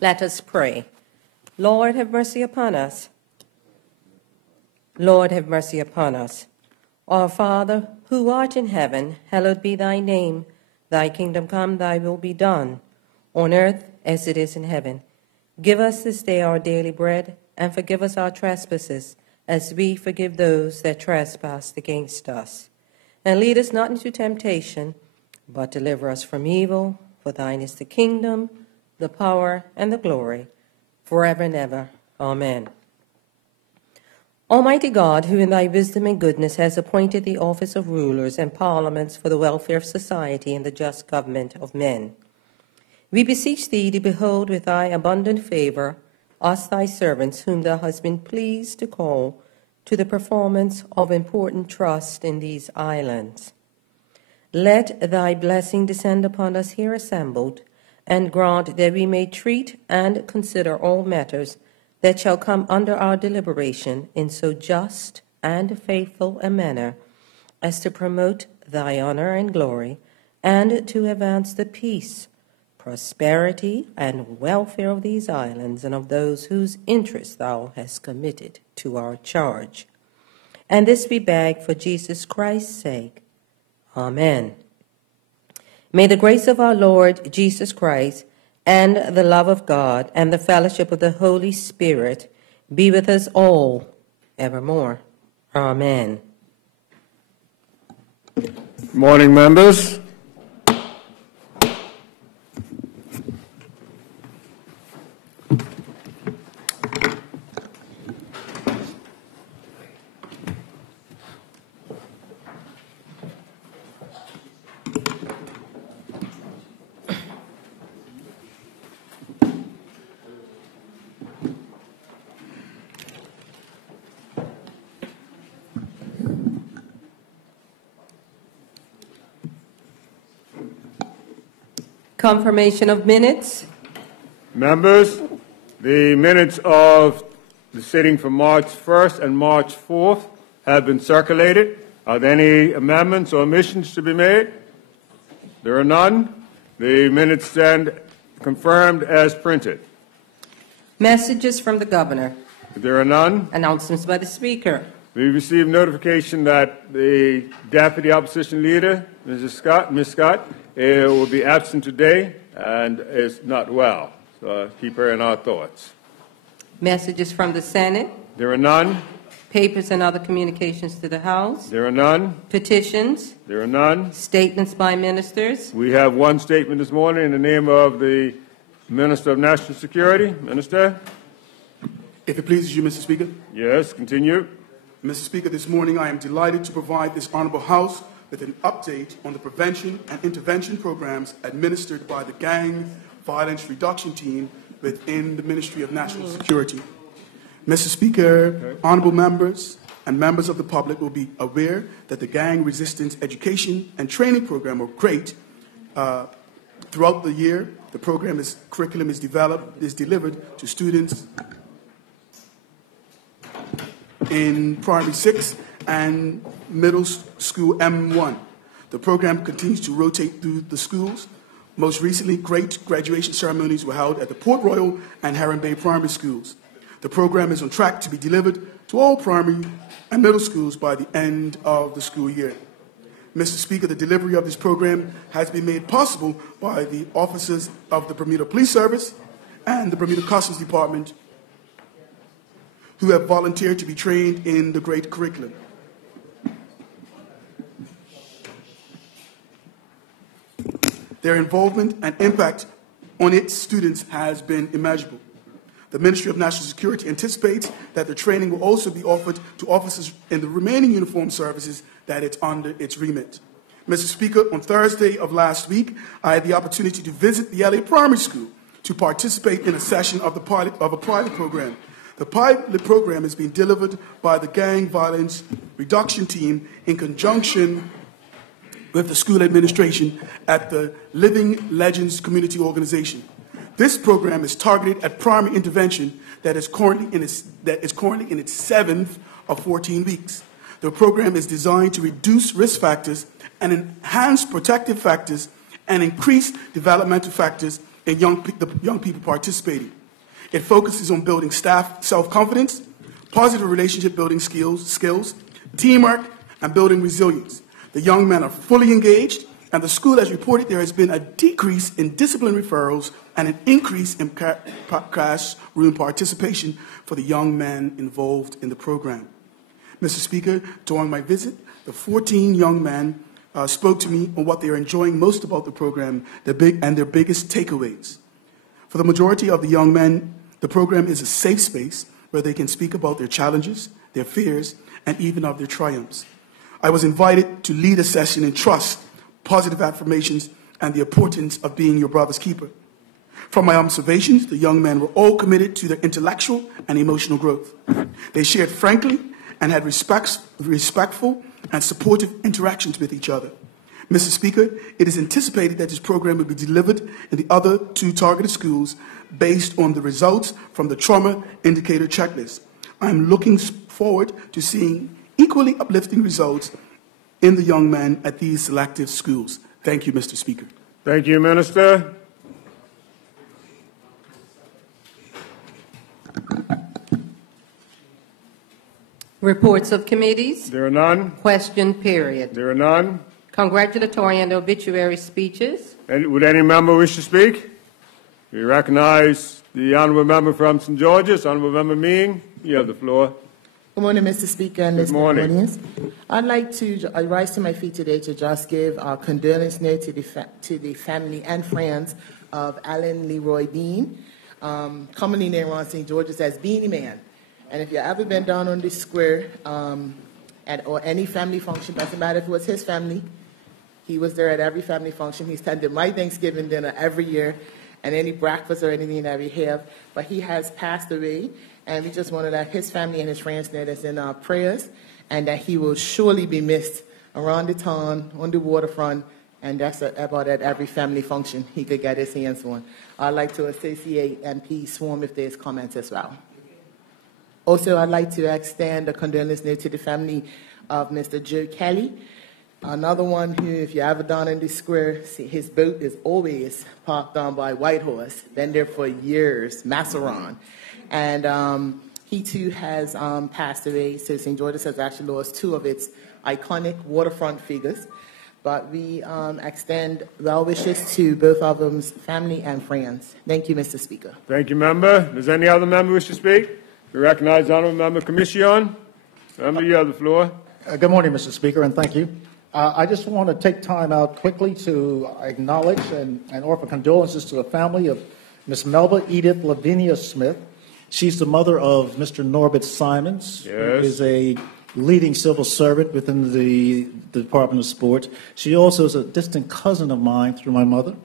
Let us pray. Lord, have mercy upon us. Lord, have mercy upon us. Our Father, who art in heaven, hallowed be thy name. Thy kingdom come, thy will be done, on earth as it is in heaven. Give us this day our daily bread, and forgive us our trespasses, as we forgive those that trespass against us. And lead us not into temptation, but deliver us from evil. For thine is the kingdom, the power, and the glory, forever and ever. Amen. Almighty God, who in thy wisdom and goodness has appointed the office of rulers and parliaments for the welfare of society and the just government of men, we beseech thee to behold with thy abundant favor us thy servants, whom thou hast been pleased to call to the performance of important trust in these islands. Let thy blessing descend upon us here assembled, and grant that we may treat and consider all matters that shall come under our deliberation in so just and faithful a manner as to promote thy honor and glory, and to advance the peace, prosperity, and welfare of these islands and of those whose interests thou hast committed to our charge. And this we beg for Jesus Christ's sake. Amen. May the grace of our Lord Jesus Christ and the love of God and the fellowship of the Holy Spirit be with us all evermore. Amen. Good morning, members. Confirmation of minutes. Members, the minutes of the sitting for March 1st and March 4th have been circulated. Are there any amendments or omissions to be made? There are none. The minutes stand confirmed as printed. Messages from the governor. There are none. Announcements by the speaker. We received notification that the Deputy Opposition Leader, Ms. Scott, will be absent today and is not well. So keep her in our thoughts. Messages from the Senate. There are none. Papers and other communications to the House. There are none. Petitions. There are none. Statements by ministers. We have one statement this morning in the name of the Minister of National Security. Minister? If it pleases you, Mr. Speaker. Yes, continue. Mr. Speaker, this morning I am delighted to provide this honorable House with an update on the prevention and intervention programs administered by the Gang Violence Reduction Team within the Ministry of National Security. Mr. Speaker, honorable members and members of the public will be aware that the Gang Resistance Education and Training Program, or GREAT, throughout the year, the curriculum is delivered to students in primary 6 and middle school M1. The program continues to rotate through the schools. Most recently, great graduation ceremonies were held at the Port Royal and Heron Bay primary schools. The program is on track to be delivered to all primary and middle schools by the end of the school year. Mr. Speaker, the delivery of this program has been made possible by the officers of the Bermuda Police Service and the Bermuda Customs Department, who have volunteered to be trained in the GREAT curriculum. Their involvement and impact on its students has been immeasurable. The Ministry of National Security anticipates that the training will also be offered to officers in the remaining uniformed services that it's under its remit. Mr. Speaker, on Thursday of last week, I had the opportunity to visit the LA Primary School to participate in a session of a pilot program. The pilot program is being delivered by the Gang Violence Reduction Team in conjunction with the school administration at the Living Legends Community Organization. This program is targeted at primary intervention that is currently in its 7th of 14 weeks. The program is designed to reduce risk factors and enhance protective factors and increase developmental factors in the young people participating. It focuses on building staff self-confidence, positive relationship building skills, teamwork, and building resilience. The young men are fully engaged, and the school has reported there has been a decrease in discipline referrals and an increase in classroom participation for the young men involved in the program. Mr. Speaker, during my visit, the 14 young men spoke to me on what they are enjoying most about the program and their biggest takeaways. For the majority of the young men, the program is a safe space where they can speak about their challenges, their fears, and even of their triumphs. I was invited to lead a session in trust, positive affirmations, and the importance of being your brother's keeper. From my observations, the young men were all committed to their intellectual and emotional growth. They shared frankly and had respectful and supportive interactions with each other. Mr. Speaker, it is anticipated that this program will be delivered in the other 2 targeted schools based on the results from the trauma indicator checklist. I am looking forward to seeing equally uplifting results in the young men at these selective schools. Thank you, Mr. Speaker. Thank you, Minister. Reports of committees. There are none. Question period. There are none. Congratulatory and obituary speeches. And would any member wish to speak? We recognize the honourable member from St. George's, Honourable Member Meeing. You have the floor. Good morning, Mr. Speaker and Good morning. audience. I'd like to rise to my feet today to just give our condolence note to the family and friends of Alan Leroy Bean, commonly named around St. George's as Beanie Man. And if you've ever been down on this square or any family function, doesn't matter if it was his family, he was there at every family function. He's attended my Thanksgiving dinner every year and any breakfast or anything that we have. But he has passed away, and we just want to let his family and his friends know that's in our prayers and that he will surely be missed around the town, on the waterfront, and that's about at every family function he could get his hands on. I'd like to associate MP Swarm if there's comments as well. Also, I'd like to extend a condolence note to the family of Mr. Joe Kelly, another one who, if you're ever down in the square, see, his boat is always parked down by Whitehorse, been there for years, Massaron. And he too has passed away, so St. George's has actually lost 2 of its iconic waterfront figures. But we extend well wishes to both of them's family and friends. Thank you, Mr. Speaker. Thank you, member. Does any other member wish to speak? We recognize the honourable member Commission. Member, you have the floor. Good morning, Mr. Speaker, and thank you. I just want to take time out quickly to acknowledge and offer condolences to the family of Miss Melba Edith Lavinia Smith. She's the mother of Mr. Norbert Simons, yes, who is a leading civil servant within the Department of Sports. She also is a distant cousin of mine through my mother.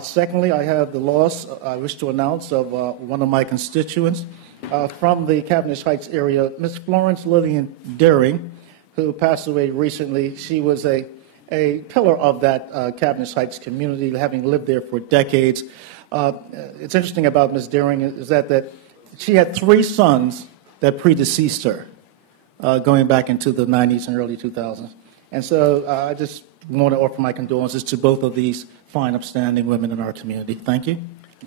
Secondly, I have the loss I wish to announce of one of my constituents from the Cavendish Heights area, Miss Florence Lillian Daring, who passed away recently. She was a pillar of that Cavendish Heights community, having lived there for decades. It's interesting about Miss Daring is that she had 3 sons that predeceased her, going back into the 90s and early 2000s. And so I just want to offer my condolences to both of these fine, upstanding women in our community. Thank you.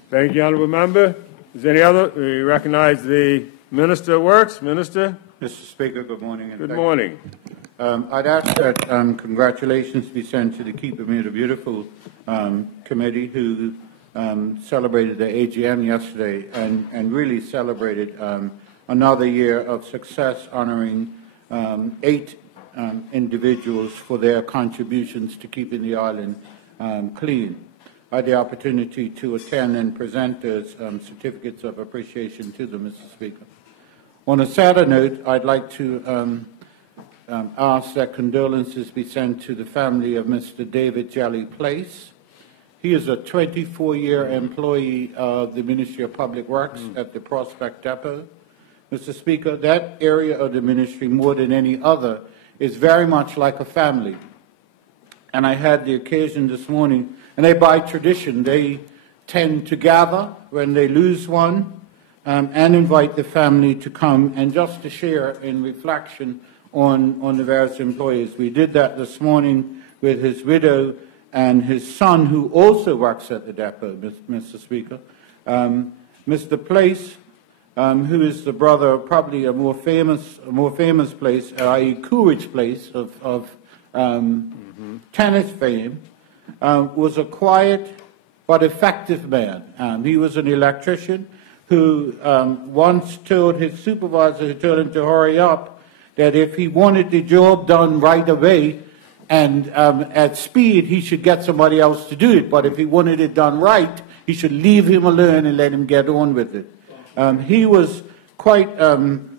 Thank you, honourable member. Is there any other? We recognize the Minister of Works. Minister. Mr. Speaker, good morning. Good morning. I'd ask that congratulations be sent to the Keep Bermuda Beautiful committee who celebrated their AGM yesterday and really celebrated another year of success, honoring 8 individuals for their contributions to keeping the island clean. I had the opportunity to attend and present those certificates of appreciation to them, Mr. Speaker. On a sadder note, I'd like to ask that condolences be sent to the family of Mr. David Jelly Place. He is a 24-year employee of the Ministry of Public Works at the Prospect Depot. Mr. Speaker, that area of the ministry, more than any other, is very much like a family. And I had the occasion this morning, and by tradition, they tend to gather when they lose one and invite the family to come and just to share in reflection on the various employees. We did that this morning with his widow and his son, who also works at the depot, Mr. Speaker. Mr. Place, who is the brother of probably a more famous place, i.e. Coolidge Place of tennis fame, was a quiet but effective man. He was an electrician who once told his supervisor, who told him to hurry up, that if he wanted the job done right away and at speed, he should get somebody else to do it. But if he wanted it done right, he should leave him alone and let him get on with it. He was quite an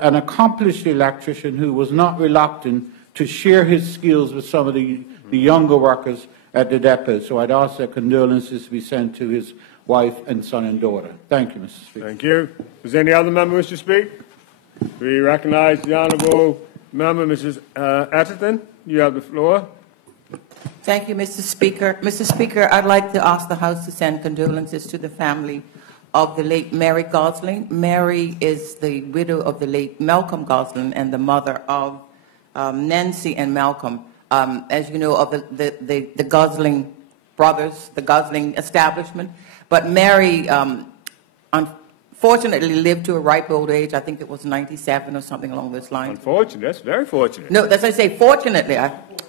accomplished electrician who was not reluctant to share his skills with some of the younger workers at the depot. So I'd ask that condolences be sent to his wife and son and daughter. Thank you, Mr. Speaker. Thank you. Does any other member wish to speak? We recognize the Honourable Member, Mrs. Atherton. You have the floor. Thank you, Mr. Speaker. Mr. Speaker, I'd like to ask the House to send condolences to the family of the late Mary Gosselin. Mary is the widow of the late Malcolm Gosselin and the mother of Nancy and Malcolm. As you know, of the Gosselin brothers, the Gosselin establishment. But Mary, unfortunately, lived to a ripe old age. I think it was 97 or something along those lines. Unfortunate. That's very fortunate. No, that's what I say, fortunately.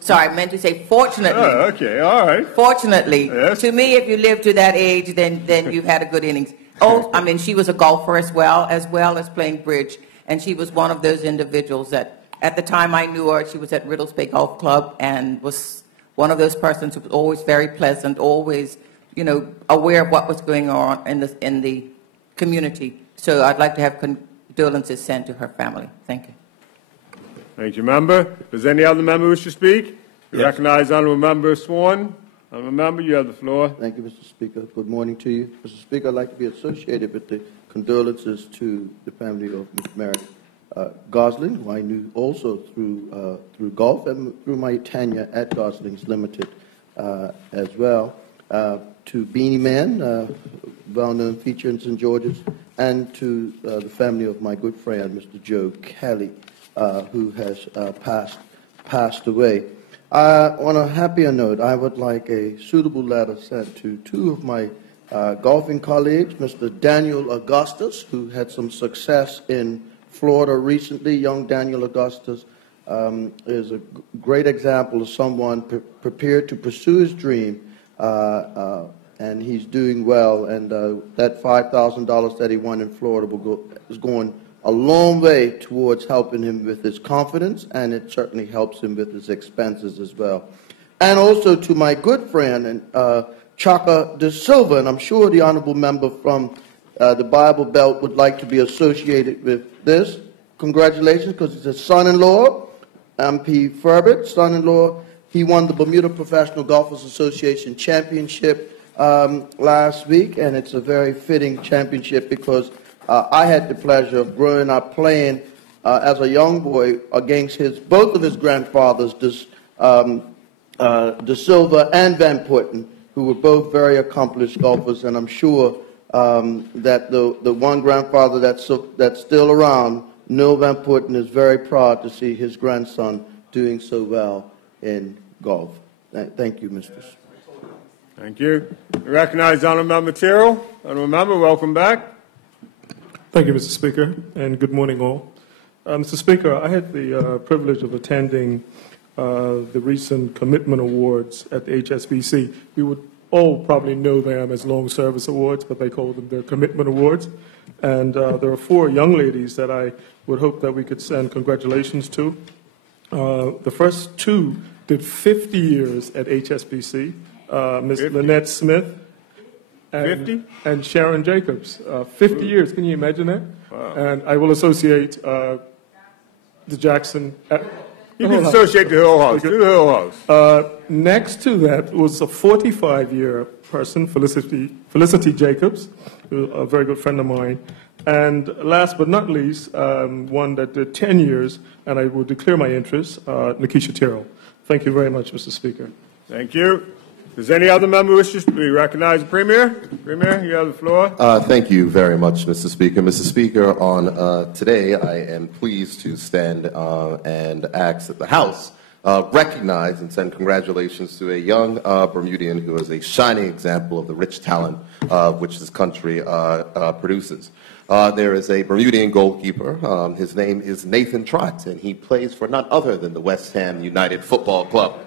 Sorry, I meant to say fortunately. Oh, okay, all right. Fortunately. Yes. To me, if you live to that age, then you've had a good innings. Oh, I mean, she was a golfer as well as playing bridge. And she was one of those individuals that, at the time I knew her, she was at Riddles Bay Golf Club and was one of those persons who was always very pleasant, always, aware of what was going on in the community. So I'd like to have condolences sent to her family. Thank you. Thank you, Member. Does any other member wish to speak? We Yes. recognize Honourable Member Swan. Honourable Member, you have the floor. Thank you, Mr. Speaker. Good morning to you. Mr. Speaker, I'd like to be associated with the condolences to the family of Ms. Mary Gosselin, who I knew also through golf and through my tenure at Gosling's Limited as well. To Beanie Man, well-known feature in St. George's, and to the family of my good friend, Mr. Joe Kelly, who has passed away. On a happier note, I would like a suitable letter sent to two of my golfing colleagues, Mr. Daniel Augustus, who had some success in Florida recently. Young Daniel Augustus is a great example of someone prepared to pursue his dream, and he's doing well. And that $5,000 that he won in Florida is going a long way towards helping him with his confidence, and it certainly helps him with his expenses as well. And also to my good friend, Chaka De Silva, and I'm sure the honourable member from the Bible Belt would like to be associated with this. Congratulations, because he's a son-in-law, MP Furbert, son-in-law. He won the Bermuda Professional Golfers Association Championship last week, and it's a very fitting championship because I had the pleasure of growing up playing as a young boy against both of his grandfathers, De Silva and Van Putten, who were both very accomplished golfers, and I'm sure that the one grandfather that's still around, Noel Van Putten, is very proud to see his grandson doing so well in golf. Thank you, Mr. Thank you. We recognize Honourable Member Terrell. Honourable Member, welcome back. Thank you, Mr. Speaker, and good morning, all. Mr. Speaker, I had the privilege of attending the recent Commitment Awards at the HSBC. We would all probably know them as Long Service Awards, but they call them their Commitment Awards. And there are 4 young ladies that I would hope that we could send congratulations to. The first 2 did 50 years at HSBC, Ms. Lynette Smith and Sharon Jacobs. 50 years, can you imagine that? Wow. And I will associate the Jackson. You can associate the Hill House. Do the Hill House. Next to that was a 45-year person, Felicity Jacobs, a very good friend of mine. And last but not least, one that did 10 years, and I will declare my interest, Nikisha Terrell. Thank you very much, Mr. Speaker. Thank you. Does any other member wish to speak? Recognize the Premier? Premier, you have the floor. Thank you very much, Mr. Speaker. Mr. Speaker, on today, I am pleased to stand and ask that the House recognize and send congratulations to a young Bermudian who is a shining example of the rich talent which this country produces. There is a Bermudian goalkeeper. His name is Nathan Trott, and he plays for none other than the West Ham United Football Club.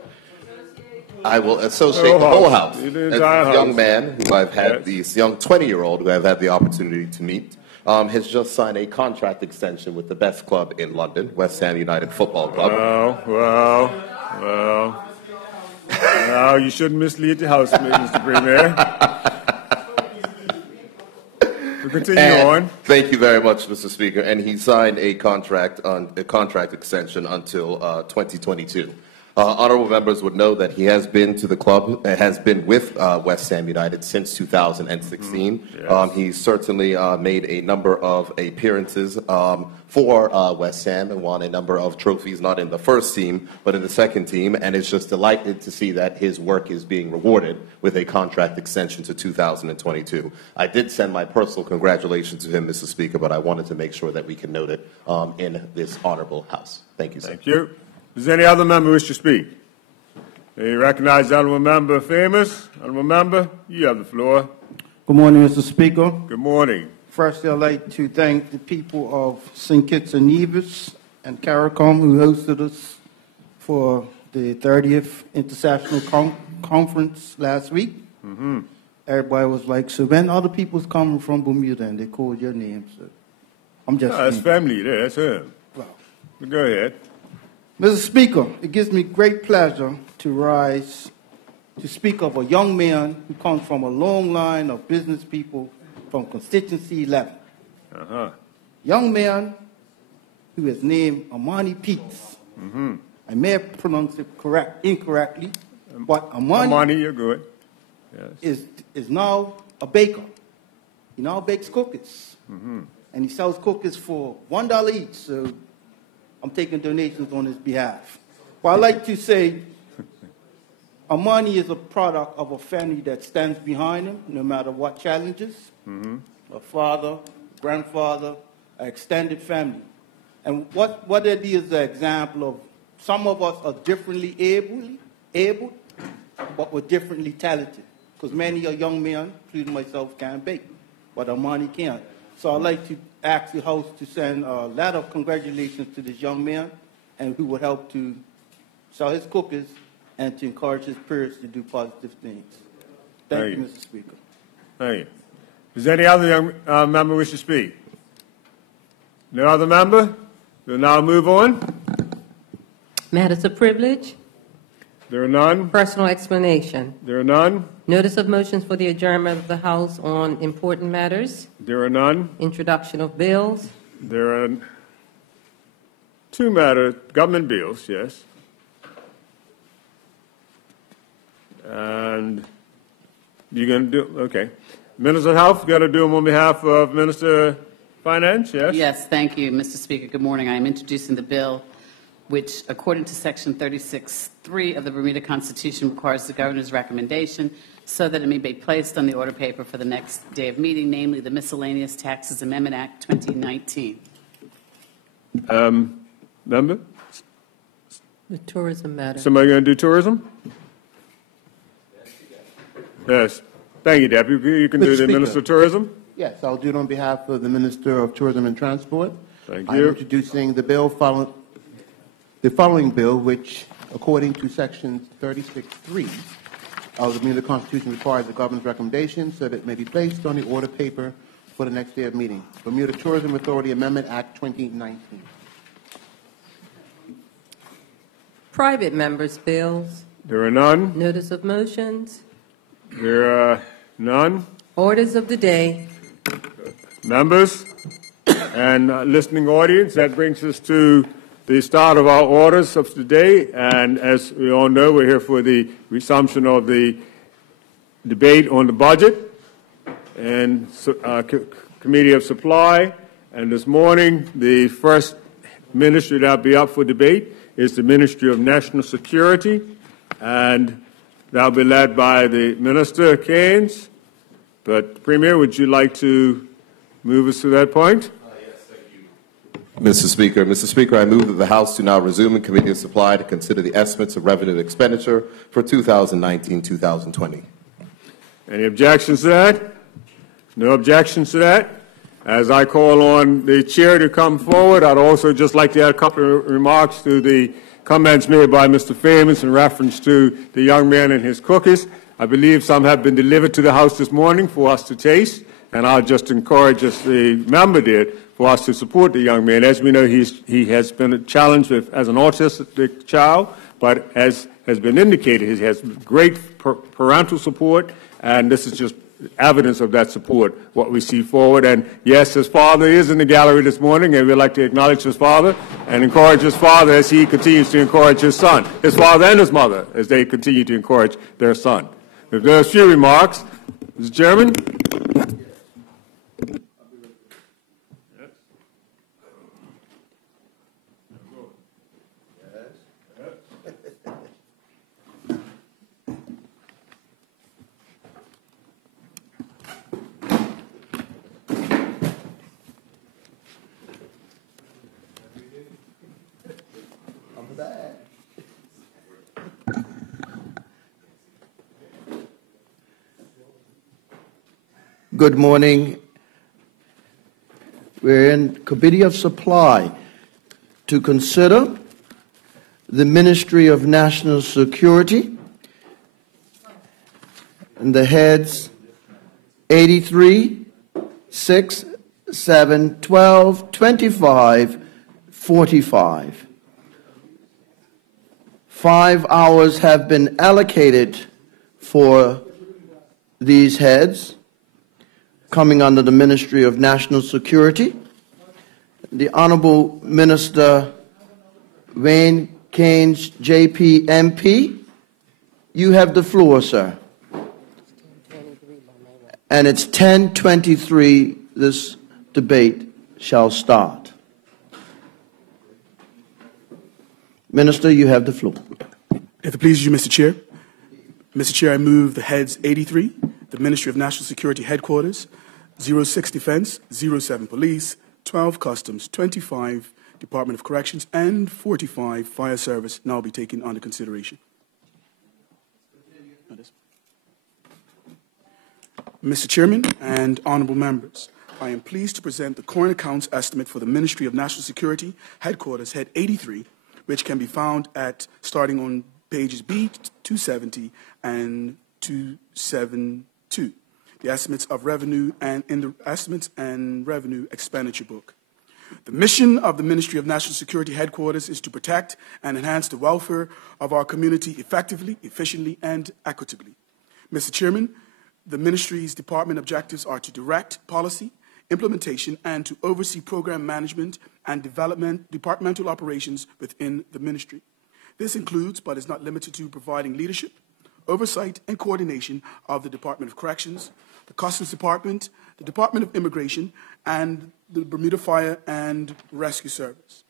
I will associate the whole house. This young man who I've had, this young 20-year-old who I've had the opportunity to meet, has just signed a contract extension with the best club in London, West Ham United Football Club. Well, you shouldn't mislead the House, Mr. Premier. So continue on. Thank you very much, Mr. Speaker. And he signed a contract extension until 2022. Honorable members would know that he has been to the club, has been with West Ham United since 2016. Yes. He's certainly made a number of appearances for West Ham and won a number of trophies, not in the first team, but in the second team, and it's just delighted to see that his work is being rewarded with a contract extension to 2022. I did send my personal congratulations to him, Mr. Speaker, but I wanted to make sure that we can note it in this honorable House. Thank you, sir. Thank you. Does any other member wish to speak? You recognize the Honourable Member Famous. Honourable Member, you have the floor. Good morning, Mr. Speaker. Good morning. Firstly, I'd like to thank the people of St. Kitts and Nevis and CARICOM who hosted us for the 30th International Conference last week. Mm-hmm. Everybody was like, so when other people's coming from Bermuda and they called your name, so I'm just That's family there, that's him. Wow. Go ahead. Mr. Speaker, it gives me great pleasure to rise to speak of a young man who comes from a long line of business people from constituency 11. Young man who is named Amani Peets. Mm-hmm. I may have pronounced it incorrectly, but Amani, you're good. Yes. is now a baker. He now bakes cookies. Mm-hmm. And he sells cookies for $1 each, so I'm taking donations on his behalf. But I'd like to say Amani is a product of a family that stands behind him no matter what challenges. Mm-hmm. A father, grandfather, an extended family. And what it is an example of some of us are differently able, but we're differently talented. Because many a young men, including myself, can't bake, but Amani can. So I'd like to ask the House to send a letter of congratulations to this young man and who will help to sell his cookies and to encourage his peers to do positive things. Thank you, Mr. Speaker. Thank you. Does any other young member wish to speak? No other member? We'll now move on. Matters of privilege. There are none. Personal explanation. There are none. Notice of motions for the adjournment of the House on important matters. There are none. Introduction of bills. There are two matters, government bills, yes. And you're going to do, okay. Minister of Health, you've got to do them on behalf of Minister of Finance, yes? Yes, thank you, Mr. Speaker. Good morning. I am introducing the bill which, according to Section 36(3) of the Bermuda Constitution, requires the governor's recommendation so that it may be placed on the order paper for the next day of meeting, namely the Miscellaneous Taxes Amendment Act 2019. Member? The tourism matter. Somebody going to do tourism? Yes. Thank you, Deputy. You can do the Minister of Tourism. Yes, I'll do it on behalf of the Minister of Tourism and Transport. Thank I'm you. introducing the bill the following bill, which, according to Section 36(3) of the Bermuda Constitution, requires the governor's recommendation so that it may be placed on the order paper for the next day of meeting. Bermuda Tourism Authority Amendment Act 2019. Private members' bills. There are none. Notice of motions. There are none. Orders of the day. Members and listening audience, that brings us to the start of our orders of today. And as we all know, we're here for the resumption of the debate on the budget and Committee of Supply. And this morning, the first ministry that will be up for debate is the Ministry of National Security. And that will be led by the Minister, Keynes. But, Premier, would you like to move us to that point? Yes, thank you. Mr. Speaker, I move that the House do now resume in Committee of Supply to consider the estimates of revenue and expenditure for 2019-2020. Any objections to that? No objections to that? As I call on the chair to come forward, I'd also just like to add a couple of remarks to the comments made by Mr. Famous in reference to the young man and his cookies. I believe some have been delivered to the House this morning for us to taste, and I'll just encourage, as the member did, for us to support the young man. As we know, he has been challenged as an autistic child, but as has been indicated, he has great parental support, and this is just evidence of that support, what we see forward. And yes, his father is in the gallery this morning, and we'd like to acknowledge his father and encourage his father as he continues to encourage his son, his father and his mother, as they continue to encourage their son. If there are a few remarks, Mr. Chairman. Good morning. We're in Committee of Supply to consider the Ministry of National Security and the heads 83, 6, 7, 12, 25, 45. 5 hours have been allocated for these heads coming under the Ministry of National Security. The Honorable Minister Wayne Keynes, JP, MP, you have the floor, sir. And it's 10:23. This debate shall start. Minister, you have the floor. If it pleases you, Mr. Chair. Mr. Chair, I move the heads 83, the Ministry of National Security Headquarters, 06 Defense, 07 Police, 12 Customs, 25 Department of Corrections, and 45 Fire Service now be taken under consideration. Mr. Chairman and honorable members, I am pleased to present the current accounts estimate for the Ministry of National Security Headquarters, Head 83, which can be found at starting on pages B 270 and 272. The estimates of revenue and in the estimates and revenue expenditure book. The mission of the Ministry of National Security Headquarters is to protect and enhance the welfare of our community effectively, efficiently, and equitably. Mr. Chairman, the ministry's department objectives are to direct policy, implementation, and to oversee program management and departmental operations within the ministry. This includes, but is not limited to, providing leadership, oversight, and coordination of the Department of Corrections, the Customs Department, the Department of Immigration, and the Bermuda Fire and Rescue Service.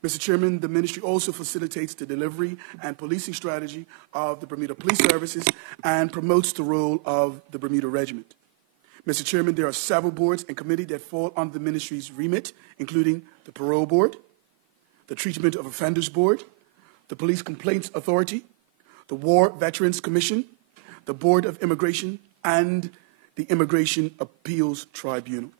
Mr. Chairman, the ministry also facilitates the delivery and policing strategy of the Bermuda Police Services and promotes the role of the Bermuda Regiment. Mr. Chairman, there are several boards and committees that fall under the ministry's remit, including the Parole Board, the Treatment of Offenders Board, the Police Complaints Authority, the War Veterans Commission, the Board of Immigration, and the Immigration Appeals Tribunal.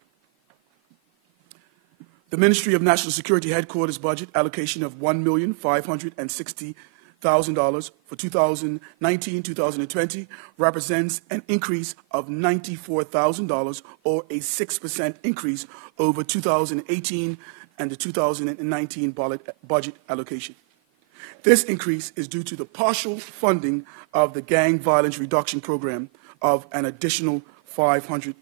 The Ministry of National Security Headquarters budget allocation of $1,560,000 for 2019-2020 represents an increase of $94,000 or a 6% increase over 2018 and the 2019 budget allocation. This increase is due to the partial funding of the Gang Violence Reduction Program of an additional $500.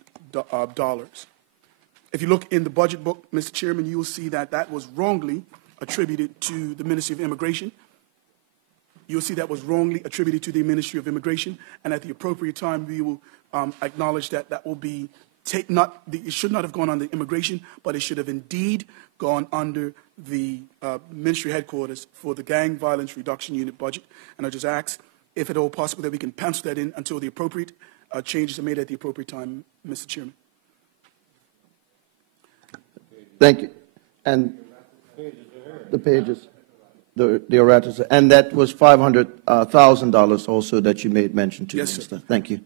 If you look in the budget book, Mr. Chairman, you will see that that was wrongly attributed to the Ministry of Immigration. You'll see that was wrongly attributed to the Ministry of Immigration, and at the appropriate time, we will acknowledge that that will be it should not have gone under immigration, but it should have indeed gone under the ministry headquarters for the Gang Violence Reduction Unit budget. And I just ask, if at all possible, that we can pencil that in until the appropriate changes are made at the appropriate time, Mr. Chairman. Thank you. And The pages. The erratas. And that was $500,000 also that you made mention to, Yes, Minister. sir. Thank you.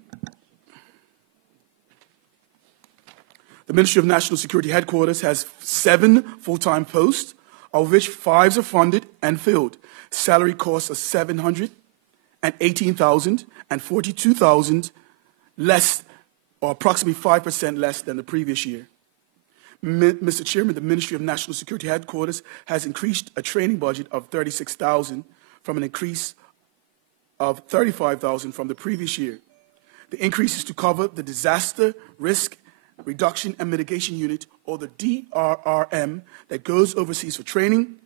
The Ministry of National Security Headquarters has 7 full-time posts, of which 5 are funded and filled. Salary costs are $718,000 and $42,000 less, or approximately 5% less than the previous year. Mr. Chairman, the Ministry of National Security Headquarters has increased a training budget of $36,000 from an increase of $35,000 from the previous year. The increase is to cover the Disaster Risk Reduction and Mitigation Unit, or the DRRM, that goes overseas for training,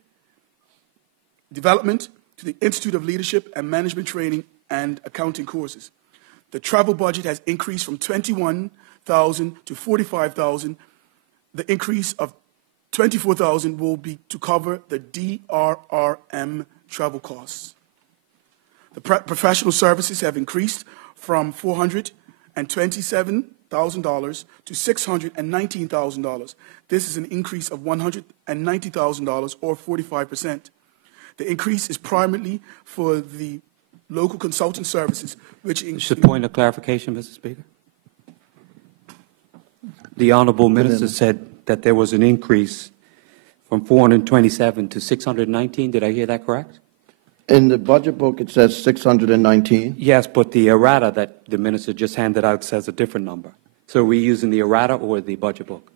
development, to the Institute of Leadership and Management Training and accounting courses. The travel budget has increased from $21,000 to $45,000. The increase of $24,000 will be to cover the DRRM travel costs. The professional services have increased from $427,000 to $619,000. This is an increase of $190,000 or 45%. The increase is primarily for the local consultant services, which Just a point of clarification, Mr. Speaker. The Honourable Minister said that there was an increase from 427 to 619. Did I hear that correct? In the budget book, it says 619. Yes, but the errata that the Minister just handed out says a different number. So are we using the errata or the budget book?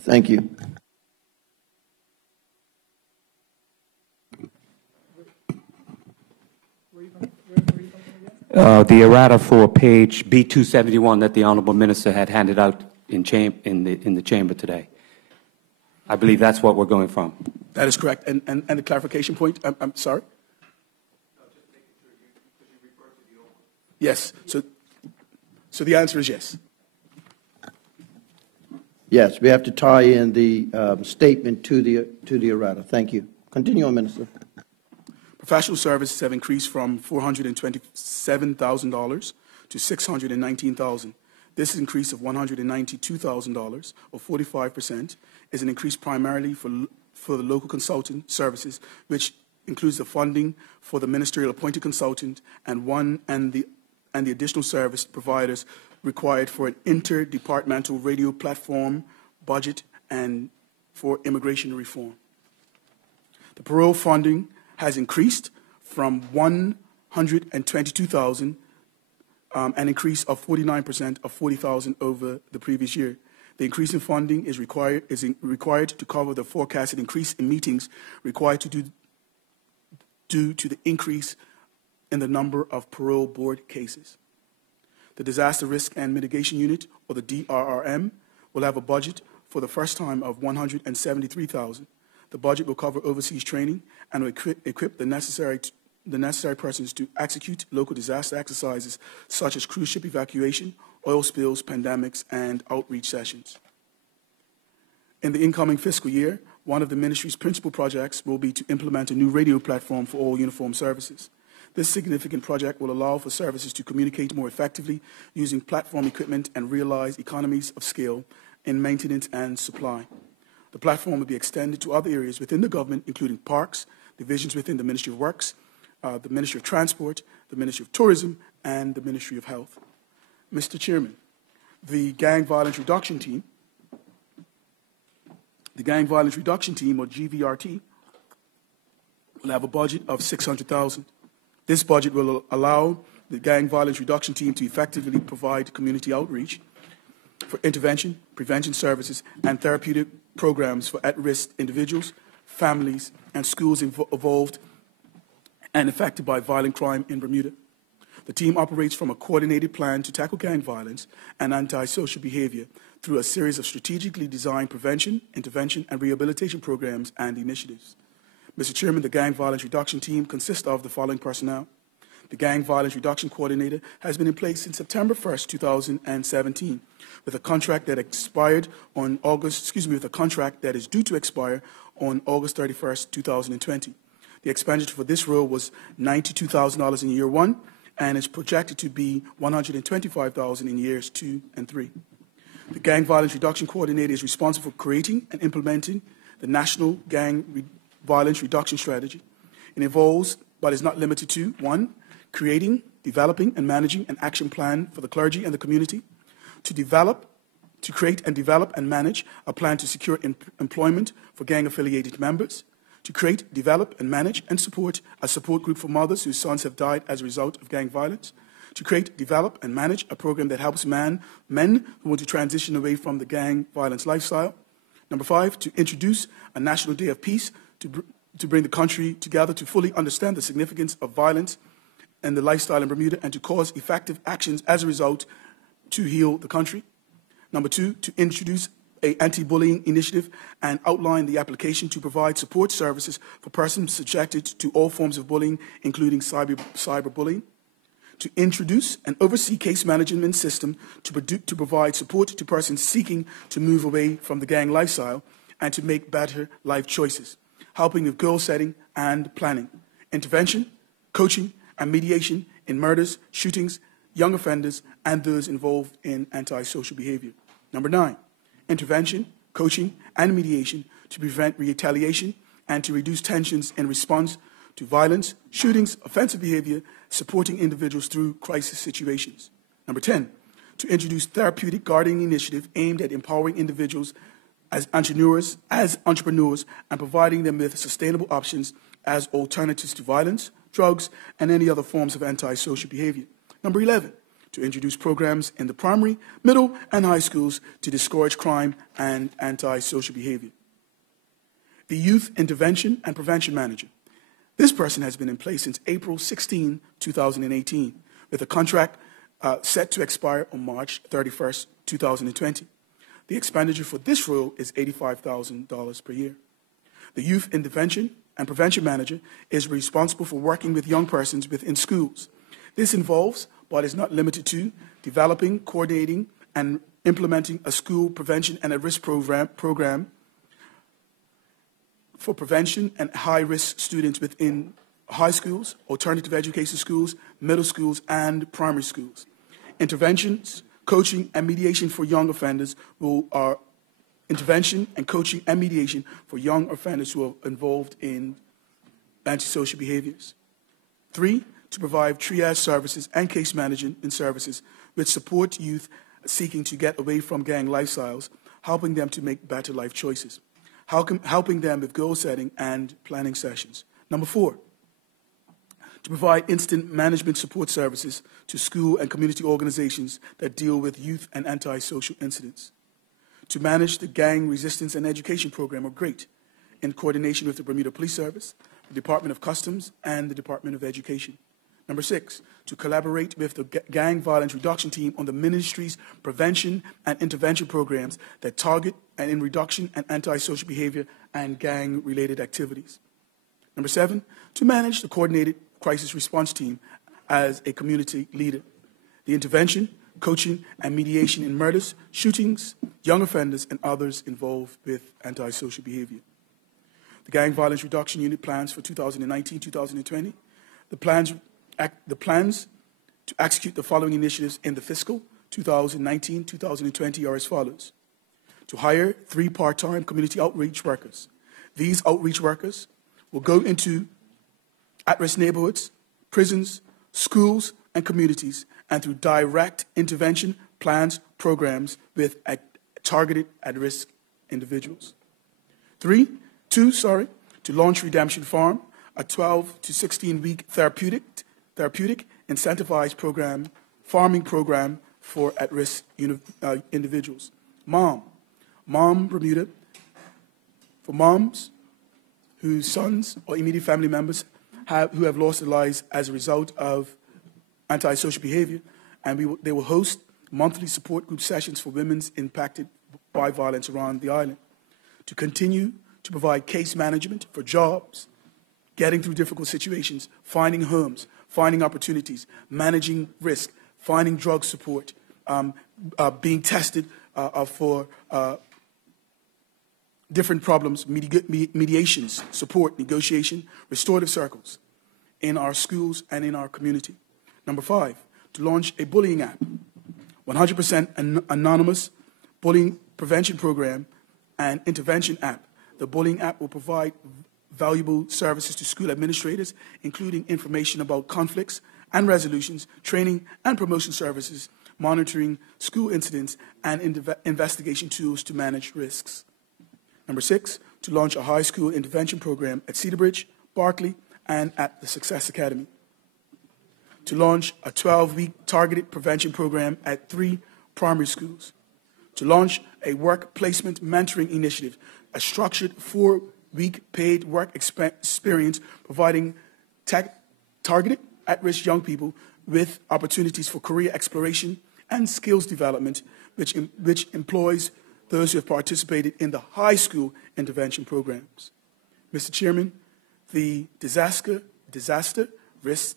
Thank you. The errata for page B271 that the Honourable Minister had handed out in the chamber today. I believe that's what we're going from. That is correct. And the clarification point, I'm sorry? Yes. So the answer is yes. Yes, we have to tie in the statement to the errata. Thank you. Continue on, Minister. Professional services have increased from $427,000 to $619,000. This increase of $192,000, or 45%, is an increase primarily for the local consultant services, which includes the funding for the ministerial appointed consultant and the additional service providers required for an interdepartmental radio platform budget and for immigration reform. The parole funding has increased from $122,000, an increase of 49% of $40,000 over the previous year. The increase in funding is required to cover the forecasted increase in meetings required due to the increase in the number of parole board cases. The Disaster Risk and Mitigation Unit, or the DRRM, will have a budget for the first time of $173,000. The budget will cover overseas training and will equip the necessary persons to execute local disaster exercises such as cruise ship evacuation, oil spills, pandemics, and outreach sessions. In the incoming fiscal year, one of the ministry's principal projects will be to implement a new radio platform for all uniformed services. This significant project will allow for services to communicate more effectively using platform equipment and realize economies of scale in maintenance and supply. The platform will be extended to other areas within the government, including parks, divisions within the Ministry of Works, the Ministry of Transport, the Ministry of Tourism, and the Ministry of Health. Mr. Chairman, the Gang Violence Reduction Team, or GVRT, will have a budget of $600,000. This budget will allow the Gang Violence Reduction Team to effectively provide community outreach for intervention, prevention services, and therapeutic programs for at-risk individuals, families, and schools involved and affected by violent crime in Bermuda. The team operates from a coordinated plan to tackle gang violence and antisocial behavior through a series of strategically designed prevention, intervention, and rehabilitation programs and initiatives. Mr. Chairman, the Gang Violence Reduction Team consists of the following personnel. The Gang Violence Reduction Coordinator has been in place since September 1st, 2017, with a contract that is due to expire on August 31st, 2020. The expenditure for this role was $92,000 in year 1, and is projected to be $125,000 in years 2 and 3. The Gang Violence Reduction Coordinator is responsible for creating and implementing the National Violence Reduction Strategy. It involves, but is not limited to, 1, creating, developing, and managing an action plan for the clergy and the community, to create and develop and manage a plan to secure employment for gang-affiliated members, to create, develop, and manage and support a support group for mothers whose sons have died as a result of gang violence, to create, develop, and manage a program that helps men who want to transition away from the gang violence lifestyle. Number 5, to introduce a National Day of Peace to bring the country together to fully understand the significance of violence and the lifestyle in Bermuda and to cause effective actions as a result to heal the country. Number 2, to introduce an anti-bullying initiative and outline the application to provide support services for persons subjected to all forms of bullying, including cyberbullying. To introduce and oversee case management system to provide support to persons seeking to move away from the gang lifestyle and to make better life choices, helping with goal setting and planning, intervention, coaching, and mediation in murders, shootings, young offenders, and those involved in antisocial behavior. Number 9, intervention, coaching, and mediation to prevent retaliation and to reduce tensions in response to violence, shootings, offensive behavior, supporting individuals through crisis situations. Number 10, to introduce therapeutic guarding initiative aimed at empowering individuals as entrepreneurs and providing them with sustainable options as alternatives to violence, drugs, and any other forms of antisocial behavior. Number 11, to introduce programs in the primary, middle, and high schools to discourage crime and antisocial behavior. The Youth Intervention and Prevention Manager. This person has been in place since April 16, 2018, with a contract set to expire on March 31st, 2020. The expenditure for this role is $85,000 per year. The Youth Intervention and Prevention Manager is responsible for working with young persons within schools. This involves, but is not limited to, developing, coordinating, and implementing a school prevention and at-risk program for prevention and high-risk students within high schools, alternative education schools, middle schools, and primary schools. Interventions, coaching, and mediation for young offenders are intervention and coaching and mediation for young offenders who are involved in antisocial behaviors. 3, to provide triage services and case management services which support youth seeking to get away from gang lifestyles, helping them to make better life choices, helping them with goal setting and planning sessions. Number 4, to provide instant management support services to school and community organizations that deal with youth and antisocial incidents. To manage the Gang Resistance and Education Program, or GREAT, in coordination with the Bermuda Police Service, the Department of Customs, and the Department of Education. Number 6, to collaborate with the Gang Violence Reduction Team on the ministry's prevention and intervention programs that target and in reduction and antisocial behavior and gang-related activities. Number 7, to manage the coordinated crisis response team as a community leader. The intervention, coaching, and mediation in murders, shootings, young offenders, and others involved with antisocial behavior. The Gang Violence Reduction Unit plans for 2019-2020. The plans to execute the following initiatives in the fiscal 2019-2020 are as follows. To hire 3 part-time community outreach workers. These outreach workers will go into at-risk neighborhoods, prisons, schools, and communities, and through direct intervention plans, programs with targeted at-risk individuals. 2, to launch Redemption Farm, a 12 to 16-week therapeutic incentivized farming program for at-risk individuals. Mom Bermuda, for moms whose sons or immediate family members who have lost their lives as a result of antisocial behavior, and they will host monthly support group sessions for women impacted by violence around the island. To continue to provide case management for jobs, getting through difficult situations, finding homes, finding opportunities, managing risk, finding drug support, being tested for different problems, mediations, support, negotiation, restorative circles in our schools and in our community. Number 5, to launch a bullying app, 100% anonymous bullying prevention program and intervention app. The bullying app will provide valuable services to school administrators, including information about conflicts and resolutions, training and promotion services, monitoring school incidents, and investigation tools to manage risks. Number 6, to launch a high school intervention program at Cedarbridge, Berkeley, and at the Success Academy. To launch a 12-week targeted prevention program at 3 primary schools. To launch a work placement mentoring initiative, a structured 4-week paid work experience providing targeted at-risk young people with opportunities for career exploration and skills development, which employs those who have participated in the high school intervention programs. Mr. Chairman, the Disaster Risk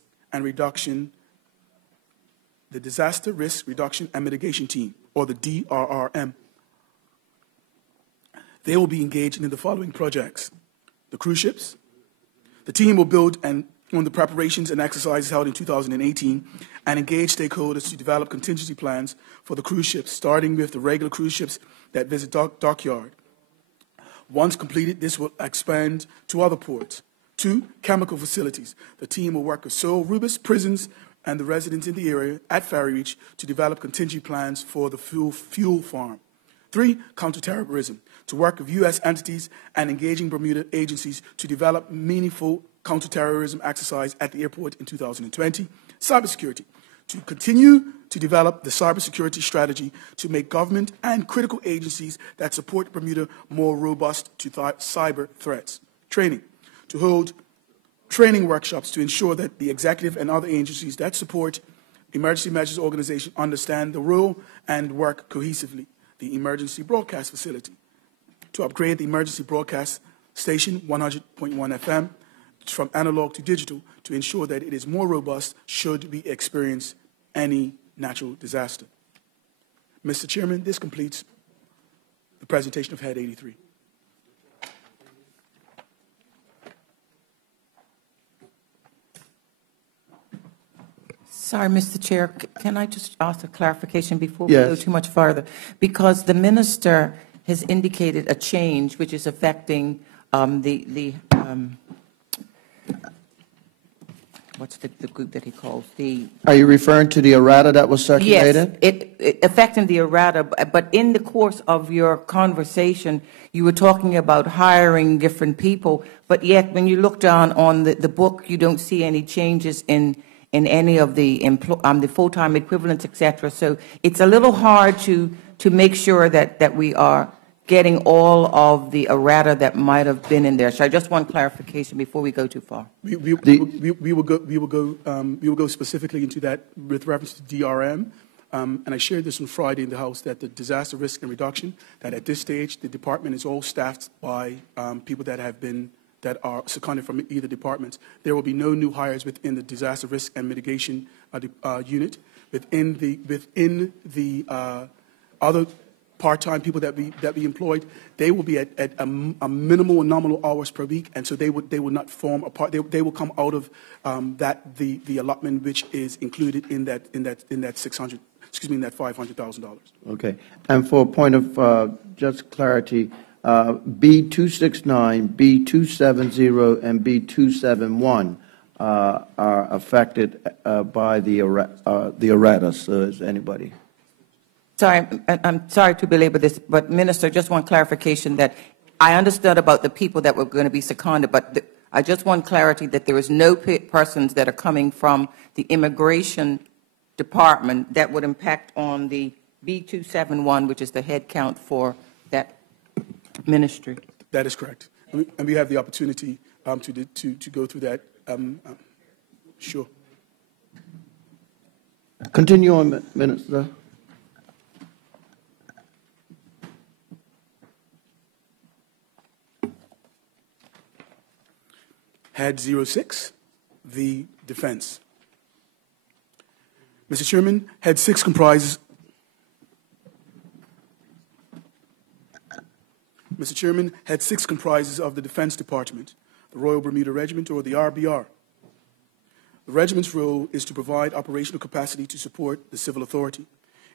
Reduction and Mitigation Team, or the DRRM, they will be engaged in the following projects. The cruise ships. The team will build on the preparations and exercises held in 2018 and engage stakeholders to develop contingency plans for the cruise ships, starting with the regular cruise ships that visit dockyard. Once completed, this will expand to other ports. 2, chemical facilities. The team will work with Seoul, Rubis, prisons, and the residents in the area at Ferry Reach to develop contingency plans for the fuel farm. 3, counterterrorism. To work with U.S. entities and engaging Bermuda agencies to develop meaningful counterterrorism exercise at the airport in 2020. Cybersecurity. To continue to develop the cybersecurity strategy to make government and critical agencies that support Bermuda more robust to cyber threats. Training. To hold training workshops to ensure that the executive and other agencies that support emergency measures organization understand the role and work cohesively. The emergency broadcast facility. To upgrade the emergency broadcast station 100.1 FM from analog to digital to ensure that it is more robust should we experience any natural disaster. Mr. Chairman, this completes the presentation of Head 83. Sorry, Mr. Chair, can I just ask a clarification before we go too much farther? Because the minister has indicated a change which is affecting what's the group that he calls? Are you referring to the errata that was circulated? Yes, it affecting the errata, but in the course of your conversation, you were talking about hiring different people, but yet when you look down on the book, you don't see any changes in any of the full-time equivalents, etc. So it's a little hard to make sure that we are getting all of the errata that might have been in there. So I just want clarification before we go too far. We will go specifically into that with reference to DRM. And I shared this on Friday in the House that the disaster risk and reduction, that at this stage the department is all staffed by people that are seconded from either departments. There will be no new hires within the disaster risk and mitigation unit. Within the other part-time people that we employed, they will be at a minimal and nominal hours per week, and so they would not form a part. They will come out of the allotment which is included in that $600. Excuse me, in that $500,000. Okay, and for a point of just clarity. B269, B270, and B271 are affected by the errata. So is anybody? Sorry, I'm sorry to belabor this, but Minister, just want clarification that I understood about the people that were going to be seconded, but I just want clarity that there is no persons that are coming from the immigration department that would impact on the B271, which is the head count for that ministry. That is correct, and we have the opportunity to go through that. Sure. Continue on, Minister. Head 06, the defense. Mr. Chairman, Head 6 comprises. Mr. Chairman, Head 6 comprises of the Defense Department, the Royal Bermuda Regiment, or the RBR. The regiment's role is to provide operational capacity to support the civil authority.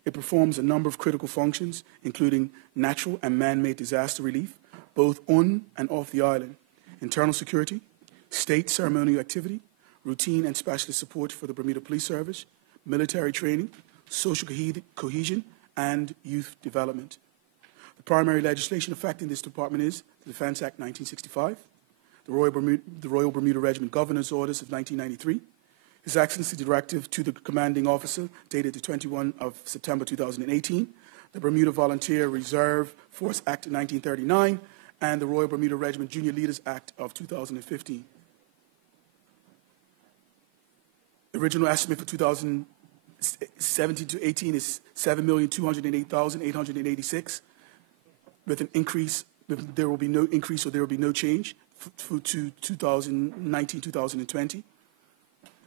It performs a number of critical functions, including natural and man-made disaster relief, both on and off the island, internal security, state ceremonial activity, routine and specialist support for the Bermuda Police Service, military training, social cohesion, and youth development. The primary legislation affecting this department is the Defense Act 1965, the Royal Bermuda Regiment Governor's Orders of 1993, His Excellency Directive to the Commanding Officer dated the 21 of September 2018, the Bermuda Volunteer Reserve Force Act of 1939, and the Royal Bermuda Regiment Junior Leaders Act of 2015. The original estimate for 2017 to 18 is 7,208,886. With an increase, there will be no increase or there will be no change to 2019-2020.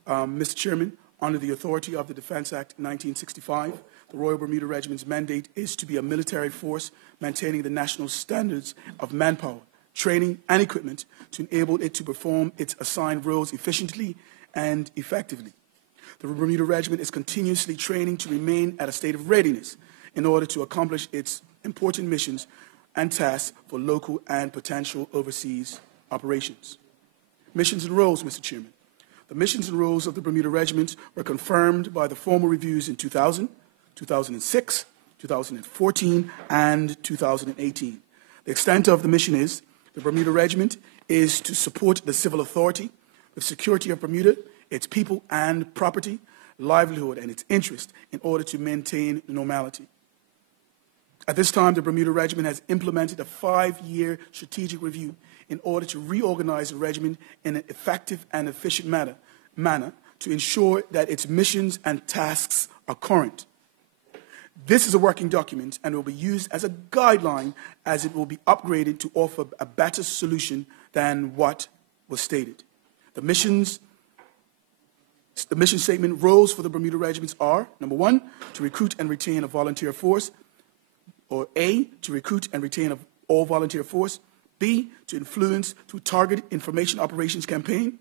Mr. Chairman, under the authority of the Defense Act 1965, the Royal Bermuda Regiment's mandate is to be a military force maintaining the national standards of manpower, training, and equipment to enable it to perform its assigned roles efficiently and effectively. The Bermuda Regiment is continuously training to remain at a state of readiness in order to accomplish its important missions and tasks for local and potential overseas operations. Missions and roles, Mr. Chairman. The missions and roles of the Bermuda Regiment were confirmed by the formal reviews in 2000, 2006, 2014, and 2018. The extent of the mission is the Bermuda Regiment is to support the civil authority with security of Bermuda, its people and property, livelihood, and its interest in order to maintain normality. At this time, the Bermuda Regiment has implemented a 5-year strategic review in order to reorganize the regiment in an effective and efficient manner to ensure that its missions and tasks are current. This is a working document and will be used as a guideline as it will be upgraded to offer a better solution than what was stated. The mission statement roles for the Bermuda regiments are, number 1, to recruit and retain a volunteer force, or A, to recruit and retain an all-volunteer force, B, to influence through targeted information operations campaign,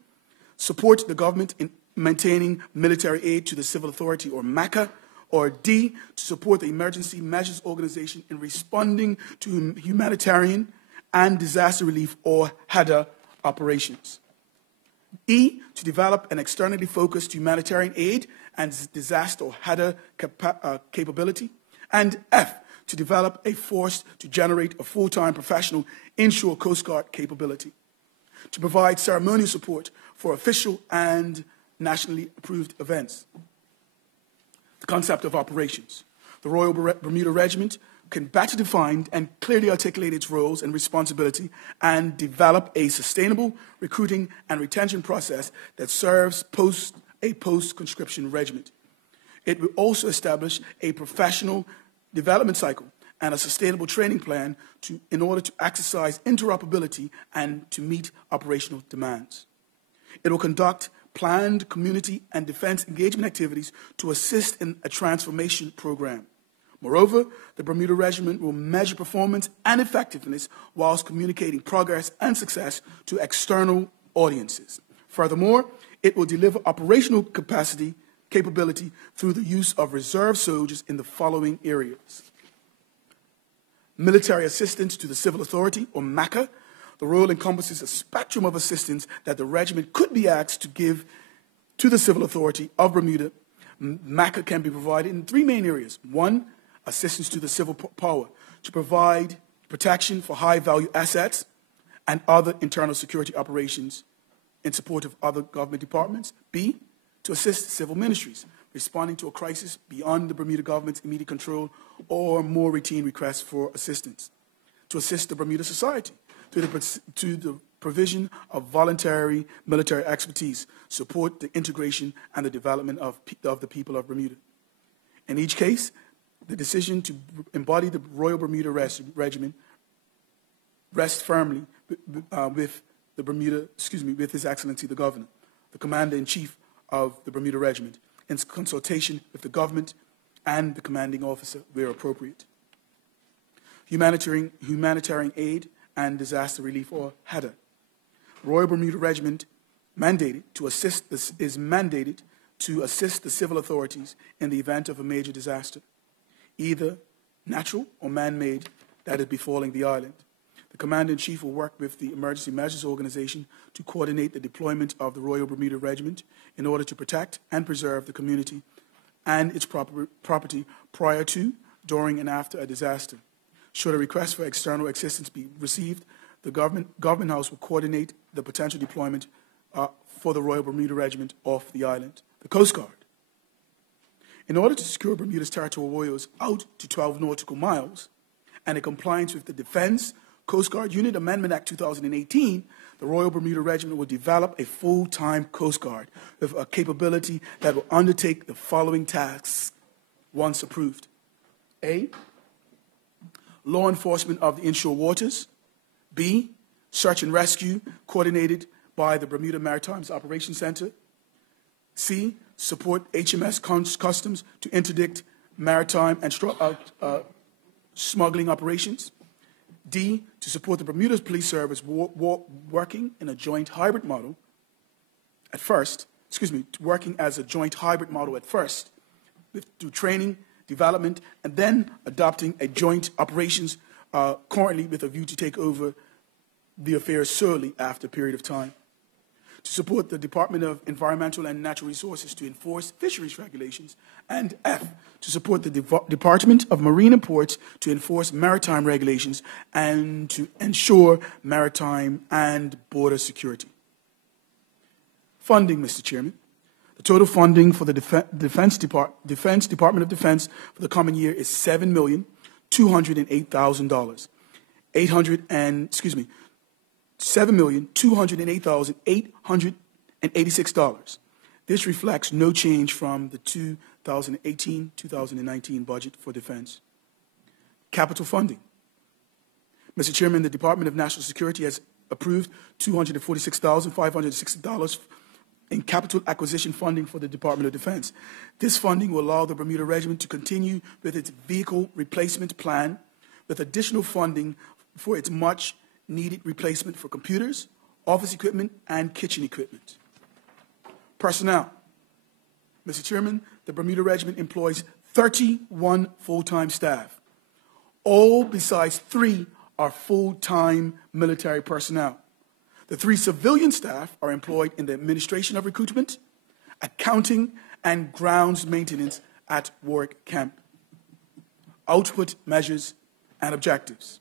support the government in maintaining military aid to the civil authority, or MACA, or D, to support the Emergency Measures Organization in responding to humanitarian and disaster relief, or HADA, operations. E, to develop an externally focused humanitarian aid and disaster or HADA capability. And F, to develop a force to generate a full-time professional inshore Coast Guard capability. To provide ceremonial support for official and nationally approved events. The concept of operations. The Royal Bermuda Regiment can better define and clearly articulate its roles and responsibility and develop a sustainable recruiting and retention process that serves a post-conscription regiment. It will also establish a professional development cycle and a sustainable training plan in order to exercise interoperability and to meet operational demands. It will conduct planned community and defense engagement activities to assist in a transformation program. Moreover, the Bermuda Regiment will measure performance and effectiveness whilst communicating progress and success to external audiences. Furthermore, it will deliver operational capability through the use of reserve soldiers in the following areas. Military assistance to the civil authority, or MACA. The role encompasses a spectrum of assistance that the regiment could be asked to give to the civil authority of Bermuda. MACA can be provided in 3 main areas. 1, assistance to the civil power to provide protection for high-value assets and other internal security operations in support of other government departments. B, to assist civil ministries responding to a crisis beyond the Bermuda government's immediate control or more routine requests for assistance. To assist the Bermuda society to the provision of voluntary military expertise, support the integration and the development of the people of Bermuda. In each case, the decision to embody the Royal Bermuda Regiment rests firmly with His Excellency the Governor, the Commander-in-Chief of the Bermuda Regiment, in consultation with the government and the commanding officer where appropriate. Humanitarian aid and disaster relief, or HADA. Royal Bermuda Regiment is mandated to assist the civil authorities in the event of a major disaster. either natural or man-made, that is befalling the island. The Commander-in-Chief will work with the Emergency Measures Organization to coordinate the deployment of the Royal Bermuda Regiment in order to protect and preserve the community and its property prior to, during, and after a disaster. Should a request for external assistance be received, the Government House will coordinate the potential deployment for the Royal Bermuda Regiment off the island. The Coast Guard. In order to secure Bermuda's territorial waters out to 12 nautical miles and in compliance with the Defense Coast Guard Unit Amendment Act 2018, the Royal Bermuda Regiment will develop a full-time Coast Guard with a capability that will undertake the following tasks once approved. A, law enforcement of the inshore waters. B, search and rescue coordinated by the Bermuda Maritime Operations Center. C, support HMS Customs to interdict maritime and smuggling operations. D, to support the Bermuda Police Service working in a joint hybrid model at first, working as a joint hybrid model at first, through training, development, and then adopting a joint operations currently with a view to take over the affairs solely after a period of time. To support the Department of Environmental and Natural Resources to enforce fisheries regulations, and F, to support the Department of Marine and Ports to enforce maritime regulations and to ensure maritime and border security. Funding, Mr. Chairman. The total funding for the Defense Department of Defense for the coming year is $7,208,000. $7,208,886. This reflects no change from the 2018-2019 budget for defense. Capital funding. Mr. Chairman, the Department of National Security has approved $246,560 in capital acquisition funding for the Department of Defense. This funding will allow the Bermuda Regiment to continue with its vehicle replacement plan, with additional funding for its much-needed replacement for computers, office equipment, and kitchen equipment. Personnel. Mr. Chairman, the Bermuda Regiment employs 31 full-time staff. All besides 3 are full-time military personnel. The 3 civilian staff are employed in the administration of recruitment, accounting, and grounds maintenance at Warwick Camp. Output measures and objectives.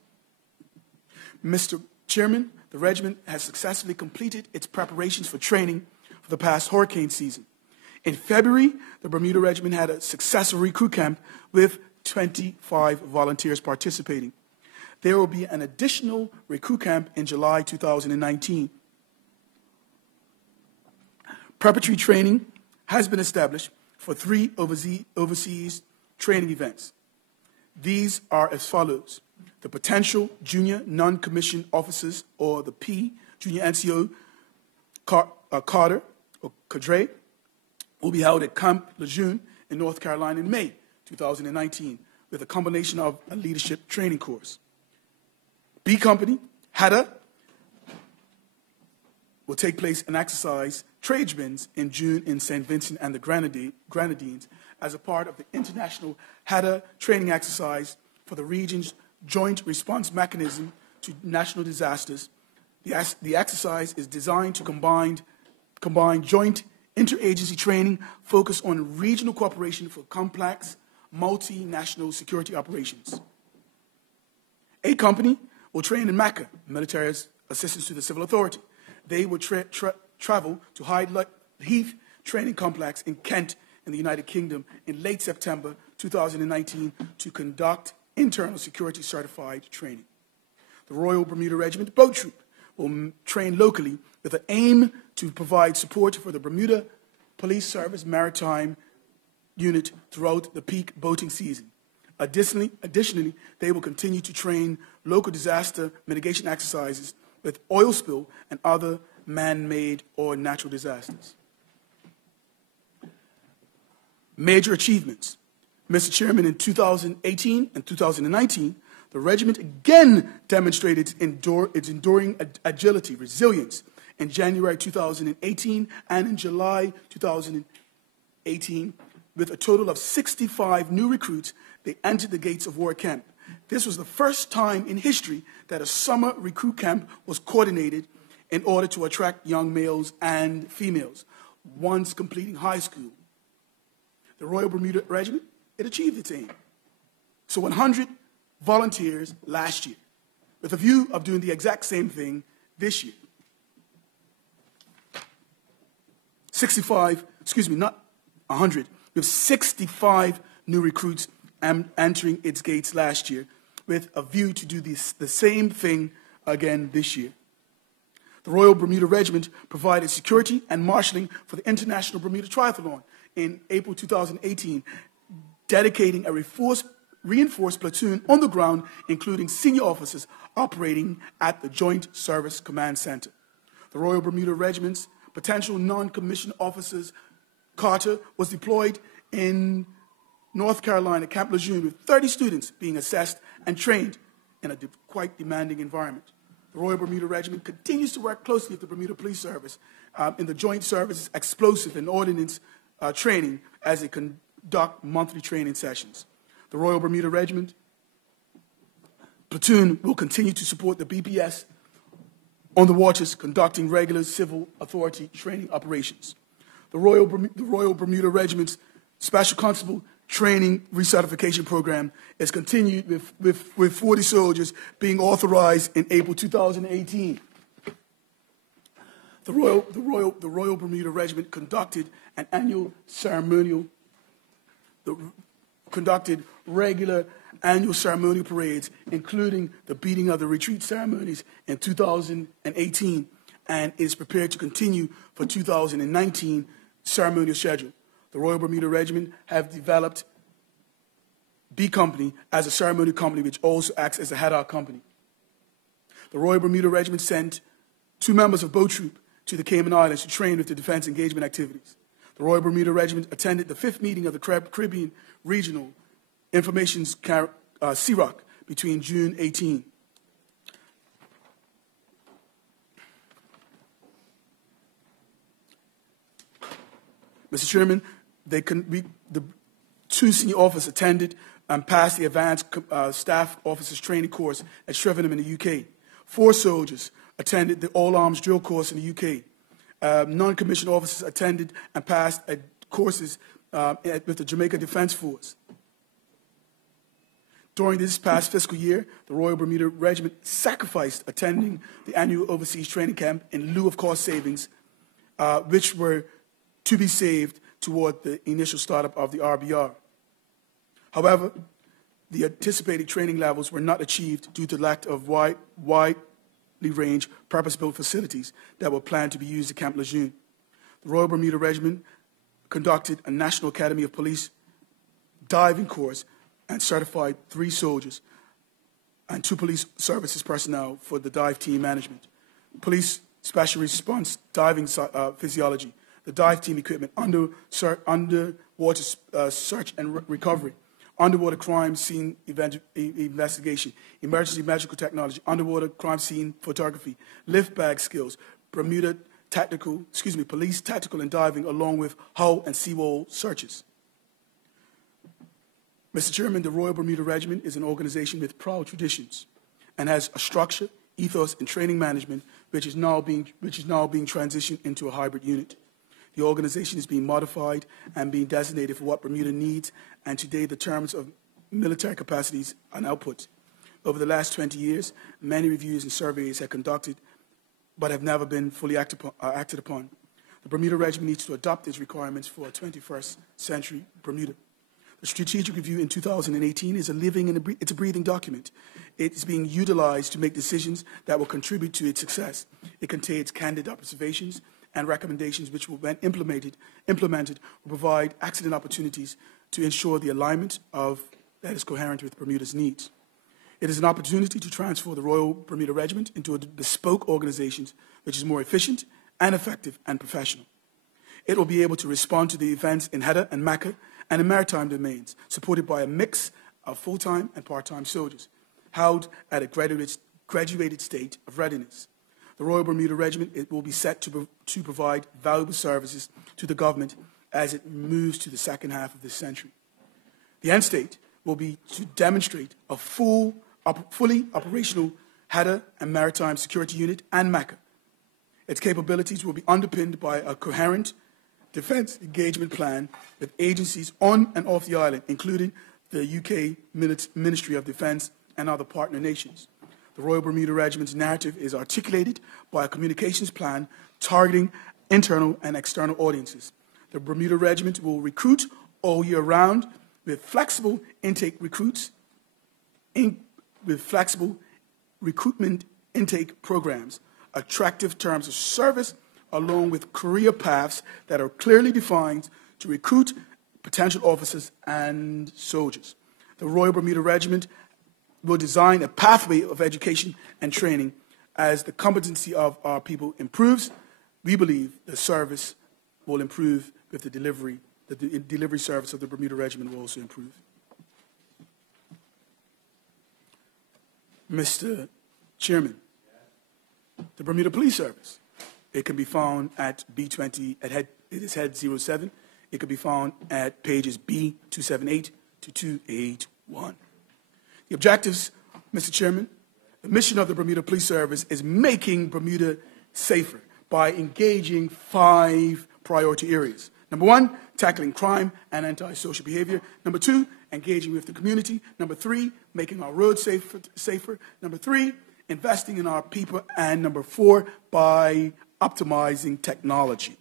Mr. Chairman, the regiment has successfully completed its preparations for training for the past hurricane season. In February, the Bermuda Regiment had a successful recruit camp with 25 volunteers participating. There will be an additional recruit camp in July 2019. Preparatory training has been established for 3 overseas training events. These are as follows. The Potential Junior Non-Commissioned Officers, or the P, Junior NCO Carter, or Cadre, will be held at Camp Lejeune in North Carolina in May 2019 with a combination of a leadership training course. B Company, HADA, will take place in exercise Tradesmen's in June in St. Vincent and the Grenadines as a part of the international HADA training exercise for the region's joint response mechanism to national disasters. The exercise is designed to combine joint interagency training focused on regional cooperation for complex multinational security operations. A Company will train in Mecca, military assistance to the civil authority. They will travel to Hyde Heath Training Complex in Kent in the United Kingdom in late September 2019 to conduct internal security certified training. The Royal Bermuda Regiment Boat Troop will train locally with an aim to provide support for the Bermuda Police Service Maritime Unit throughout the peak boating season. Additionally, they will continue to train local disaster mitigation exercises with oil spill and other man-made or natural disasters. Major achievements. Mr. Chairman, in 2018 and 2019, the regiment again demonstrated its enduring agility, resilience in January 2018 and in July 2018, with a total of 65 new recruits they entered the gates of War Camp. This was the first time in history that a summer recruit camp was coordinated in order to attract young males and females, once completing high school. The Royal Bermuda Regiment, it achieved its aim. So 100 volunteers last year, with a view of doing the exact same thing this year. not 100. We have 65 new recruits entering its gates last year, with a view to do the same thing again this year. The Royal Bermuda Regiment provided security and marshalling for the International Bermuda Triathlon in April 2018, dedicating a reinforced platoon on the ground, including senior officers operating at the Joint Service Command Center. The Royal Bermuda Regiment's potential non-commissioned officers, Carter, was deployed in North Carolina, Camp Lejeune, with 30 students being assessed and trained in a quite demanding environment. The Royal Bermuda Regiment continues to work closely with the Bermuda Police Service in the Joint Services Explosive and Ordnance training as they conduct monthly training sessions. The Royal Bermuda Regiment platoon will continue to support the BPS on the waters, conducting regular civil authority training operations. The Royal Bermuda Regiment's Special Constable Training Recertification Program is continued with 40 soldiers being authorized in April 2018. The Royal Bermuda Regiment conducted regular annual ceremonial parades, including the beating of the retreat ceremonies in 2018, and is prepared to continue for 2019 ceremonial schedule. The Royal Bermuda Regiment have developed B Company as a ceremonial company, which also acts as a head-out company. The Royal Bermuda Regiment sent 2 members of boat troop to the Cayman Islands to train with the defense engagement activities. The Royal Bermuda Regiment attended the 5th meeting of the Caribbean Regional Information CROC between June 18. Mr. Chairman, the 2 senior officers attended and passed the Advanced Staff Officers Training course at Shrivenham in the UK. 4 soldiers attended the All-Arms Drill course in the UK. Non-commissioned officers attended and passed courses with the Jamaica Defense Force. During this past fiscal year, the Royal Bermuda Regiment sacrificed attending the annual overseas training camp in lieu of cost savings, which were to be saved toward the initial startup of the RBR. However, the anticipated training levels were not achieved due to lack of widely ranged purpose-built facilities that were planned to be used at Camp Lejeune. The Royal Bermuda Regiment conducted a National Academy of Police diving course and certified 3 soldiers and 2 police services personnel for the dive team management, police special response diving physiology, the dive team equipment, underwater search and recovery, underwater crime scene investigation, emergency medical technology, underwater crime scene photography, lift bag skills, police tactical and diving, along with hull and seawall searches. Mr. Chairman, the Royal Bermuda Regiment is an organization with proud traditions and has a structure, ethos, and training management which is now being transitioned into a hybrid unit. The organization is being modified and being designated for what Bermuda needs, and today the terms of military capacities and output. Over the last 20 years, many reviews and surveys have conducted but have never been fully acted upon. The Bermuda Regiment needs to adopt its requirements for a 21st century Bermuda. The strategic review in 2018 is it's a breathing document. It's being utilized to make decisions that will contribute to its success. It contains candid observations and recommendations which will, when implemented, will provide excellent opportunities to ensure the alignment that is coherent with Bermuda's needs. It is an opportunity to transform the Royal Bermuda Regiment into a bespoke organization which is more efficient and effective and professional. It will be able to respond to the events in Hedda and Macca and in maritime domains, supported by a mix of full-time and part-time soldiers, held at a graduated state of readiness. The Royal Bermuda Regiment will be set to provide valuable services to the government as it moves to the second half of this century. The end state will be to demonstrate a fully operational header and maritime security unit and MECA. Its capabilities will be underpinned by a coherent defence engagement plan with agencies on and off the island, including the UK Ministry of Defence and other partner nations. The Royal Bermuda Regiment's narrative is articulated by a communications plan targeting internal and external audiences. The Bermuda Regiment will recruit all year round with flexible intake recruits, with flexible recruitment intake programs, attractive terms of service, along with career paths that are clearly defined to recruit potential officers and soldiers. The Royal Bermuda Regiment will design a pathway of education and training. As the competency of our people improves, we believe the service will improve with the delivery service of the Bermuda Regiment will also improve. Mr. Chairman, the Bermuda Police Service, it can be found at B20, it is head 07. It can be found at pages B278 to 281. The objectives, Mr. Chairman, the mission of the Bermuda Police Service is making Bermuda safer by engaging 5 priority areas. Number 1, tackling crime and antisocial behavior. Number 2, engaging with the community. Number 3, making our roads safer. Number 3, investing in our people. And number 4, by optimizing technology.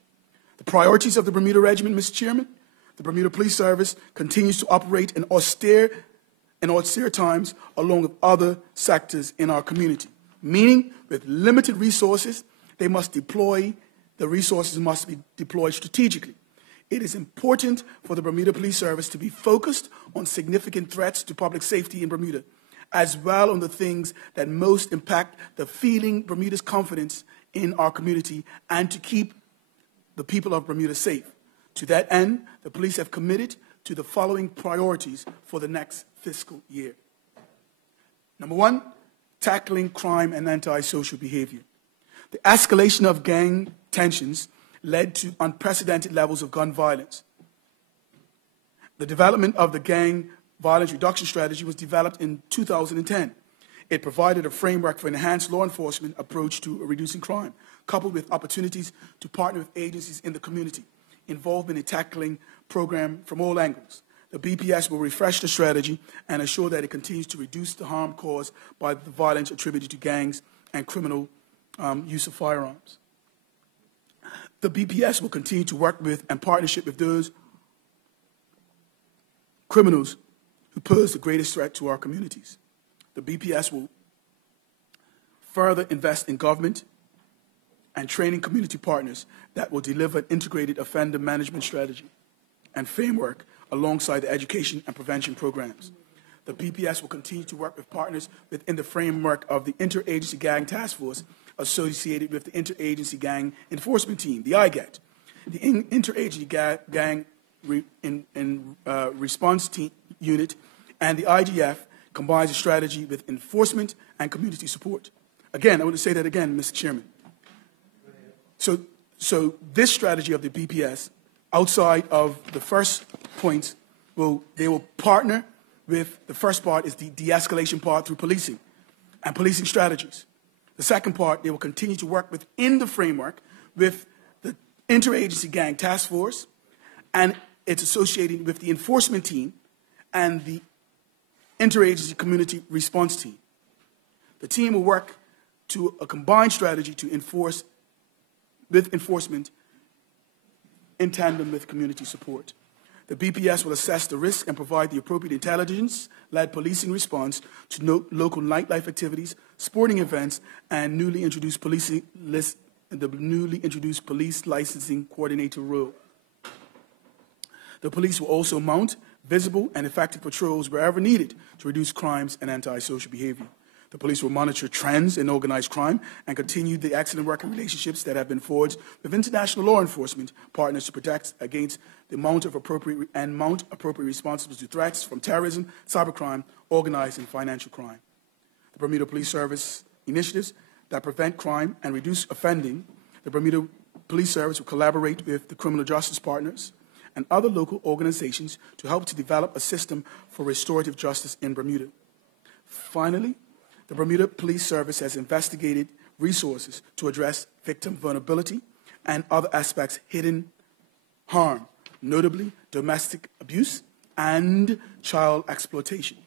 The priorities of the Bermuda Regiment, Mr. Chairman, the Bermuda Police Service continues to operate in austere times along with other sectors in our community, meaning with limited resources, the resources must be deployed strategically. It is important for the Bermuda Police Service to be focused on significant threats to public safety in Bermuda, as well on the things that most impact the feeling Bermuda's confidence in our community and to keep the people of Bermuda safe. To that end, the police have committed to the following priorities for the next fiscal year. Number 1, tackling crime and antisocial behavior. The escalation of gang tensions led to unprecedented levels of gun violence. The development of the gang violence reduction strategy was developed in 2010. It provided a framework for enhanced law enforcement approach to reducing crime, coupled with opportunities to partner with agencies in the community, involvement in tackling program from all angles. The BPS will refresh the strategy and ensure that it continues to reduce the harm caused by the violence attributed to gangs and criminal use of firearms. The BPS will continue to work with and partnership with those criminals who pose the greatest threat to our communities. The BPS will further invest in government and training community partners that will deliver an integrated offender management strategy and framework alongside the education and prevention programs. The BPS will continue to work with partners within the framework of the Interagency Gang Task Force associated with the Interagency Gang Enforcement Team, the IGAT. The Interagency Gang Response Team Unit and the IGF combines a strategy with enforcement and community support. Again, I want to say that again, Mr. Chairman. So this strategy of the BPS, outside of the first points, they will partner with, the first part is the de-escalation part through policing and policing strategies. The second part, they will continue to work within the framework with the Interagency Gang Task Force and it's associated with the enforcement team and the Interagency Community Response Team. The team will work to a combined strategy to enforce with enforcement in tandem with community support. The BPS will assess the risk and provide the appropriate intelligence-led policing response to local nightlife activities, sporting events, and the newly introduced police licensing coordinator role. The police will also mount visible and effective patrols wherever needed to reduce crimes and antisocial behavior. The police will monitor trends in organized crime and continue the excellent working relationships that have been forged with international law enforcement partners to protect against the mount appropriate responses to threats from terrorism, cybercrime, organized and financial crime. The Bermuda Police Service initiatives that prevent crime and reduce offending. The Bermuda Police Service will collaborate with the criminal justice partners and other local organizations to help to develop a system for restorative justice in Bermuda. Finally, the Bermuda Police Service has investigated resources to address victim vulnerability and other aspects hidden harm, notably domestic abuse and child exploitation.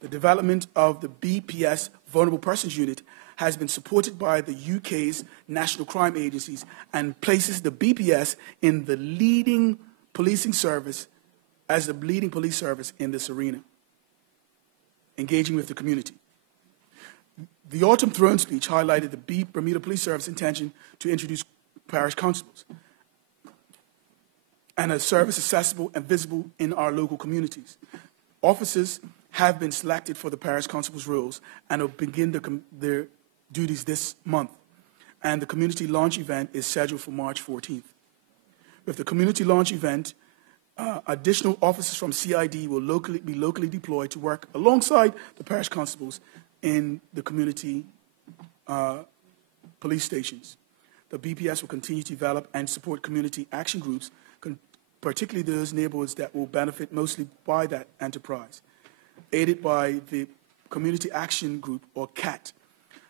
The development of the BPS Vulnerable Persons Unit has been supported by the UK's national crime agencies and places the BPS in the leading policing service as the leading police service in this arena, engaging with the community. The Autumn Throne speech highlighted the Bermuda Police Service intention to introduce parish constables and a service accessible and visible in our local communities. Officers have been selected for the parish constables' roles and will begin their duties this month. And the community launch event is scheduled for March 14th. With the community launch event, additional officers from CID will be locally deployed to work alongside the parish constables in the community police stations. The BPS will continue to develop and support community action groups, particularly those neighborhoods that will benefit mostly by that enterprise. Aided by the Community Action Group, or CAT,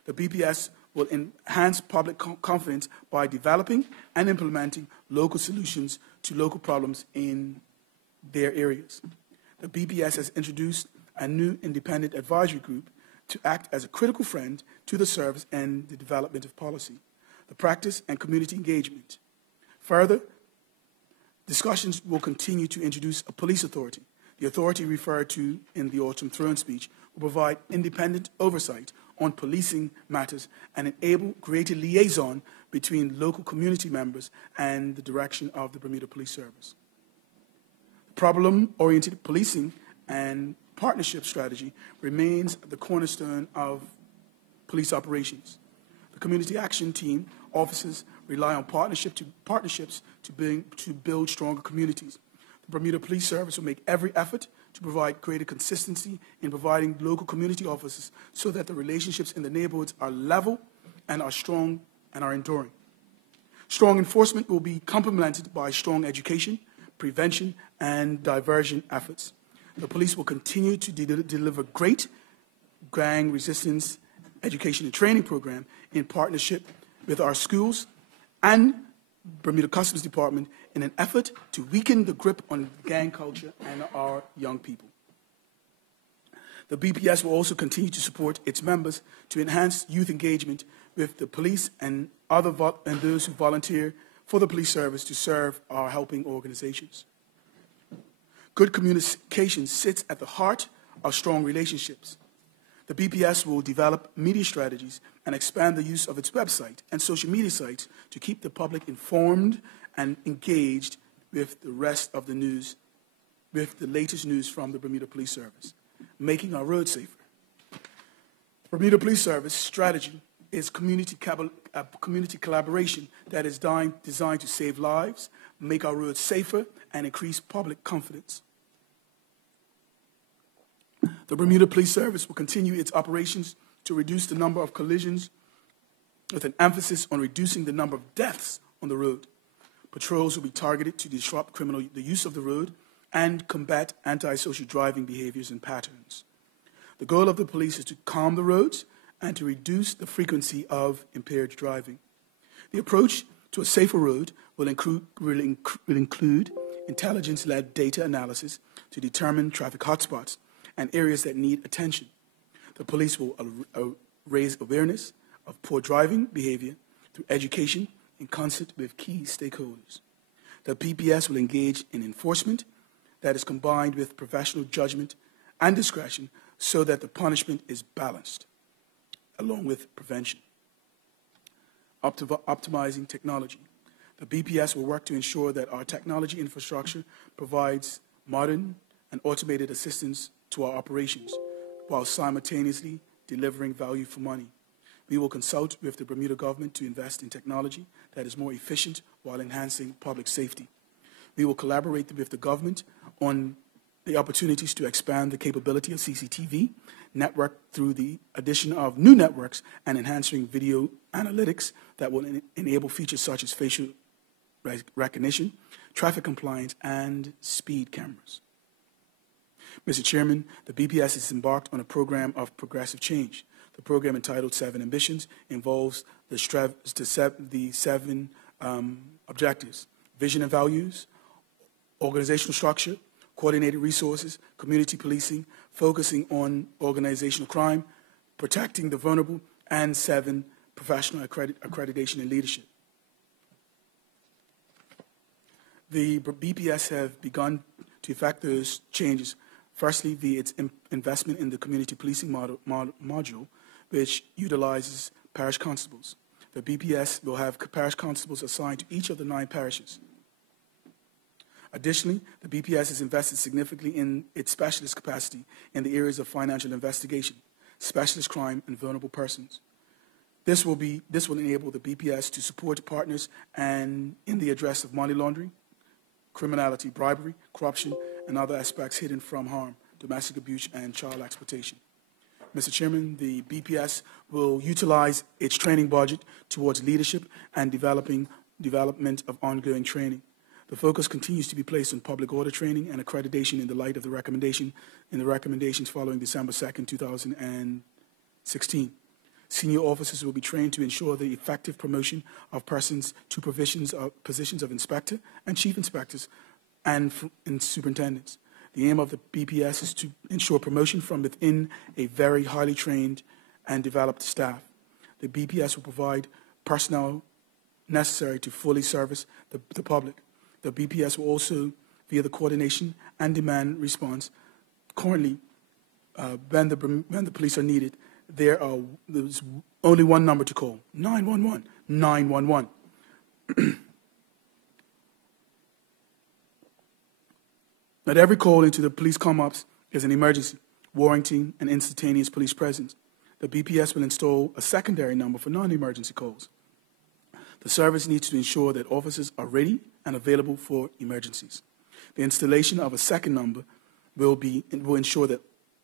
the BPS will enhance public confidence by developing and implementing local solutions to local problems in their areas. The BPS has introduced a new independent advisory group to act as a critical friend to the service and the development of policy, the practice and community engagement. Further, discussions will continue to introduce a police authority. The authority referred to in the Autumn Throne speech will provide independent oversight on policing matters and enable greater liaison between local community members and the direction of the Bermuda Police Service. Problem-oriented policing and partnership strategy remains the cornerstone of police operations. The Community Action Team officers rely on partnerships to build stronger communities. The Bermuda Police Service will make every effort to provide greater consistency in providing local community officers so that the relationships in the neighborhoods are level and are strong and are enduring. Strong enforcement will be complemented by strong education, prevention, and diversion efforts. The police will continue to deliver great gang resistance education and training program in partnership with our schools and Bermuda Customs Department in an effort to weaken the grip on gang culture and our young people. The BPS will also continue to support its members to enhance youth engagement with the police and those who volunteer for the police service to serve our helping organizations. Good communication sits at the heart of strong relationships. The BPS will develop media strategies and expand the use of its website and social media sites to keep the public informed and engaged with the rest of the news, with the latest news from the Bermuda Police Service, making our roads safer. The Bermuda Police Service strategy is community collaboration that is designed to save lives, make our roads safer, and increase public confidence. The Bermuda Police Service will continue its operations to reduce the number of collisions with an emphasis on reducing the number of deaths on the road. Patrols will be targeted to disrupt the use of the road and combat antisocial driving behaviors and patterns. The goal of the police is to calm the roads and to reduce the frequency of impaired driving. The approach to a safer road will include intelligence-led data analysis to determine traffic hotspots and areas that need attention. The police will raise awareness of poor driving behavior through education in concert with key stakeholders. The BPS will engage in enforcement that is combined with professional judgment and discretion so that the punishment is balanced, along with prevention. Optimizing technology. The BPS will work to ensure that our technology infrastructure provides modern and automated assistance to our operations, while simultaneously delivering value for money. We will consult with the Bermuda government to invest in technology that is more efficient while enhancing public safety. We will collaborate with the government on the opportunities to expand the capability of CCTV network through the addition of new networks and enhancing video analytics that will enable features such as facial recognition traffic compliance, and speed cameras. Mr. Chairman, the BPS has embarked on a program of progressive change. The program, entitled 7 Ambitions, involves the seven objectives: vision and values, organizational structure, coordinated resources, community policing, focusing on organizational crime, protecting the vulnerable, and 7, professional accreditation and leadership. The BPS have begun to effect those changes, firstly via its investment in the community policing module, which utilizes parish constables. The BPS will have parish constables assigned to each of the 9 parishes. Additionally, the BPS has invested significantly in its specialist capacity in the areas of financial investigation, specialist crime, and vulnerable persons. This will enable the BPS to support partners and in the address of money laundering, criminality, bribery, corruption, and other aspects hidden from harm, domestic abuse, and child exploitation. Mr. Chairman, the BPS will utilize its training budget towards leadership and development of ongoing training. The focus continues to be placed on public order training and accreditation in the light of the recommendations following December 2nd, 2016. Senior officers will be trained to ensure the effective promotion of persons to positions of inspector and chief inspectors and superintendents. The aim of the BPS is to ensure promotion from within a very highly trained and developed staff. The BPS will provide personnel necessary to fully service the public. The BPS will also, via the coordination and demand response, currently, when the police are needed, there's only one number to call: 911. 911. Not every call into the police come-ups is an emergency, warranting an instantaneous police presence. The BPS will install a secondary number for non-emergency calls. The service needs to ensure that officers are ready and available for emergencies. The installation of a second number will ensure that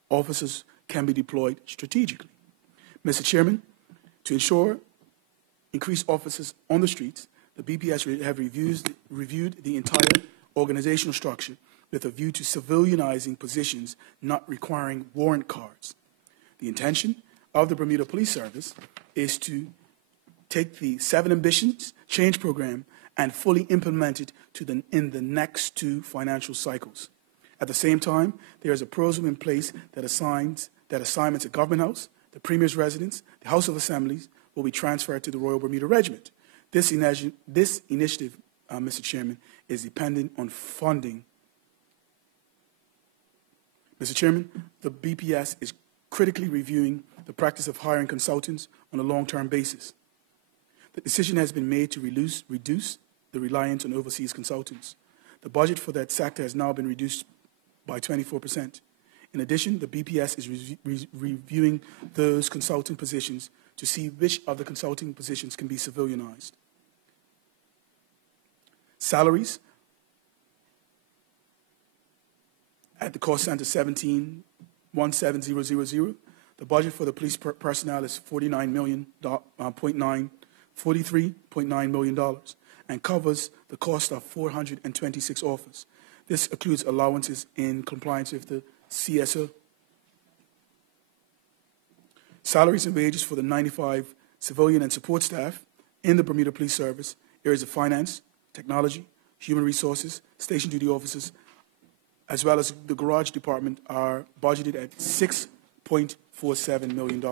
officers can be deployed strategically. Mr. Chairman, to ensure increased officers on the streets, the BPS have reviewed the entire organizational structure with a view to civilianizing positions not requiring warrant cards. The intention of the Bermuda Police Service is to take the 7 Ambitions change program and fully implement it in the next 2 financial cycles. At the same time, there is a program in place that assignments at Government House, the Premier's residence, the House of Assemblies will be transferred to the Royal Bermuda Regiment. This initiative, Mr. Chairman, is dependent on funding. Mr. Chairman, the BPS is critically reviewing the practice of hiring consultants on a long-term basis. The decision has been made to reduce the reliance on overseas consultants. The budget for that sector has now been reduced by 24%. In addition, the BPS is reviewing those consulting positions to see which of the consulting positions can be civilianized. Salaries at the cost center 17,170,000. The budget for the police personnel is $43.9 million and covers the cost of 426 officers. This includes allowances in compliance with the CSO. Salaries and wages for the 95 civilian and support staff in the Bermuda Police Service, areas of finance, technology, human resources, station duty officers, as well as the garage department are budgeted at $6.47 million.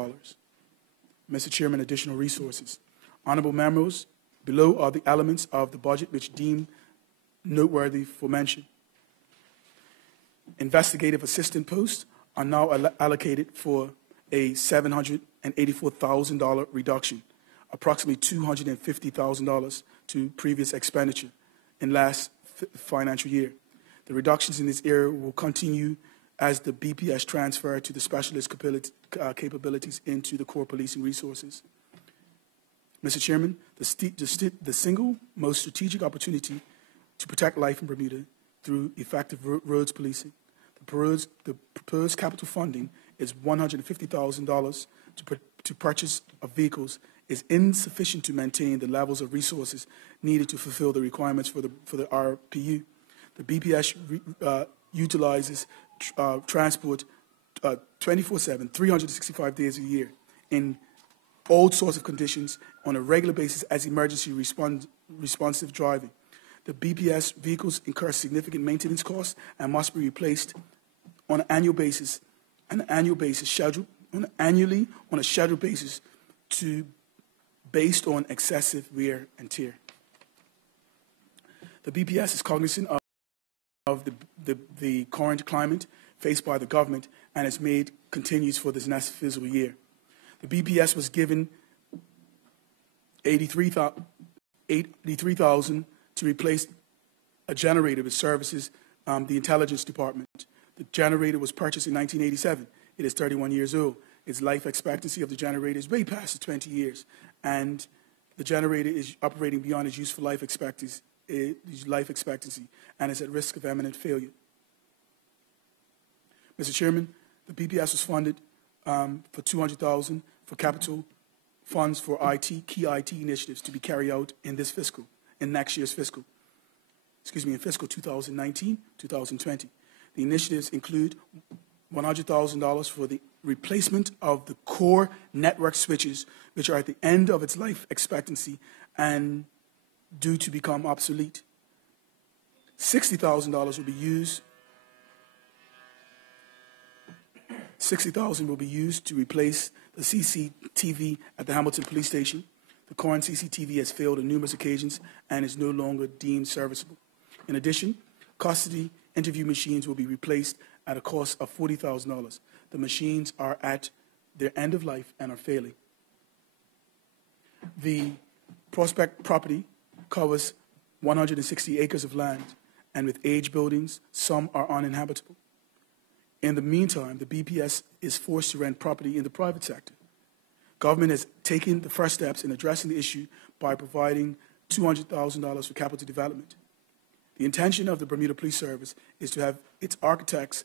Mr. Chairman, additional resources. Honorable members, below are the elements of the budget which deem noteworthy for mention. Investigative assistant posts are now allocated for a $784,000 reduction, approximately $250,000 to previous expenditure in last financial year. The reductions in this area will continue as the BPS transfer to the specialist capabilities into the core policing resources. Mr. Chairman, the single most strategic opportunity to protect life in Bermuda through effective roads policing. The proposed capital funding is $150,000 to purchase of vehicles is insufficient to maintain the levels of resources needed to fulfill the requirements for the RPU. The BPS utilizes transport 24/7, 365 days a year in all sorts of conditions on a regular basis as emergency responsive driving. The BPS vehicles incur significant maintenance costs and must be replaced on an annual basis, annually on a scheduled basis based on excessive wear and tear. The BPS is cognizant of the current climate faced by the government and has made continues for this next fiscal year. The BPS was given $83,000 to replace a generator which services the intelligence department. The generator was purchased in 1987. It is 31 years old. Its life expectancy of the generator is way past the 20 years, and the generator is operating beyond its useful life expectancy and is at risk of imminent failure. Mr. Chairman, the BPS was funded for $200,000 for capital funds for key IT initiatives to be carried out in next year's fiscal. In fiscal 2019-2020. The initiatives include $100,000 for the replacement of the core network switches, which are at the end of its life expectancy and due to become obsolete. $60,000 will be used. $60,000 will be used to replace the CCTV at the Hamilton Police Station. The current CCTV has failed on numerous occasions and is no longer deemed serviceable. In addition, custody interview machines will be replaced at a cost of $40,000. The machines are at their end of life and are failing. The prospect property covers 160 acres of land, and with aged buildings, some are uninhabitable. In the meantime, the BPS is forced to rent property in the private sector. Government has taken the first steps in addressing the issue by providing $200,000 for capital development. The intention of the Bermuda Police Service is to have its architects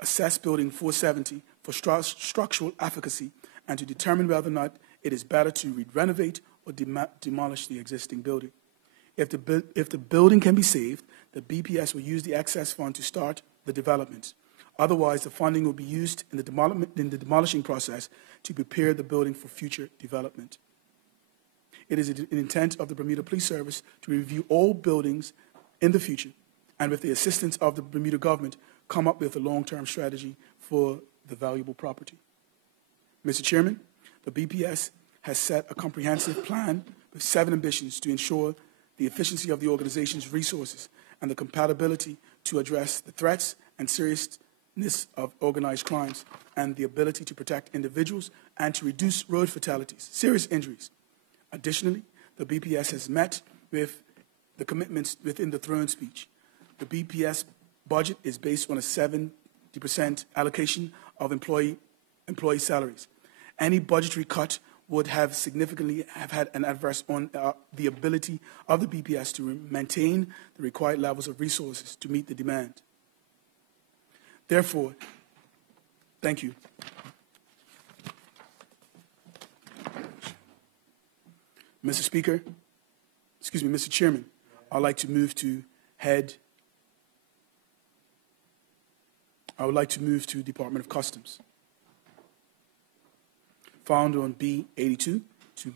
assess Building 470 for structural efficacy and to determine whether or not it is better to renovate or demolish the existing building. If the building can be saved, the BPS will use the excess fund to start the development. Otherwise, the funding will be used in the demolishing process to prepare the building for future development. It is an intent of the Bermuda Police Service to review all buildings in the future, and with the assistance of the Bermuda government, come up with a long-term strategy for the valuable property. Mr. Chairman, the BPS has set a comprehensive plan with 7 ambitions to ensure the efficiency of the organization's resources and the compatibility to address the threats and seriousness of organized crimes and the ability to protect individuals and to reduce road fatalities, serious injuries. Additionally, the BPS has met with the commitments within the throne speech. The BPS budget is based on a 70% allocation of employee salaries. Any budgetary cut would have significantly had an adverse on the ability of the BPS to maintain the required levels of resources to meet the demand. Therefore, thank you. Mr. Chairman, I'd like to move to Department of Customs. Found on B82 to,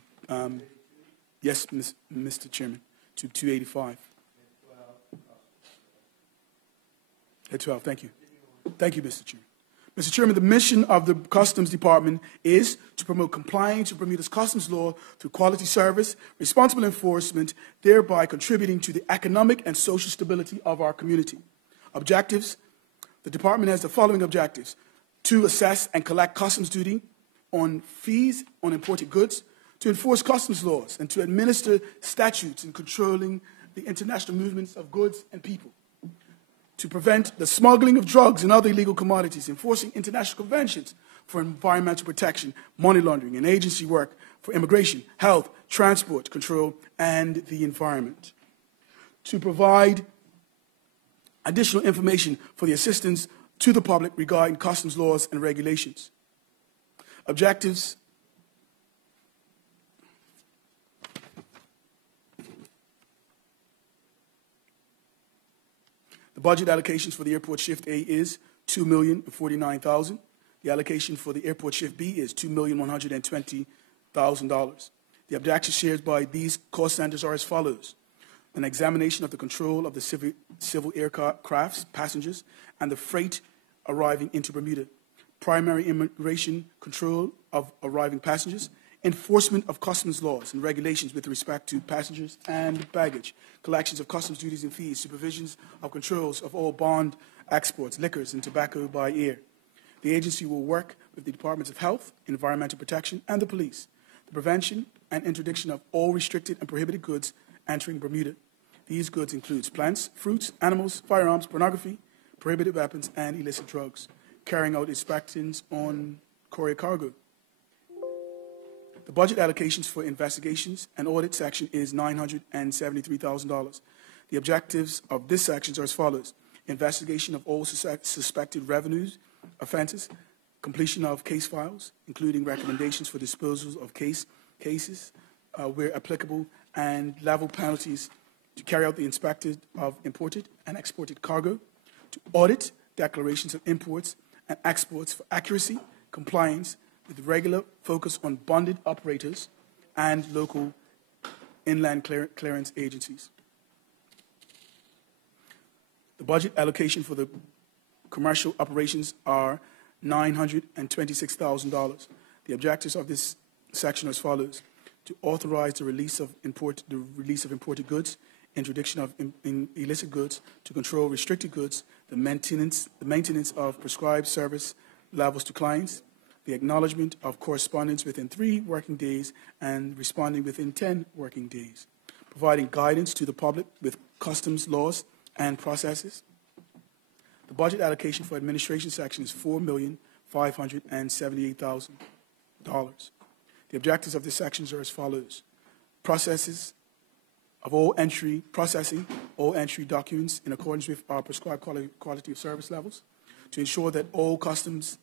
yes, Mr. Chairman, to 285. At 12, thank you. Thank you, Mr. Chairman. Mr. Chairman, the mission of the Customs Department is to promote compliance with Bermuda's customs law through quality service, responsible enforcement, thereby contributing to the economic and social stability of our community. Objectives: the department has the following objectives: to assess and collect customs duty on fees on imported goods, to enforce customs laws, and to administer statutes in controlling the international movements of goods and people, to prevent the smuggling of drugs and other illegal commodities, enforcing international conventions for environmental protection, money laundering, and agency work for immigration, health, transport control, and the environment, to provide additional information for the assistance to the public regarding customs laws and regulations. Objectives The budget allocations for the airport shift A is $2,049,000. The allocation for the airport shift B is $2,120,000. The objectives shared by these cost centers are as follows: an examination of the control of the civil aircrafts, passengers, and the freight arriving into Bermuda, primary immigration control of arriving passengers, enforcement of customs laws and regulations with respect to passengers and baggage, collections of customs duties and fees, supervisions of controls of all bond exports, liquors, and tobacco by air. The agency will work with the Departments of Health, Environmental Protection, and the police, the prevention and interdiction of all restricted and prohibited goods entering Bermuda. These goods include plants, fruits, animals, firearms, pornography, prohibited weapons, and illicit drugs, carrying out inspections on courier cargo. The budget allocations for investigations and audit section is $973,000. The objectives of this section are as follows: investigation of all suspected revenues offenses, completion of case files, including recommendations for disposals of cases where applicable, and level penalties to carry out the inspection of imported and exported cargo, to audit declarations of imports and exports for accuracy, compliance, with regular focus on bonded operators and local inland clearance agencies. The budget allocation for the commercial operations are $926,000. The objectives of this section are as follows: to authorize the release of imported goods, interdiction of illicit goods, to control restricted goods, the maintenance of prescribed service levels to clients, the acknowledgement of correspondence within 3 working days and responding within 10 working days, providing guidance to the public with customs laws and processes. The budget allocation for administration section is $4,578,000. The objectives of this section are as follows: processing all entry documents in accordance with our prescribed quality of service levels, to ensure that all customers'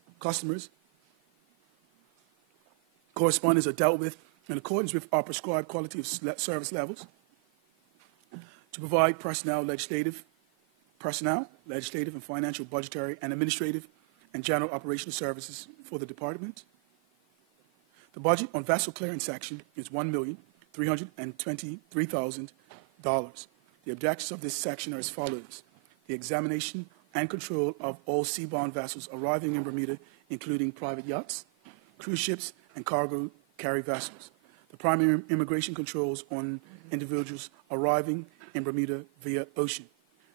correspondence are dealt with in accordance with our prescribed quality of service levels, to provide legislative, and financial, budgetary, and administrative, and general operational services for the department. The budget on vessel clearance section is $1,323,000. The objectives of this section are as follows: the examination and control of all seabound vessels arriving in Bermuda, including private yachts, cruise ships, and cargo carry vessels. The primary immigration controls on individuals arriving in Bermuda via ocean.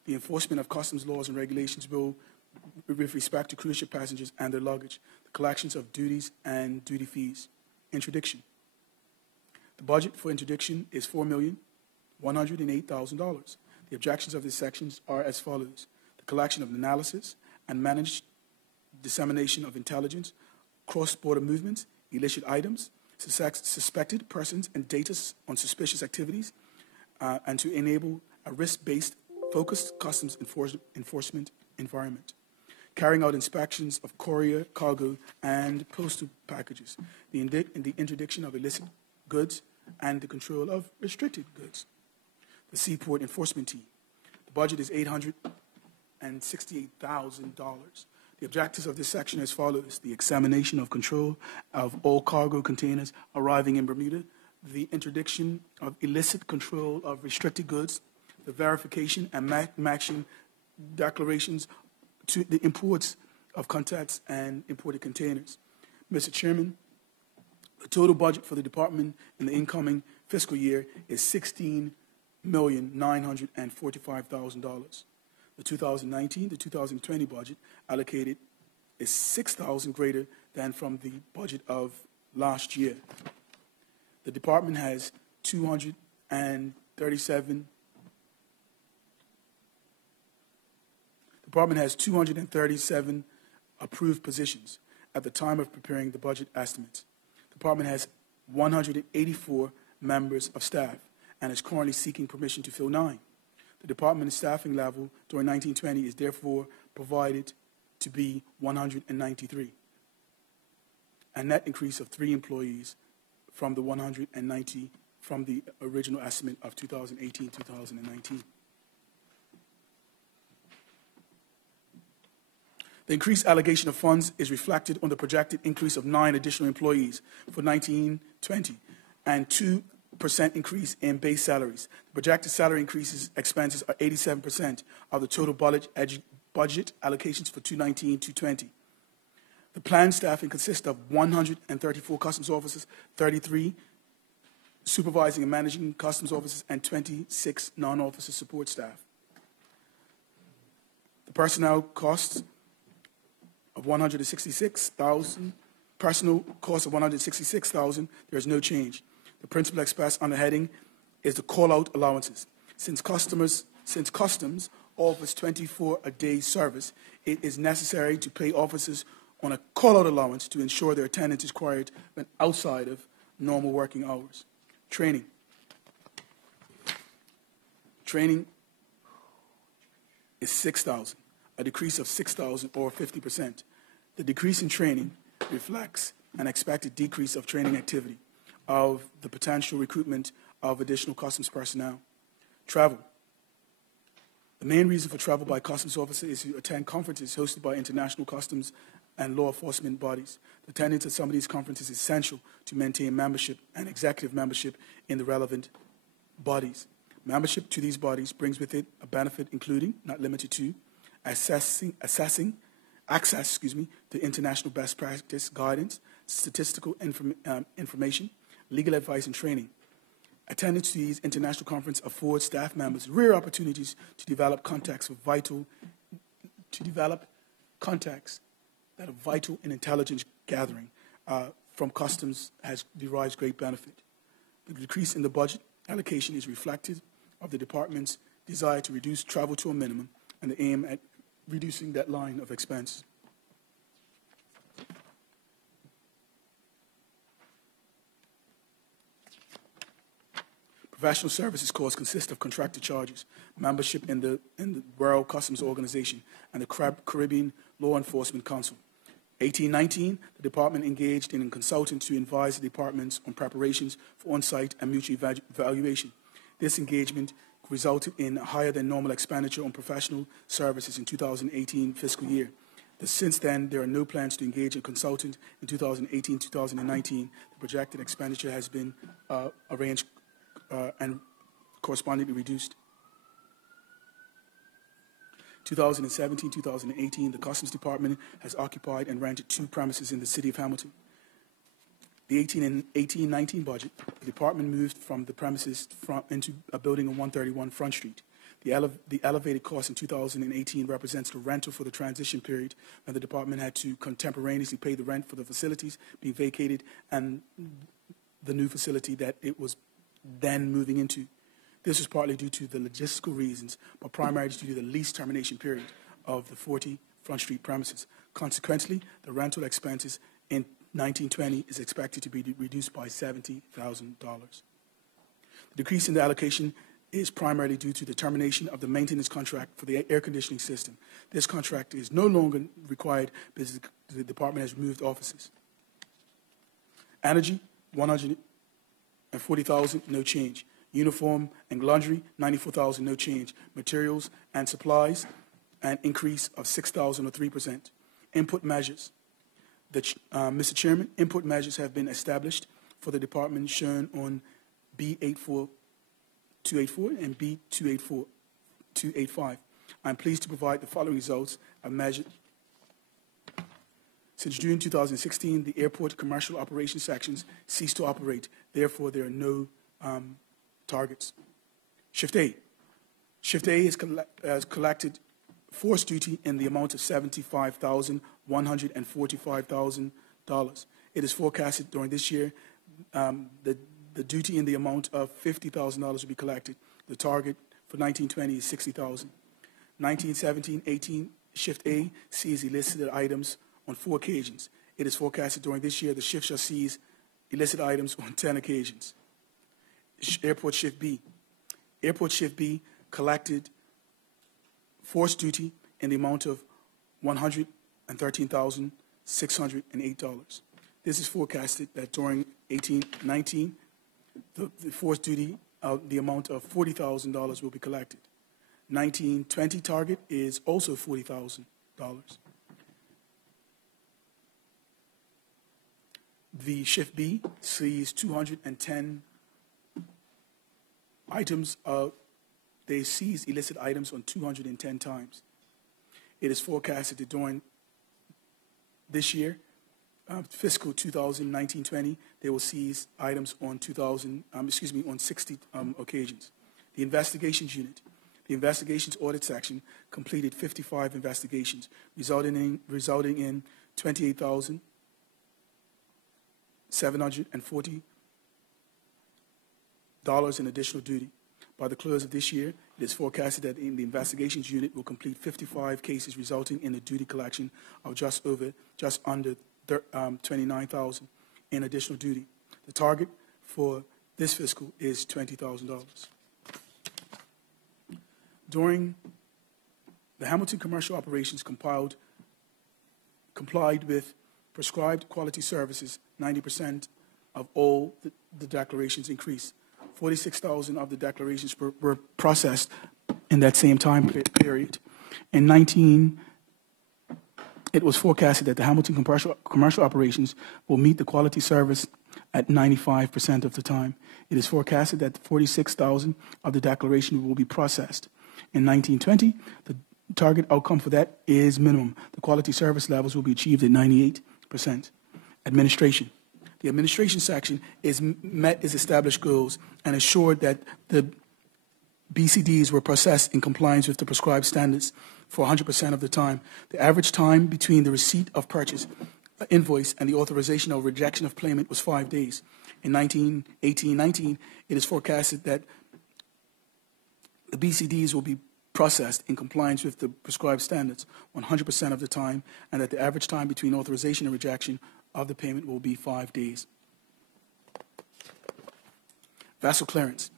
The enforcement of customs laws and regulations with respect to cruise ship passengers and their luggage. The collections of duties and duty fees. Interdiction. The budget for interdiction is $4,108,000. The objectives of these sections are as follows: the collection of analysis and managed dissemination of intelligence, cross-border movements, illicit items, suspected persons, and data on suspicious activities, and to enable a risk-based, focused customs enforcement environment. Carrying out inspections of courier, cargo, and postal packages, the interdiction of illicit goods, and the control of restricted goods. The Seaport Enforcement Team. The budget is $868,000. The objectives of this section are as follows: the examination of control of all cargo containers arriving in Bermuda, the interdiction of illicit control of restricted goods, the verification and matching declarations to the imports of contents and imported containers. Mr. Chairman, the total budget for the department in the incoming fiscal year is $16,945,000. The 2019 to 2020 budget allocated is $6,000 greater than from the budget of last year. The department has 237 approved positions at the time of preparing the budget estimates. The department has 184 members of staff and is currently seeking permission to fill 9. The department's staffing level during 1920 is therefore provided to be 193, a net increase of 3 employees from the 190 from the original estimate of 2018-2019. The increased allocation of funds is reflected on the projected increase of 9 additional employees for 1920 and 2% increase in base salaries. The projected salary expenses are 87% of the total budget allocations for 2019-2020. The planned staffing consists of 134 customs officers, 33 supervising and managing customs officers, and 26 non-officer support staff. The personnel costs of $166,000. Personal cost of $166,000. There is no change. The principal expense on the heading is the call-out allowances. Since customs offers 24-a-day service, it is necessary to pay officers on a call-out allowance to ensure their attendance is required when outside of normal working hours. Training. Training is $6,000, a decrease of $6,000 or 50%. The decrease in training reflects an expected decrease of training activity, of the potential recruitment of additional customs personnel. Travel. The main reason for travel by customs officers is to attend conferences hosted by international customs and law enforcement bodies. The attendance at some of these conferences is essential to maintain membership and executive membership in the relevant bodies. Membership to these bodies brings with it a benefit including, not limited to, access to international best practice guidance, statistical information, legal advice, and training. Attendance to these international conferences affords staff members rare opportunities to develop contacts that are vital in intelligence gathering from customs derives great benefit. The decrease in the budget allocation is reflective of the department's desire to reduce travel to a minimum and the aim at reducing that line of expense. Professional services costs consist of contracted charges, membership in the World Customs Organization, and the Caribbean Law Enforcement Council. 1819, the department engaged in a consultant to advise the departments on preparations for on-site and mutual evaluation. This engagement resulted in a higher than normal expenditure on professional services in 2018 fiscal year. Since then, there are no plans to engage a consultant in 2018-2019. The projected expenditure has been arranged and correspondingly reduced. 2017-2018, the Customs Department has occupied and rented 2 premises in the city of Hamilton. The 18-19 budget, the department moved from the premises into a building on 131 Front Street. The elevated cost in 2018 represents the rental for the transition period when the department had to contemporaneously pay the rent for the facilities being vacated and the new facility that it was then moving into. This was partly due to the logistical reasons, but primarily due to the lease termination period of the 40 Front Street premises. Consequently, the rental expenses in 1920 is expected to be reduced by $70,000. The decrease in the allocation is primarily due to the termination of the maintenance contract for the air conditioning system. This contract is no longer required because the department has moved offices. Energy, $140,000, no change. Uniform and laundry, $94,000, no change. Materials and supplies, an increase of $6,000 or 3%. Input measures. Mr. Chairman, input measures have been established for the department shown on B84284 and B285. I'm pleased to provide the following results of measure. Since June 2016, the airport commercial operations sections ceased to operate. Therefore, there are no targets. Shift A. Shift A has collected force duty in the amount of $75,145,000. It is forecasted during this year the duty in the amount of $50,000 will be collected. The target for 1920 is $60,000. 1917-18, Shift A sees illicit items on 4 occasions. It is forecasted during this year the shift shall seize illicit items on 10 occasions. Airport Shift B. Airport Shift B collected force duty in the amount of $113,608. This is forecasted that during 1819, the force duty of the amount of $40,000 will be collected. 1920 target is also $40,000. The Shift B sees 210 items. They seize illicit items on 210 times. It is forecasted that during this year, fiscal 2019-20, they will seize items on 60 occasions. The Investigations Unit. The Investigations Audit Section completed 55 investigations, resulting in $28,740 in additional duty. By the close of this year, it is forecasted that the Investigations Unit will complete 55 cases, resulting in a duty collection of just under $29,000 in additional duty. The target for this fiscal is $20,000. During the Hamilton commercial operations complied with prescribed quality services, 90% of all the declarations increased. 46,000 of the declarations were processed in that same time period. In 19, it was forecasted that the Hamilton commercial operations will meet the quality service at 95% of the time. It is forecasted that 46,000 of the declaration will be processed. In 1920, the target outcome for that is minimum. The quality service levels will be achieved at 98%. Administration. The administration section met its established goals and assured that the BCDs were processed in compliance with the prescribed standards for 100% of the time. The average time between the receipt of purchase invoice and the authorization or rejection of payment was 5 days. In 1918-19, it is forecasted that the BCDs will be processed in compliance with the prescribed standards 100% of the time, and that the average time between authorization and rejection of the payment will be 5 days. Vessel clearance.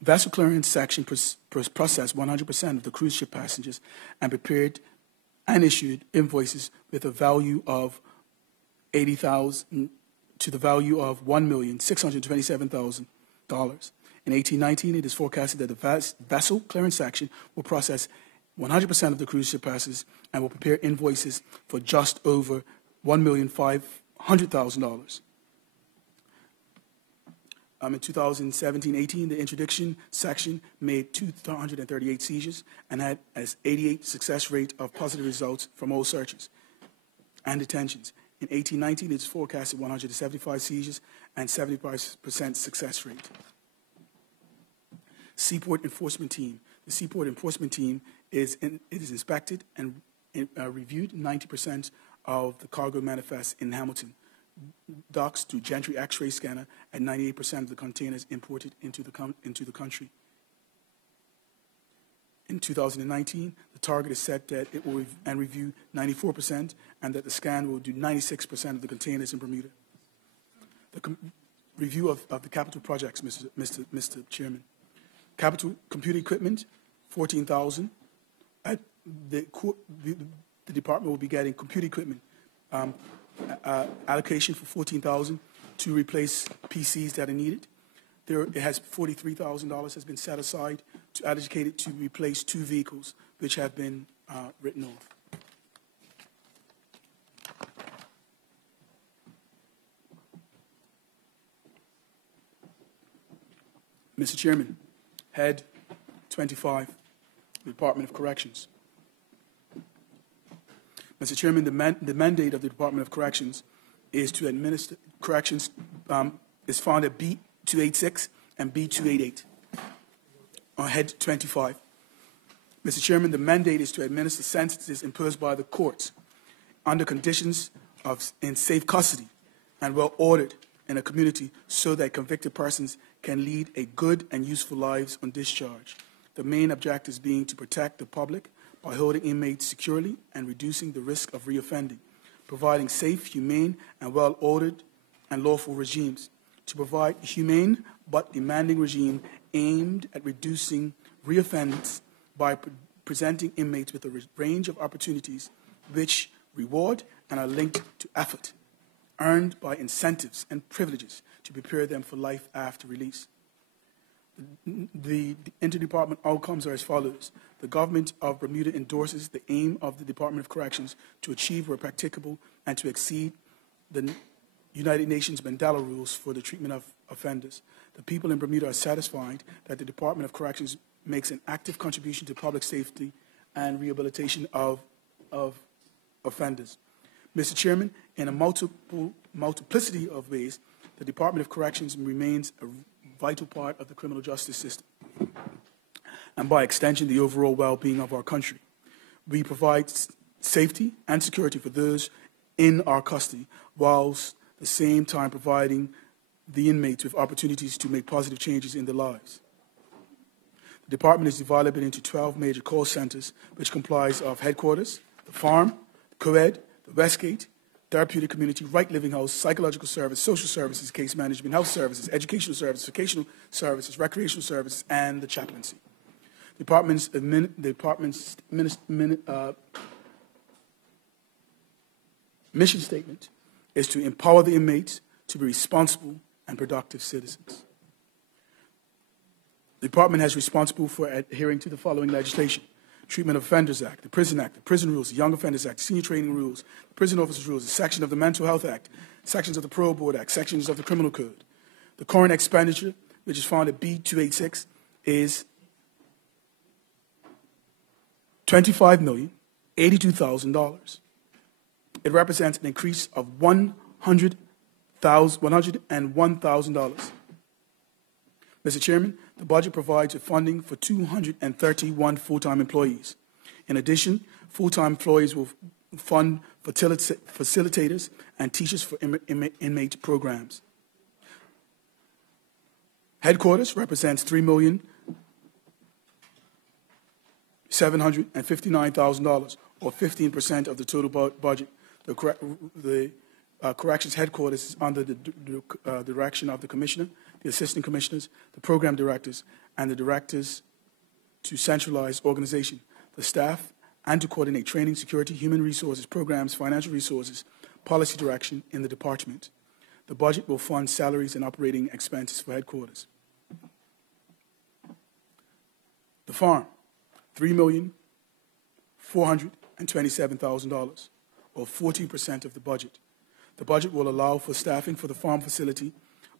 Vessel clearance section processed 100% of the cruise ship passengers and prepared and issued invoices with a value of $80,000 to the value of $1,627,000. In 1819, it is forecasted that the vessel clearance section will process 100% of the cruise ship passes and will prepare invoices for just over $1,500,000. In 2017-18, the interdiction section made 238 seizures and had an 88% success rate of positive results from all searches and detentions. In 18-19, it is forecasted 175 seizures and 75% success rate. Seaport Enforcement Team. The Seaport Enforcement Team is inspected and reviewed 90% of the cargo manifests in Hamilton docks through Gentry X-ray scanner, and 98% of the containers imported into the country. In 2019, the target is set that it will review 94%, and that the scan will do 96% of the containers in Bermuda. The review of the capital projects, Mr. Chairman. Capital computer equipment, 14,000. The department will be getting computer equipment allocation for 14,000 to replace PCs that are needed. It has $43,000 has been set aside to allocate it to replace 2 vehicles which have been written off. Mr. Chairman, Head 25, Department of Corrections. Mr. Chairman, the mandate of the Department of Corrections is to administer corrections is found at B286 and B288 on Head 25. Mr. Chairman, the mandate is to administer sentences imposed by the courts under conditions in safe custody and well ordered in a community so that convicted persons can lead a good and useful lives on discharge. The main objectives being to protect the public by holding inmates securely and reducing the risk of reoffending, providing safe, humane, and well-ordered and lawful regimes, to provide a humane but demanding regime aimed at reducing reoffendance by presenting inmates with a range of opportunities which reward and are linked to effort, earned by incentives and privileges to prepare them for life after release. The interdepartment outcomes are as follows. The government of Bermuda endorses the aim of the Department of Corrections to achieve where practicable and to exceed the United Nations Mandela rules for the treatment of offenders. The people in Bermuda are satisfied that the Department of Corrections makes an active contribution to public safety and rehabilitation of offenders. Mr. Chairman, in a multiplicity of ways, the Department of Corrections remains a vital part of the criminal justice system, and by extension, the overall well-being of our country. We provide safety and security for those in our custody, whilst at the same time providing the inmates with opportunities to make positive changes in their lives. The department is divided into 12 major call centers, which comprise of headquarters, the farm, the co-ed, the Westgate, therapeutic community, right living house, psychological service, social services, case management, health services, educational services, vocational services, recreational services, and the chaplaincy. The department's mission statement is to empower the inmates to be responsible and productive citizens. The department has responsible for adhering to the following legislation: Treatment of Offenders Act, the Prison Act, the Prison Rules, the Young Offenders Act, Senior Training Rules, the Prison Officers Rules, a section of the Mental Health Act, sections of the Parole Board Act, sections of the Criminal Code. The current expenditure, which is found at B286, is $25,082,000. It represents an increase of $101,000. Mr. Chairman, the budget provides funding for 231 full-time employees. In addition, full-time employees will fund facilitators and teachers for inmate programs. Headquarters represents $3,759,000, or 15% of the total budget. The Corrections Headquarters is under the direction of the Commissioner, the Assistant Commissioners, the Program Directors, and the Directors to centralize organization, the staff, and to coordinate training, security, human resources, programs, financial resources, policy direction in the Department. The budget will fund salaries and operating expenses for headquarters. The farm, $3,427,000, or 14% of the budget. The budget will allow for staffing for the farm facility,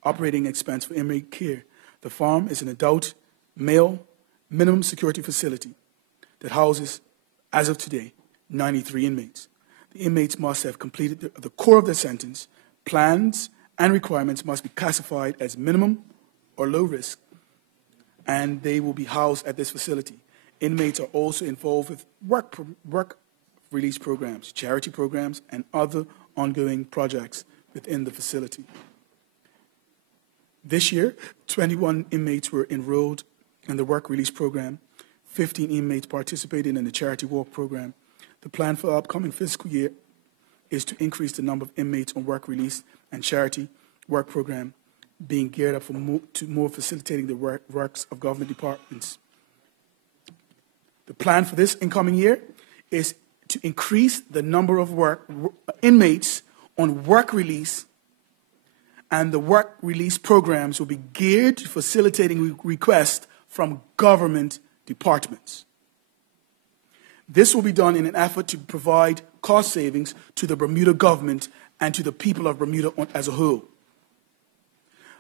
operating expense for inmate care. The farm is an adult, male, minimum security facility that houses, as of today, 93 inmates. The inmates must have completed the core of their sentence. Plans and requirements must be classified as minimum or low risk, and they will be housed at this facility. Inmates are also involved with work release programs, charity programs, and other ongoing projects within the facility. This year, 21 inmates were enrolled in the work release program. 15 inmates participated in the charity walk program. The plan for the upcoming fiscal year is to increase the number of inmates on work release and charity work program, being geared up for more facilitating the works of government departments. The plan for this incoming year is to increase the number of inmates on work release, and the work release programs will be geared to facilitating requests from government departments. This will be done in an effort to provide cost savings to the Bermuda government and to the people of Bermuda as a whole.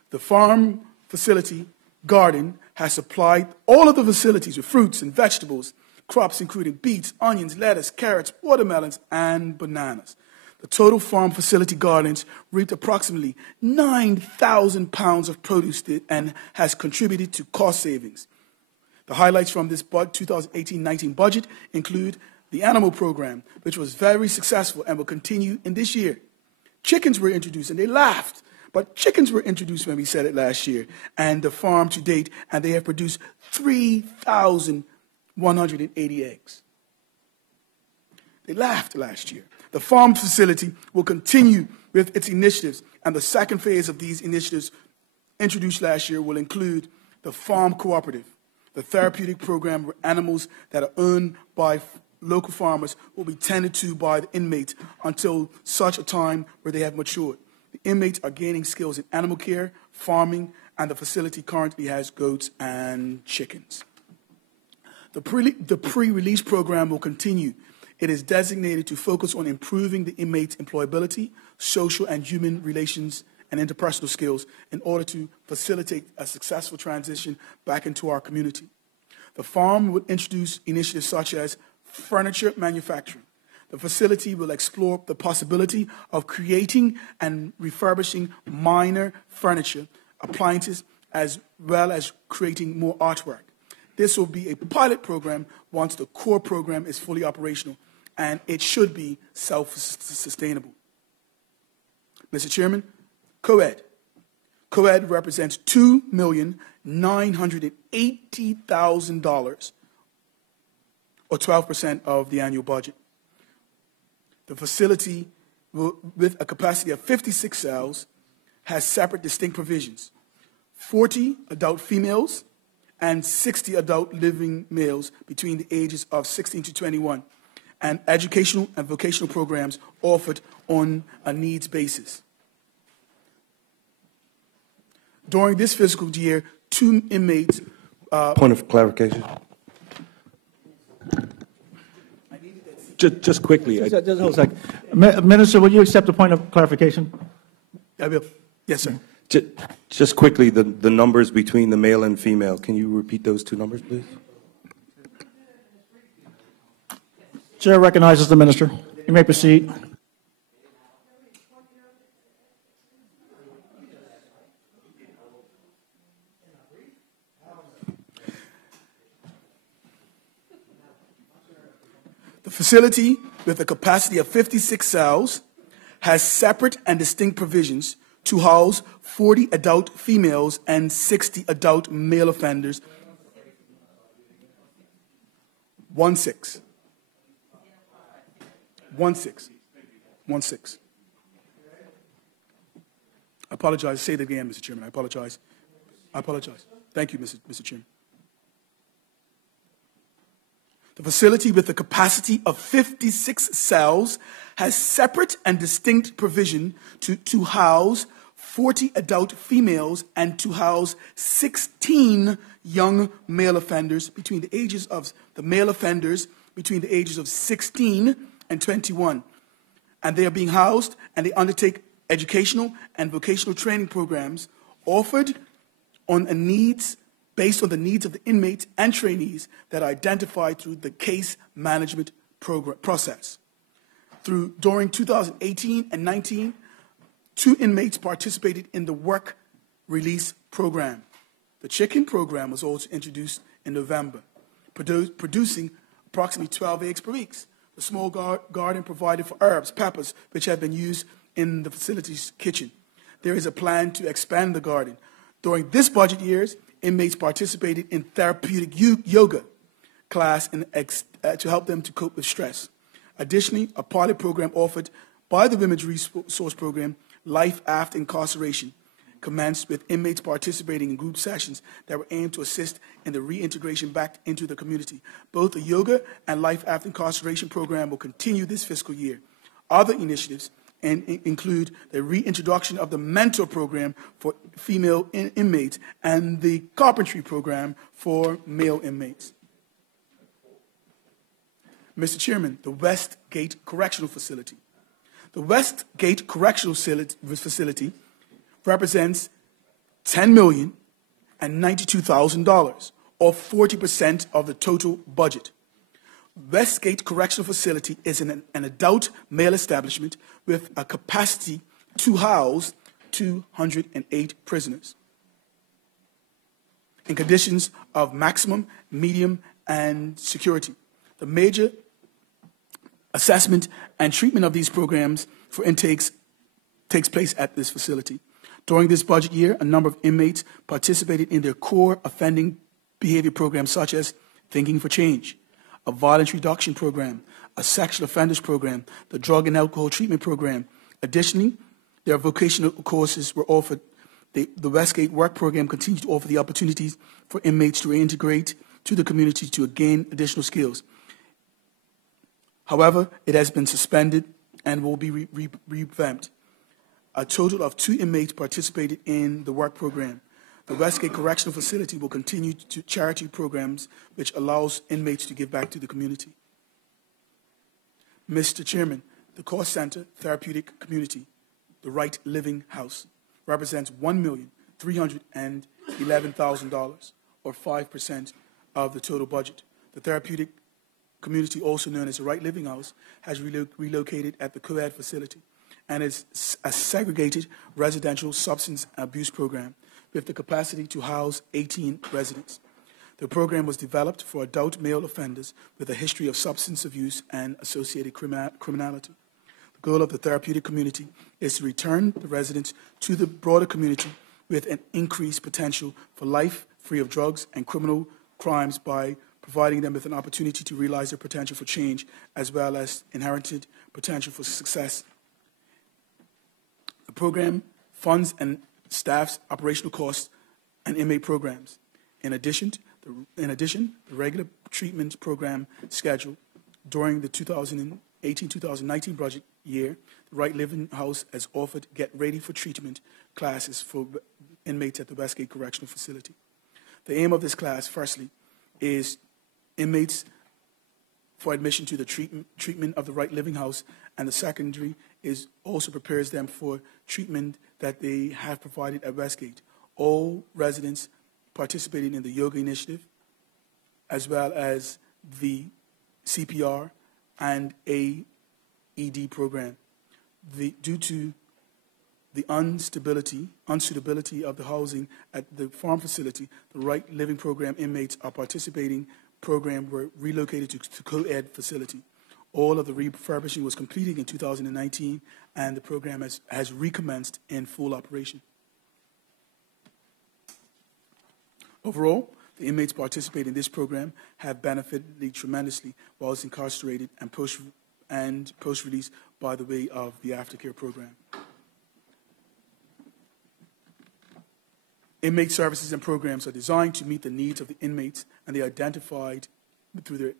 The farm facility garden has supplied all of the facilities with fruits and vegetables, crops including beets, onions, lettuce, carrots, watermelons, and bananas. The total farm facility gardens reaped approximately 9,000 pounds of produce and has contributed to cost savings. The highlights from this 2018-19 budget include the animal program, which was very successful and will continue in this year. Chickens were introduced, and they laughed, but chickens were introduced when we said it last year, and the farm to date, and they have produced 3,180 eggs. They laughed last year. The farm facility will continue with its initiatives, and the second phase of these initiatives introduced last year will include the Farm Cooperative, the therapeutic program where animals that are owned by local farmers will be tended to by the inmates until such a time where they have matured. The inmates are gaining skills in animal care, farming, and the facility currently has goats and chickens. The pre-release program will continue It is designated to focus on improving the inmate's employability, social and human relations, and interpersonal skills in order to facilitate a successful transition back into our community. The farm will introduce initiatives such as furniture manufacturing. The facility will explore the possibility of creating and refurbishing minor furniture, appliances, as well as creating more artwork. This will be a pilot program once the core program is fully operational, and it should be self-sustainable. Mr. Chairman, co-ed. Co-ed represents $2,980,000, or 12% of the annual budget. The facility, with a capacity of 56 cells, has separate distinct provisions: 40 adult females and 60 adult living males between the ages of 16 to 21, and educational and vocational programs offered on a needs basis. During this fiscal year, 2 inmates... Point of clarification. Just quickly. Just hold a second. Minister, will you accept a point of clarification? I will. Yes, sir. Just quickly, the numbers between the male and female. Can you repeat those 2 numbers, please? Chair recognizes the minister. You may proceed. The facility, with a capacity of 56 cells, has separate and distinct provisions to house 40 adult females and 60 adult male offenders. 16. I apologize. Say that again, Mr. Chairman. I apologize. Thank you, Mr. Chairman. The facility, with a capacity of 56 cells, has separate and distinct provision to house 40 adult females and to house 16 young male offenders between the ages of 16 and 21. And they are being housed, and they undertake educational and vocational training programs offered on a needs based on the needs of the inmates and trainees that are identified through the case management process. During 2018 and 19, 2 inmates participated in the work release program. The chicken program was also introduced in November, producing approximately 12 eggs per week. The small garden provided for herbs, peppers, which have been used in the facility's kitchen. There is a plan to expand the garden. During this budget year, inmates participated in therapeutic yoga class to help them to cope with stress. Additionally, a pilot program offered by the Women's Resource Program, Life After Incarceration, commenced with inmates participating in group sessions that were aimed to assist in the reintegration back into the community. Both the yoga and Life After Incarceration program will continue this fiscal year. Other initiatives include the reintroduction of the mentor program for female inmates and the carpentry program for male inmates. Mr. Chairman, the Westgate Correctional Facility. The Westgate Correctional Facility represents $10,092,000, or 40% of the total budget. Westgate Correctional Facility is an adult male establishment with a capacity to house 208 prisoners in conditions of maximum, medium, and security. The major assessment and treatment of these programs for intakes takes place at this facility. During this budget year, a number of inmates participated in their core offending behavior programs such as Thinking for Change, a violence reduction program, a sexual offenders program, the drug and alcohol treatment program. Additionally, their vocational courses were offered. The Westgate Work Program continues to offer the opportunities for inmates to reintegrate to the community to gain additional skills. However, it has been suspended and will be revamped. A total of 2 inmates participated in the work program. The Westgate Correctional Facility will continue to charity programs which allows inmates to give back to the community. Mr. Chairman, the cost center therapeutic community, the Right Living House, represents $1,311,000, or 5% of the total budget. The therapeutic community, also known as the Right Living House, has relocated at the co-ed facility and is a segregated residential substance abuse program with the capacity to house 18 residents. The program was developed for adult male offenders with a history of substance abuse and associated criminality. The goal of the therapeutic community is to return the residents to the broader community with an increased potential for life free of drugs and criminal crimes by providing them with an opportunity to realize their potential for change as well as inherited potential for success. The program funds and staffs operational costs and inmate programs. In addition, the regular treatment program schedule during the 2018-2019 budget year, the Right Living House has offered Get Ready for Treatment classes for inmates at the Westgate Correctional Facility. The aim of this class, firstly, is inmates for admission to the treatment of the Right Living House, and the secondary is also prepares them for treatment that they have provided at Westgate. All residents participating in the yoga initiative, as well as the CPR and AED program. Due to the unsuitability of the housing at the farm facility, the Right Living Program inmates are participating program were relocated to co-ed facility. All of the refurbishing was completed in 2019, and the program has recommenced in full operation. Overall, the inmates participating in this program have benefited tremendously whilst incarcerated and post-release by the way of the aftercare program. Inmate services and programs are designed to meet the needs of the inmates, and they are identified through their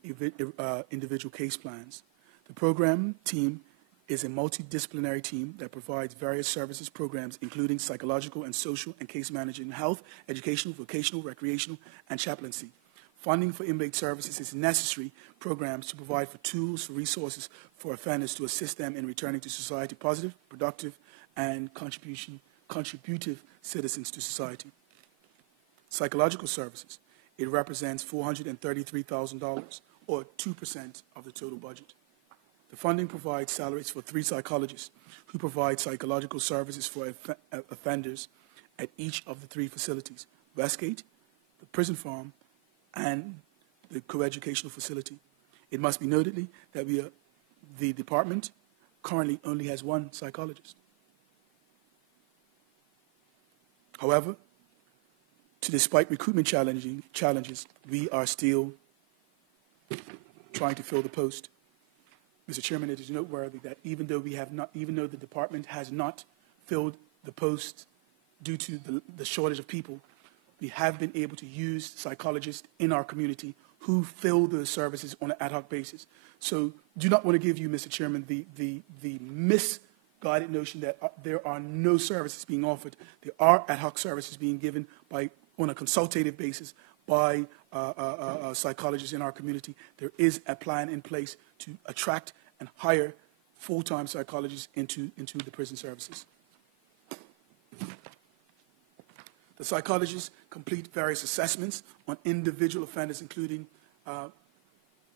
individual case plans. The program team is a multidisciplinary team that provides various services programs, including psychological and social and case management, health, educational, vocational, recreational, and chaplaincy. Funding for inmate services is necessary programs to provide for tools, for resources for offenders to assist them in returning to society positive, productive, and contributive citizens to society. Psychological services, it represents $433,000, or 2% of the total budget. The funding provides salaries for 3 psychologists who provide psychological services for offenders at each of the 3 facilities, Westgate, the prison farm, and the coeducational facility. It must be noted that the department currently only has 1 psychologist. However, despite recruitment challenges, we are still trying to fill the post. Mr. Chairman, it is noteworthy that even though the department has not filled the post due to the shortage of people, we have been able to use psychologists in our community who fill those services on an ad hoc basis. So do not want to give you, Mr. Chairman, the misguided notion that there are no services being offered. There are ad hoc services being given on a consultative basis by psychologists in our community. There is a plan in place to attract and hire full-time psychologists into the prison services. The psychologists complete various assessments on individual offenders, including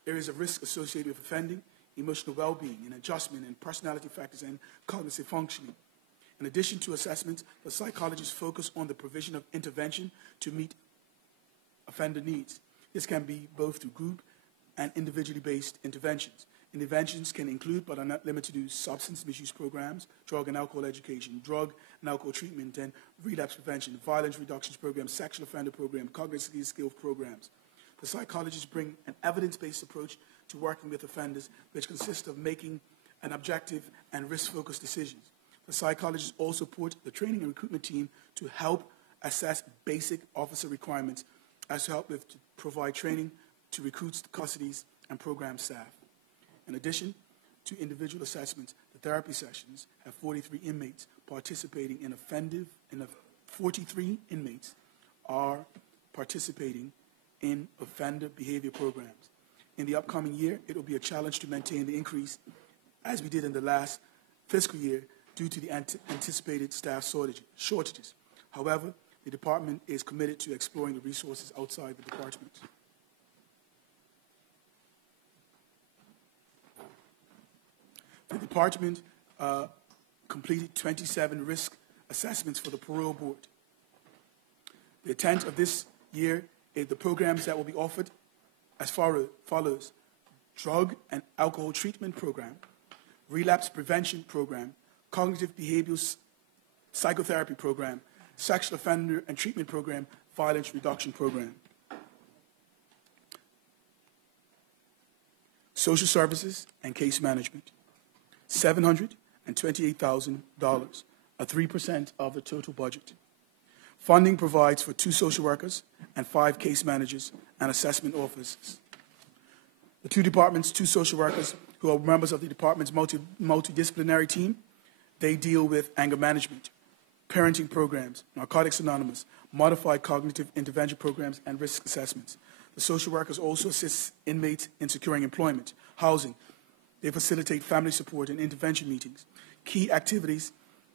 areas of risk associated with offending, emotional well-being, and adjustment, and personality factors, and cognitive functioning. In addition to assessments, the psychologists focus on the provision of intervention to meet offender needs. This can be both through group and individually based interventions. Interventions can include, but are not limited to, substance misuse programs, drug and alcohol education, drug and alcohol treatment and relapse prevention, violence reduction programs, sexual offender program, cognitive skills programs. The psychologists bring an evidence-based approach to working with offenders, which consists of making an objective and risk-focused decisions. The psychologists also support the training and recruitment team to help assess basic officer requirements, as to help with to provide training to recruits, custodies, and program staff. In addition to individual assessments, the therapy sessions have 43 inmates participating in 43 inmates are participating in offender behavior programs. In the upcoming year, it will be a challenge to maintain the increase as we did in the last fiscal year due to the anticipated staff shortages. However, the department is committed to exploring the resources outside the department. The department completed 27 risk assessments for the parole board. The intent of this year is the programs that will be offered as follows: drug and alcohol treatment program, relapse prevention program, cognitive behavioral psychotherapy program, sexual offender and treatment program, violence reduction program. Social services and case management, $728,000, a 3% of the total budget. Funding provides for 2 social workers and 5 case managers and assessment officers. The 2 departments, 2 social workers who are members of the department's multidisciplinary team, they deal with anger management, parenting programs, Narcotics Anonymous, modified cognitive intervention programs, and risk assessments. The social workers also assist inmates in securing employment, housing. They facilitate family support and intervention meetings. Key activities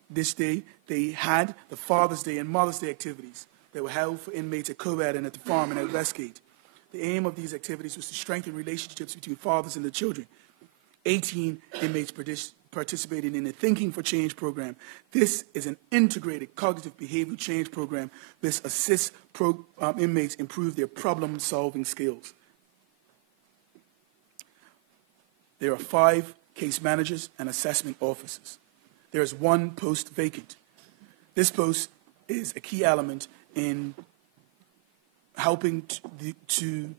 this day, they had the Father's Day and Mother's Day activities that were held for inmates at COAD and at the farm and at Westgate. The aim of these activities was to strengthen relationships between fathers and the children. 18 inmates participated in the Thinking for Change program. This is an integrated cognitive behavioral change program which assists inmates improve their problem-solving skills. There are 5 case managers and assessment officers. There is 1 post vacant. This post is a key element in helping to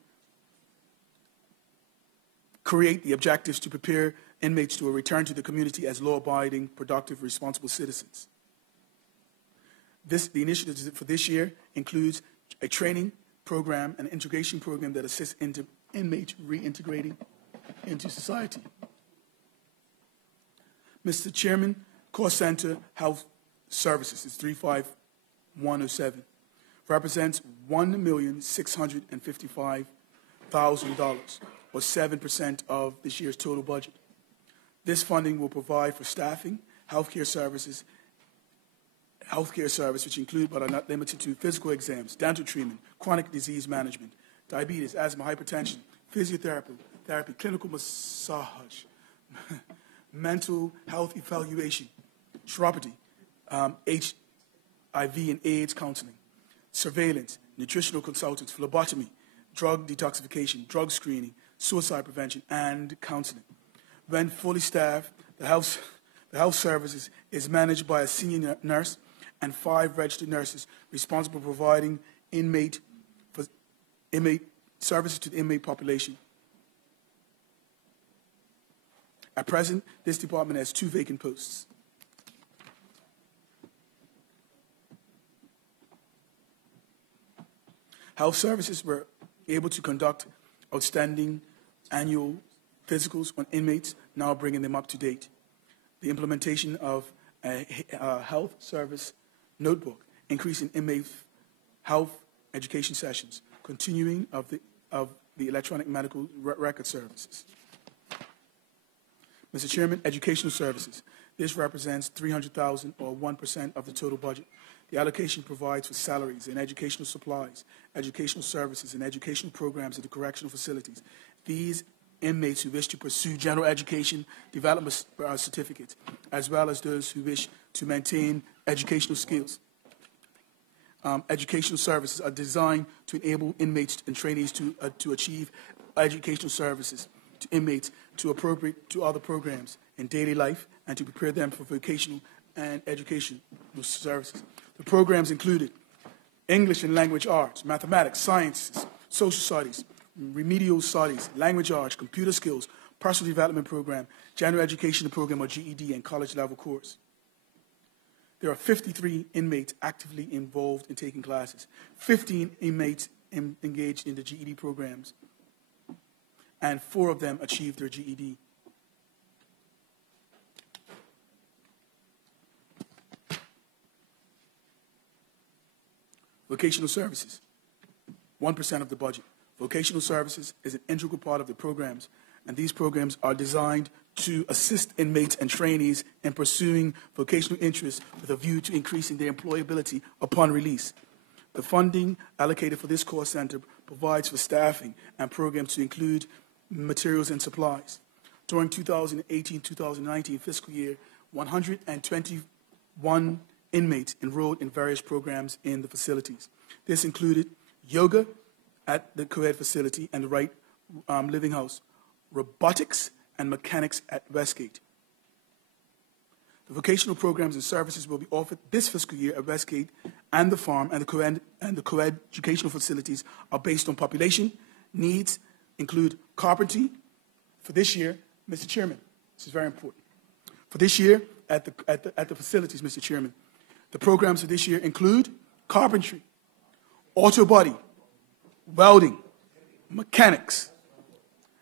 create the objectives to prepare inmates to a return to the community as law-abiding, productive, responsible citizens. The initiative for this year includes a training program, an integration program that assists inmates reintegrating into society. Mr. Chairman, Cost Center Health Services is 35107, represents $1,655,000, or 7% of this year's total budget. This funding will provide for staffing, healthcare service, which include but are not limited to physical exams, dental treatment, chronic disease management, diabetes, asthma, hypertension, physiotherapy, clinical massage, mental health evaluation, chiropody, HIV and AIDS counseling, surveillance, nutritional consultants, phlebotomy, drug detoxification, drug screening, suicide prevention, and counseling. When fully staffed, the health services is managed by a senior nurse and 5 registered nurses responsible for providing inmate services to the inmate population. At present, this department has 2 vacant posts. Health services were able to conduct outstanding annual physicals on inmates, now bringing them up to date. The implementation of a health service notebook, increasing inmate health education sessions, continuing of the electronic medical record services. Mr. Chairman, educational services. This represents $300,000 or 1% of the total budget. The allocation provides for salaries and educational supplies, educational services, and educational programs at the correctional facilities. These inmates who wish to pursue general education development certificates, as well as those who wish to maintain educational skills. Educational services are designed to enable inmates and trainees to achieve educational services to inmates to appropriate to other programs in daily life and to prepare them for vocational and educational services. The programs included English and language arts, mathematics, sciences, social studies, remedial studies, language arts, computer skills, personal development program, general education program or GED, and college level course. There are 53 inmates actively involved in taking classes, 15 inmates engaged in the GED programs, and 4 of them achieved their GED. Vocational services, 1% of the budget. Vocational services is an integral part of the programs, and these programs are designed to assist inmates and trainees in pursuing vocational interests with a view to increasing their employability upon release. The funding allocated for this course center provides for staffing and programs to include materials and supplies. During 2018-2019 fiscal year, 121 inmates enrolled in various programs in the facilities. This included yoga at the co-ed facility and the Wright Living House, robotics and mechanics at Westgate. The vocational programs and services will be offered this fiscal year at Westgate and the farm, and the co-ed educational facilities are based on population. Needs include carpentry. For this year, Mr. Chairman, this is very important. For this year, at the facilities, Mr. Chairman, the programs for this year include carpentry, auto body, welding, mechanics,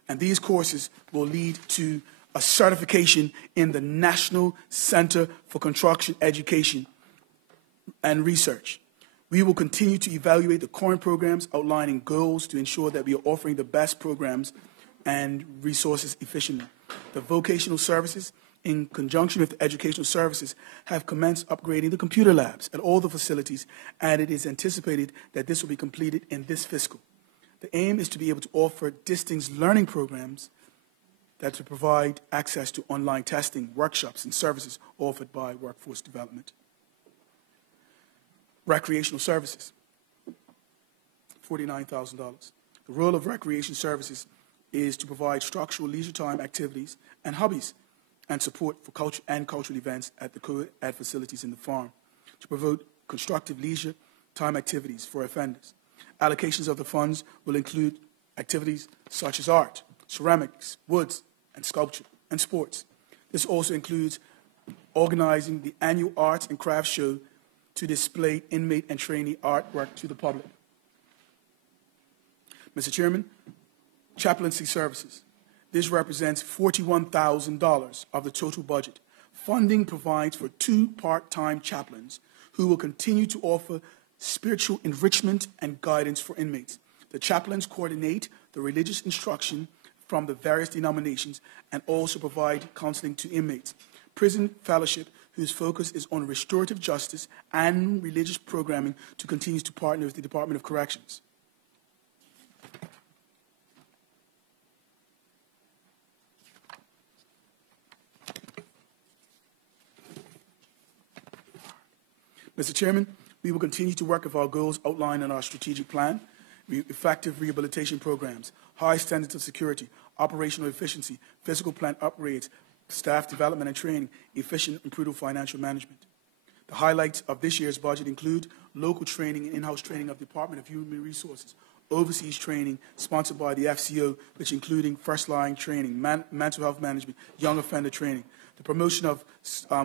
and these courses will lead to a certification in the National Center for Construction Education and Research. We will continue to evaluate the current programs, outlining goals to ensure that we are offering the best programs and resources efficiently. The vocational services, in conjunction with the educational services, have commenced upgrading the computer labs at all the facilities, and it is anticipated that this will be completed in this fiscal. The aim is to be able to offer distance learning programs that will provide access to online testing, workshops, and services offered by Workforce Development. Recreational services, $49,000. The role of recreation services is to provide structural leisure time activities and hobbies and support for culture and cultural events at the co-ed facilities in the farm, to promote constructive leisure time activities for offenders. Allocations of the funds will include activities such as art, ceramics, woods, and sculpture, and sports. This also includes organizing the annual arts and crafts show to display inmate and trainee artwork to the public. Mr. Chairman, chaplaincy services. This represents $41,000 of the total budget. Funding provides for 2 part-time chaplains who will continue to offer spiritual enrichment and guidance for inmates. The chaplains coordinate the religious instruction from the various denominations and also provide counseling to inmates. Prison Fellowship, whose focus is on restorative justice and religious programming, to continue to partner with the Department of Corrections. Mr. Chairman, we will continue to work with our goals outlined in our strategic plan, effective rehabilitation programs, high standards of security, operational efficiency, physical plant upgrades, staff development and training, efficient and prudent financial management. The highlights of this year's budget include local training and in-house training of the Department of Human Resources, overseas training sponsored by the FCO, which including first-line training, mental health management, young offender training, the promotion of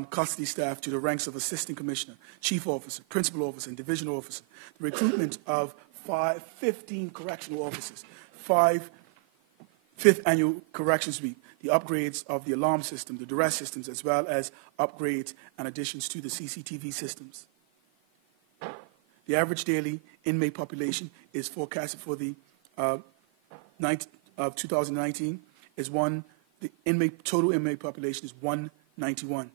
custody staff to the ranks of assistant commissioner, chief officer, principal officer, and division officer, the recruitment of 15 correctional officers, 5th annual corrections week, the upgrades of the alarm system, the duress systems, as well as upgrades and additions to the CCTV systems. The average daily inmate population is forecasted for the 2019 is the total inmate population is 191,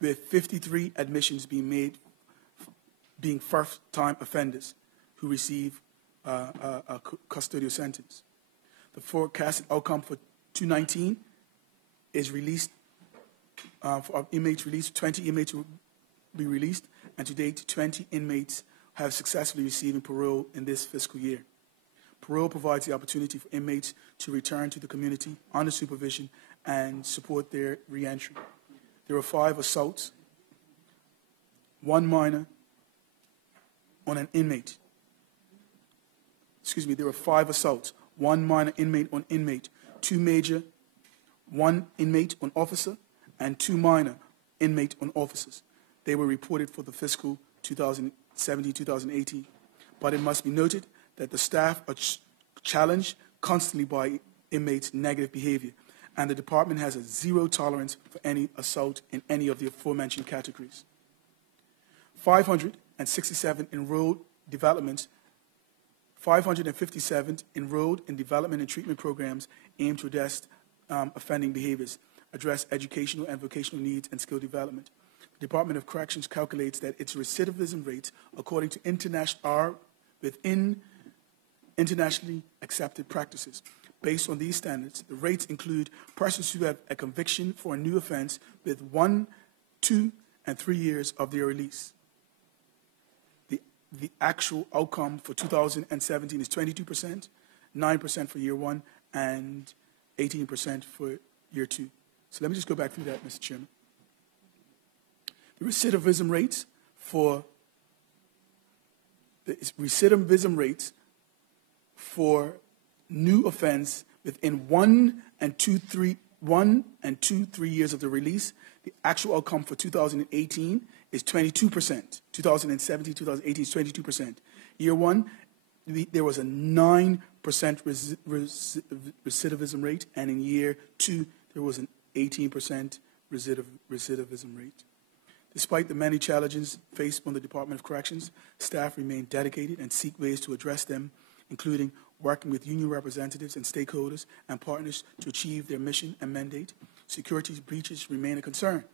with 53 admissions being first-time offenders who receive a custodial sentence. The forecasted outcome for 2019 is released for inmates released. 20 inmates will be released, and to date, 20 inmates have successfully received parole in this fiscal year. Parole provides the opportunity for inmates to return to the community under supervision and support their reentry. There were 5 assaults, 1 minor on an inmate. There were 5 assaults, 1 minor inmate on inmate, 2 major, 1 inmate on officer, and 2 minor inmate on officers. They were reported for the fiscal 2017-2018. But it must be noted that the staff are challenged constantly by inmates' negative behavior, and the department has a 0 tolerance for any assault in any of the aforementioned categories. 567 enrolled developments 557 enrolled in development and treatment programs aimed to address offending behaviors, address educational and vocational needs, and skill development. The Department of Corrections calculates that its recidivism rates, according to are within internationally accepted practices. Based on these standards, the rates include persons who have a conviction for a new offense with 1, 2, and 3 years of their release. The actual outcome for 2017 is 22%, 9% for year 1, and 18% for year 2. So let me just go back through that, Mr. Chairman. The recidivism rates for new offense within 1 and 2, 3 years of the release, the actual outcome for 2018 is 22%. 2017, 2018 is 22%. Year 1, there was a 9% recidivism rate, and in year 2, there was an 18% recidivism rate. Despite the many challenges faced on the Department of Corrections, staff remain dedicated and seek ways to address them, including working with union representatives and stakeholders and partners to achieve their mission and mandate. Security breaches remain a concern,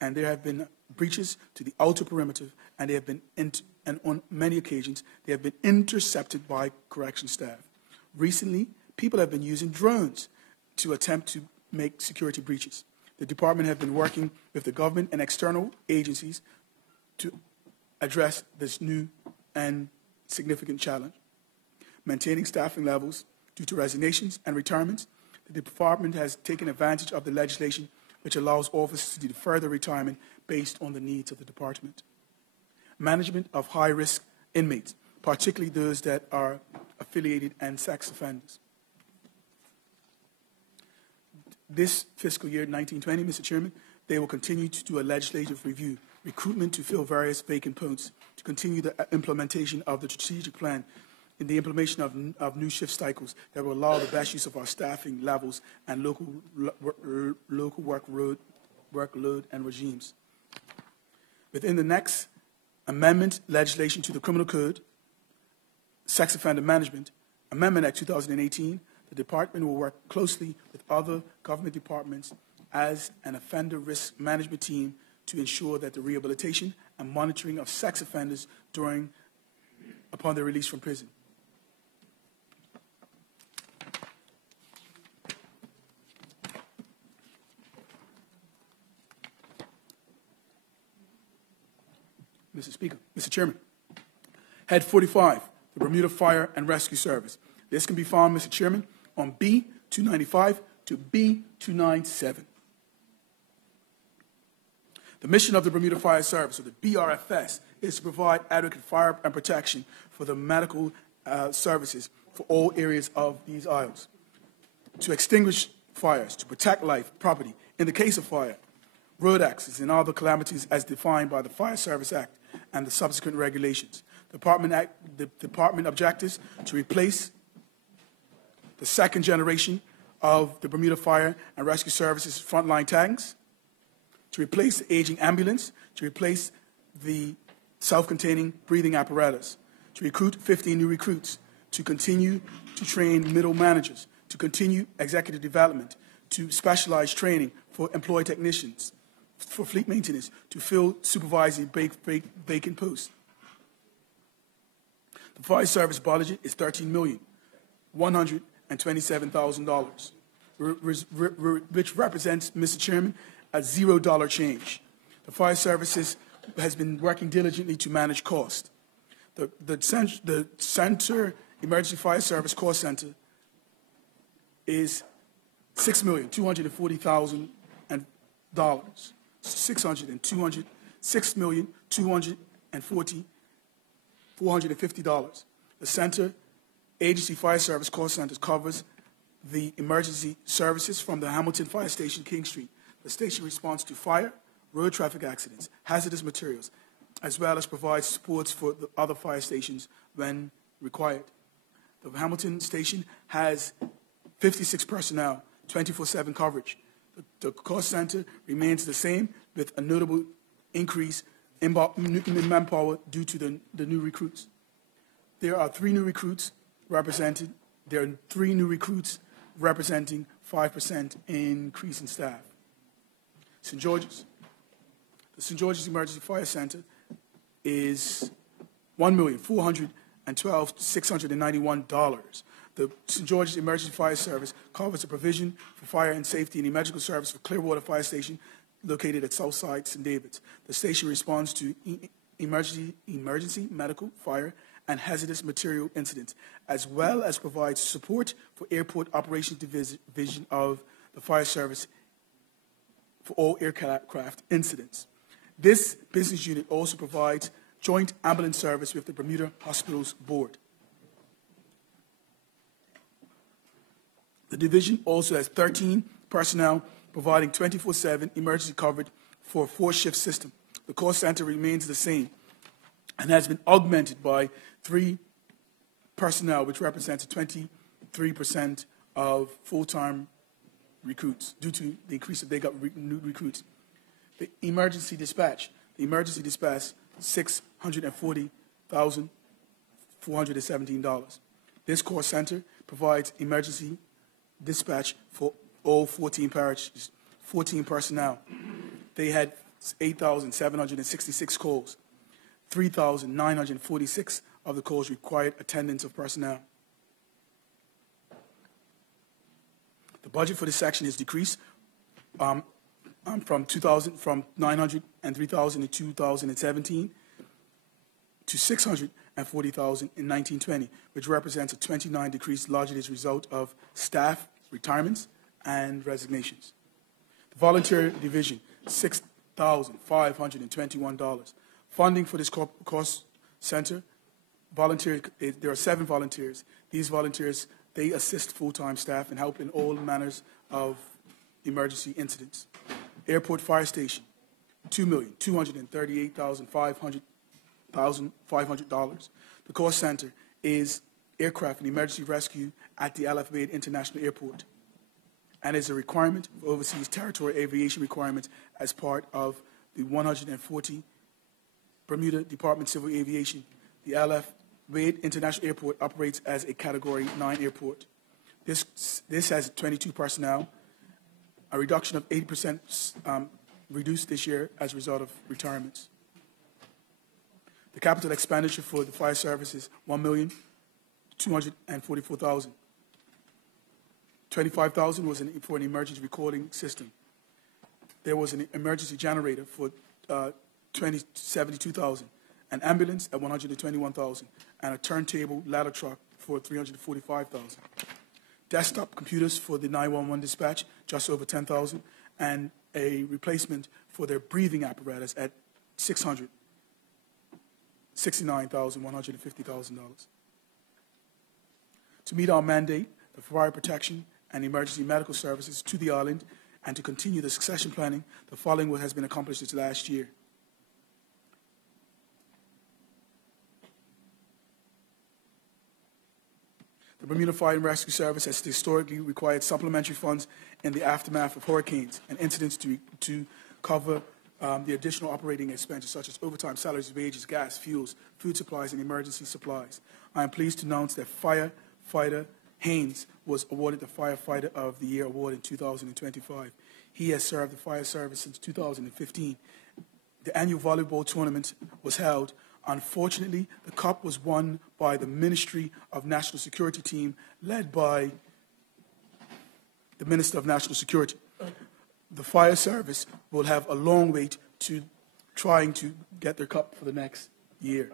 and there have been breaches to the outer perimeter, and they have been and on many occasions they have been intercepted by correction staff. Recently, people have been using drones to attempt to make security breaches. The department has been working with the government and external agencies to address this new and significant challenge. Maintaining staffing levels due to resignations and retirements, the department has taken advantage of the legislation which allows officers to defer their retirement based on the needs of the department. Management of high-risk inmates, particularly those that are affiliated and sex offenders. This fiscal year, 1920, Mr. Chairman, they will continue to do a legislative review, recruitment to fill various vacant posts, to continue the implementation of the strategic plan, in the implementation of new shift cycles that will allow the best use of our staffing levels and local workload and regimes. Within the next amendment legislation to the Criminal Code, Sex Offender Management, Amendment Act 2018, the department will work closely with other government departments as an offender risk management team to ensure that the rehabilitation and monitoring of sex offenders upon their release from prison. Mr. Chairman, Head 45, the Bermuda Fire and Rescue Service. This can be found, Mr. Chairman, on B295 to B297. The mission of the Bermuda Fire Service, or the BRFS, is to provide adequate fire and protection for the medical services for all areas of these isles, to extinguish fires, to protect life, property, in the case of fire, road accidents, and other calamities as defined by the Fire Service Act and the subsequent regulations. The department objectives to replace the second generation of the Bermuda Fire and Rescue Services frontline tanks, to replace the aging ambulance, to replace the self-containing breathing apparatus, to recruit 15 new recruits, to continue to train middle managers, to continue executive development, to specialize training for employed technicians, for fleet maintenance, to fill supervisory vacant posts. The fire service budget is $13,127,000, which represents, Mr. Chairman, a $0 change. The fire services has been working diligently to manage cost. The Center Emergency Fire Service Cost Center is $6,240,000. $6,240,450. The Center Agency Fire Service Cost Center covers the emergency services from the Hamilton Fire Station, King Street. The station responds to fire, road traffic accidents, hazardous materials, as well as provides supports for the other fire stations when required. The Hamilton Station has 56 personnel, 24/7 coverage. The cost center remains the same with a notable increase in manpower due to the new recruits. There are 3 new recruits represented. There are 3 new recruits representing 5% increase in staff. St. George's. The St. George's Emergency Fire Center is $1,412,691. The St. George's Emergency Fire Service covers the provision for fire and safety and medical service for Clearwater Fire Station located at Southside St. David's. The station responds to emergency medical, fire, and hazardous material incidents, as well as provides support for Airport Operations Division of the Fire Service for all aircraft incidents. This business unit also provides joint ambulance service with the Bermuda Hospitals Board. The division also has 13 personnel providing 24/7 emergency coverage for a 4-shift system. The call center remains the same and has been augmented by 3 personnel, which represents 23% of full-time recruits due to the increase that they got new recruits. The emergency dispatch, $640,417. This call center provides emergency dispatch for all 14 parishes, 14 personnel. They had 8,766 calls. 3,946 of the calls required attendance of personnel. The budget for this section is decreased from 903,000 in 2017 to 640,000 in 1920, which represents a 29% decrease, largely as a result of staff retirements and resignations. The volunteer division, $6,521. Funding for this cost center, there are 7 volunteers. These volunteers, they assist full-time staff and help in all manners of emergency incidents. Airport Fire Station, $2,238,500. The cost center is aircraft and emergency rescue at the Al Wade International Airport, and is a requirement for overseas territorial aviation requirements as part of the 140 Bermuda Department of Civil Aviation. The Al Wade International Airport operates as a Category 9 airport. This has 22 personnel, a reduction of 80% reduced this year as a result of retirements. The capital expenditure for the fire service is $1,244,000. $25,000 was for an emergency recording system. There was an emergency generator for $72,000, an ambulance at $121,000, and a turntable ladder truck for $345,000. Desktop computers for the 911 dispatch, just over $10,000, and a replacement for their breathing apparatus at $69,150,000. To meet our mandate, the fire protection and emergency medical services to the island, and to continue the succession planning, the following has been accomplished this last year. The Bermuda Fire and Rescue Service has historically required supplementary funds in the aftermath of hurricanes and incidents to cover the additional operating expenses such as overtime, salaries, wages, gas, fuels, food supplies, and emergency supplies. I am pleased to announce that firefighter Haynes was awarded the Firefighter of the Year award in 2025. He has served the fire service since 2015. The annual volleyball tournament was held. Unfortunately, the cup was won by the Ministry of National Security team led by the Minister of National Security. The fire service will have a long wait to trying to get their cup for the next year.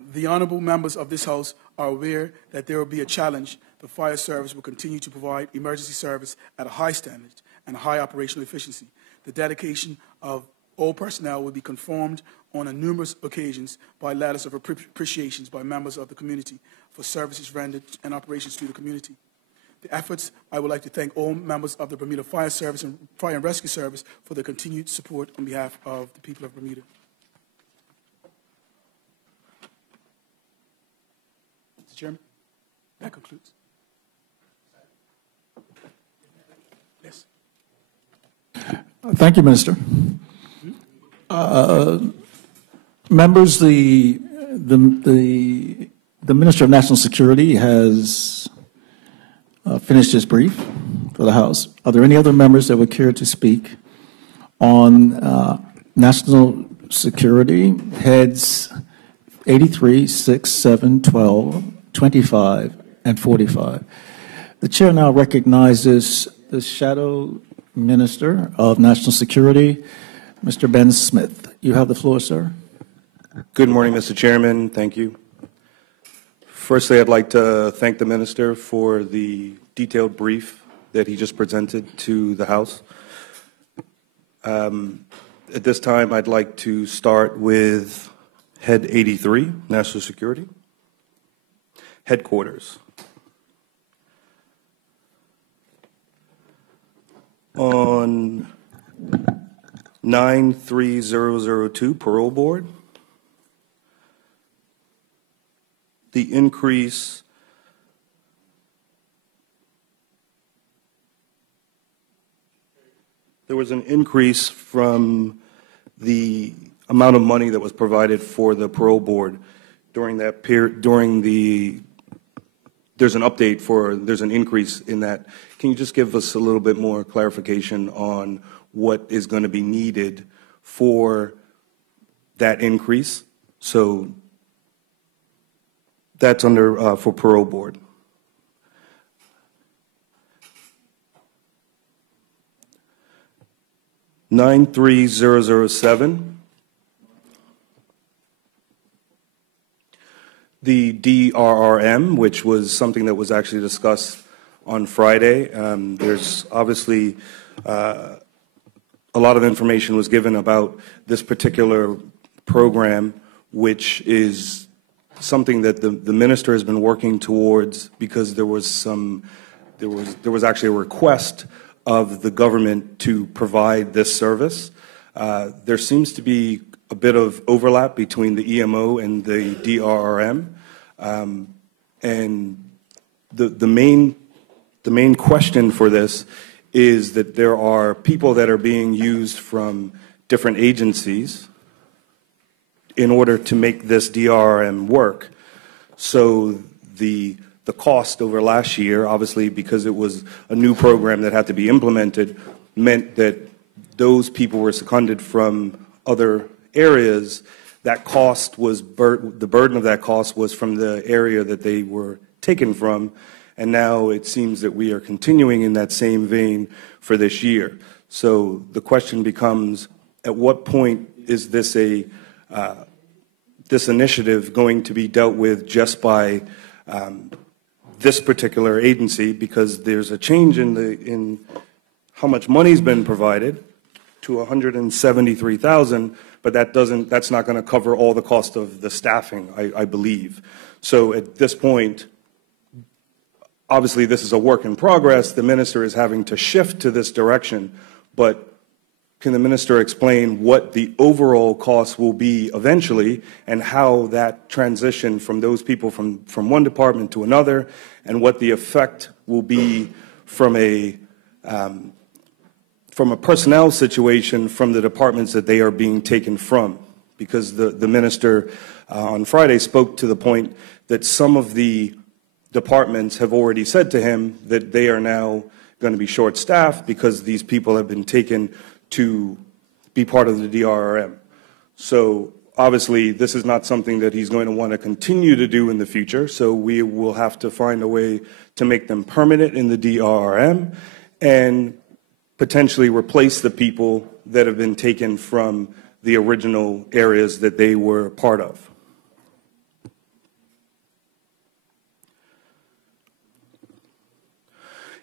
The honorable members of this House are aware that there will be a challenge. The fire service will continue to provide emergency service at a high standard and high operational efficiency. The dedication of all personnel will be confirmed on numerous occasions by letters of appreciations by members of the community for services rendered and operations to the community. The efforts, I would like to thank all members of the Bermuda Fire Service and Fire and Rescue Service for their continued support on behalf of the people of Bermuda. Mr. Chairman, that concludes. Yes. Thank you, Minister. Members, the Minister of National Security has finish this brief for the House. Are there any other members that would care to speak on national security heads 83, 6, 7, 12, 25, and 45? The chair now recognizes the Shadow Minister of National Security, Mr. Ben Smith. You have the floor, sir. Good morning, Mr. Chairman. Thank you. Firstly, I'd like to thank the Minister for the detailed brief that he just presented to the House. At this time, I'd like to start with Head 83, National Security. Headquarters. On 93002, Parole Board, the increase there was an increase from the amount of money that was provided for the parole board during that period. There's an update there's an increase in that. Can you just give us a little bit more clarification on what is going to be needed for that increase? So that's under for parole board. $93007. The DRRM, which was something that was actually discussed on Friday. There's obviously a lot of information was given about this particular program, which is something that the minister has been working towards, because there was actually a request of the government to provide this service. There seems to be a bit of overlap between the EMO and the DRRM, and the main question for this is that there are people that are being used from different agencies in order to make this DRRM work. So the cost over last year, obviously because it was a new program that had to be implemented, meant that those people were seconded from other areas. That cost was the burden of that cost was from the area that they were taken from, and now it seems that we are continuing in that same vein for this year. So the question becomes, at what point is this this initiative going to be dealt with just by this particular agency, because there's a change in how much money's been provided to $173,000, but that's not going to cover all the cost of the staffing, I believe. So at this point, obviously this is a work in progress. The minister is having to shift to this direction, but can the minister explain what the overall cost will be eventually, and how that transition from those people from one department to another, and what the effect will be from a personnel situation from the departments that they are being taken from? Because the minister on Friday spoke to the point that some of the departments have already said to him that they are now going to be short-staffed because these people have been taken to be part of the DRRM. So obviously this is not something that he's going to want to continue to do in the future, so we will have to find a way to make them permanent in the DRRM and potentially replace the people that have been taken from the original areas that they were part of.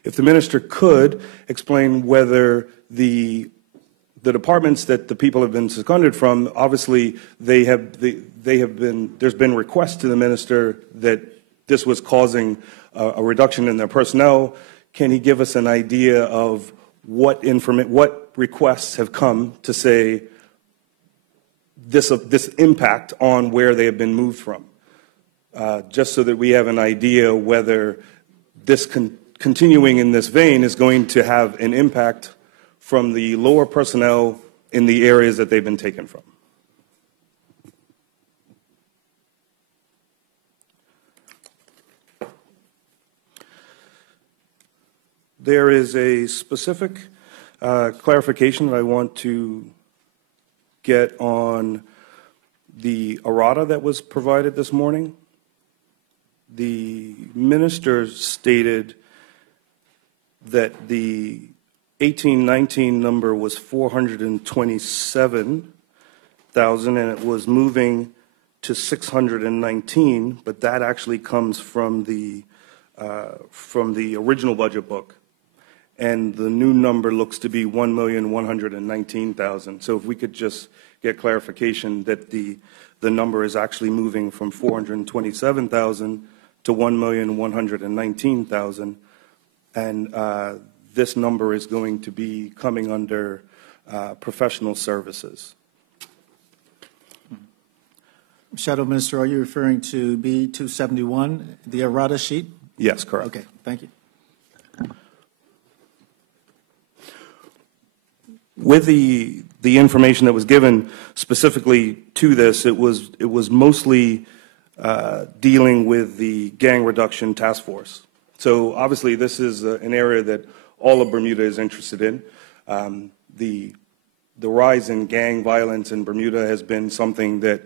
If the minister could explain whether the departments that the people have been seconded from, obviously there's been requests to the minister that this was causing a reduction in their personnel. Can he give us an idea of what requests have come to say this impact on where they have been moved from, just so that we have an idea whether this continuing in this vein is going to have an impact from the lower personnel in the areas that they've been taken from. There is a specific clarification that I want to get on the errata that was provided this morning. The minister stated that the 18-19 number was 427,000 and it was moving to 619, but that actually comes from the original budget book. And the new number looks to be 1,119,000. So if we could just get clarification that the number is actually moving from 427,000 to 1,119,000, and this number is going to be coming under professional services. Shadow Minister, are you referring to B271, the errata sheet? Yes, correct. Okay, thank you. With the information that was given specifically to this, it was mostly dealing with the gang reduction task force. So obviously this is an area that all of Bermuda is interested in. The rise in gang violence in Bermuda has been something that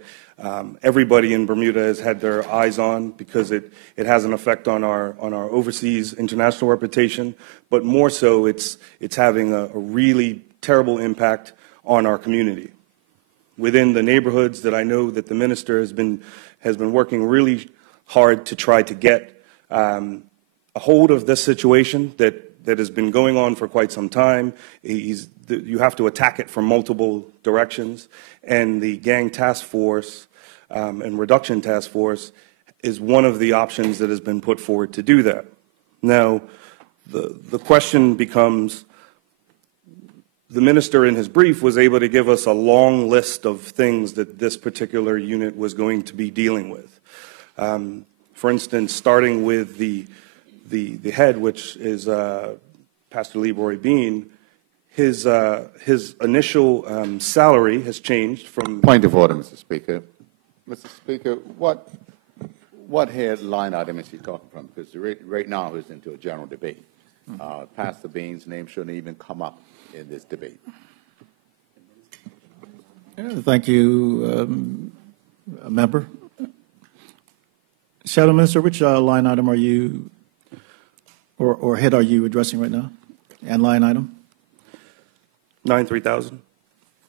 everybody in Bermuda has had their eyes on because it has an effect on our overseas international reputation, but more so it's having a really terrible impact on our community. Within the neighborhoods that I know that the minister has been working really hard to try to get a hold of this situation that has been going on for quite some time. You have to attack it from multiple directions, and the gang task force and reduction task force is one of the options that has been put forward to do that. Now, the question becomes, the minister in his brief was able to give us a long list of things that this particular unit was going to be dealing with. For instance, starting with the head, which is Pastor Leroy Bean, his initial salary has changed from... Point of order, Mr. Speaker. Mr. Speaker, what headline item is he talking from? Because right now he's into a general debate. Pastor Bean's name shouldn't even come up in this debate. Thank you, member. Shadow Minister, which line item are you, or head are you addressing right now? And line item? 93,000.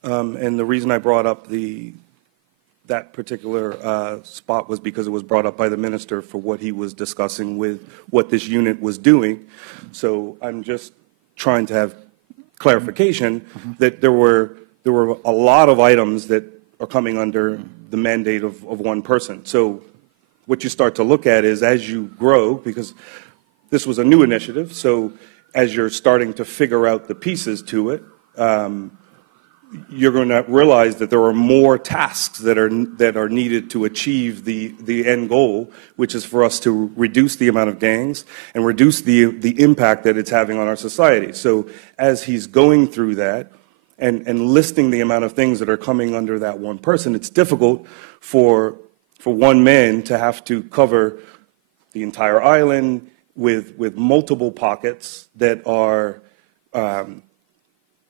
And the reason I brought up that particular spot was because it was brought up by the minister for what he was discussing with what this unit was doing. So I'm just trying to have clarification that there were a lot of items that are coming under the mandate of one person. So what you start to look at is as you grow, because this was a new initiative, so as you're starting to figure out the pieces to it, you're going to realize that there are more tasks that are needed to achieve the end goal, which is for us to reduce the amount of gangs and reduce the impact that it's having on our society. So as he's going through that and listing the amount of things that are coming under that one person, it's difficult for one man to have to cover the entire island with multiple pockets that are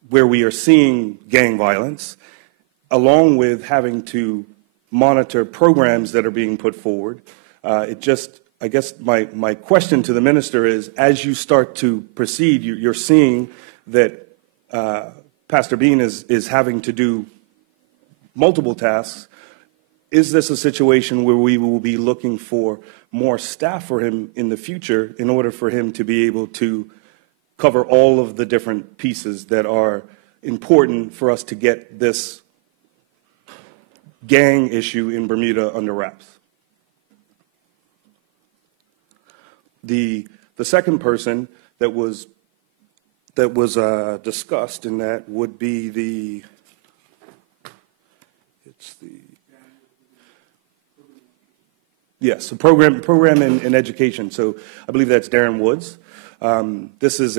where we are seeing gang violence, along with having to monitor programs that are being put forward. I guess my question to the minister is, as you start to proceed, you're seeing that Pastor Bean is having to do multiple tasks. Is this a situation where we will be looking for more staff for him in the future in order for him to be able to cover all of the different pieces that are important for us to get this gang issue in Bermuda under wraps? The second person that was discussed in that would be the program in education. So I believe that's Darren Woods. This is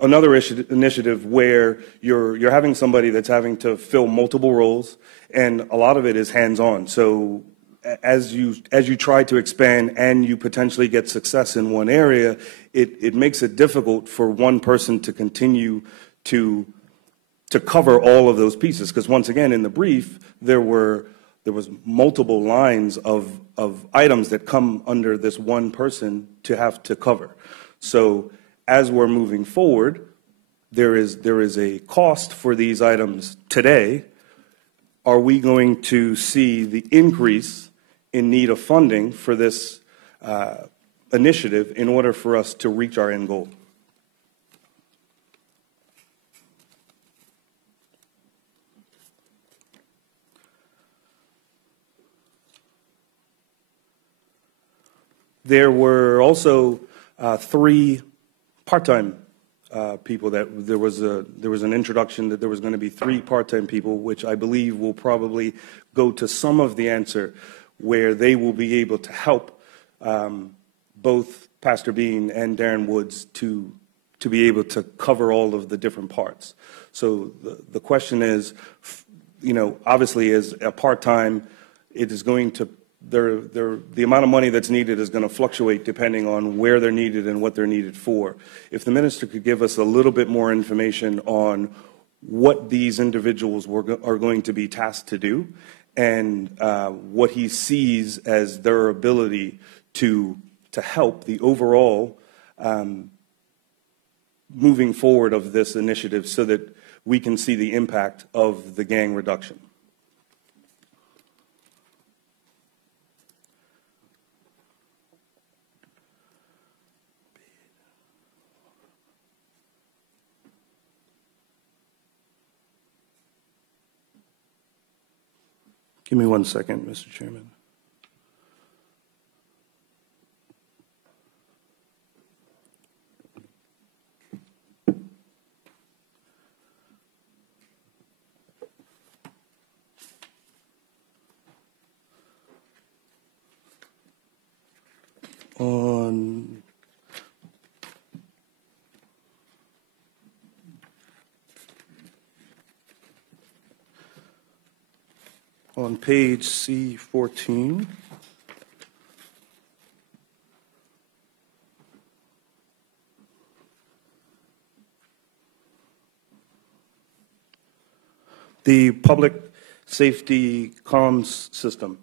another initiative where you're having somebody that's having to fill multiple roles, and a lot of it is hands-on. So as you try to expand and you potentially get success in one area, it makes it difficult for one person to continue to cover all of those pieces. Because once again, in the brief, there was multiple lines of items that come under this one person to have to cover. So as we're moving forward, there is a cost for these items today. Are we going to see the increase in need of funding for this initiative in order for us to reach our end goal? There were also 3 part-time people that there was an introduction that there was going to be 3 part-time people, which I believe will probably go to some of the answer where they will be able to help both Pastor Bean and Darren Woods to be able to cover all of the different parts. So the question is, obviously as a part-time, it is going to the amount of money that's needed is going to fluctuate depending on where they're needed and what they're needed for. If the minister could give us a little bit more information on what these individuals are going to be tasked to do and what he sees as their ability to help the overall moving forward of this initiative so that we can see the impact of the gang reduction. Give me 1 second, Mr. Chairman. On page C14, the public safety comms system.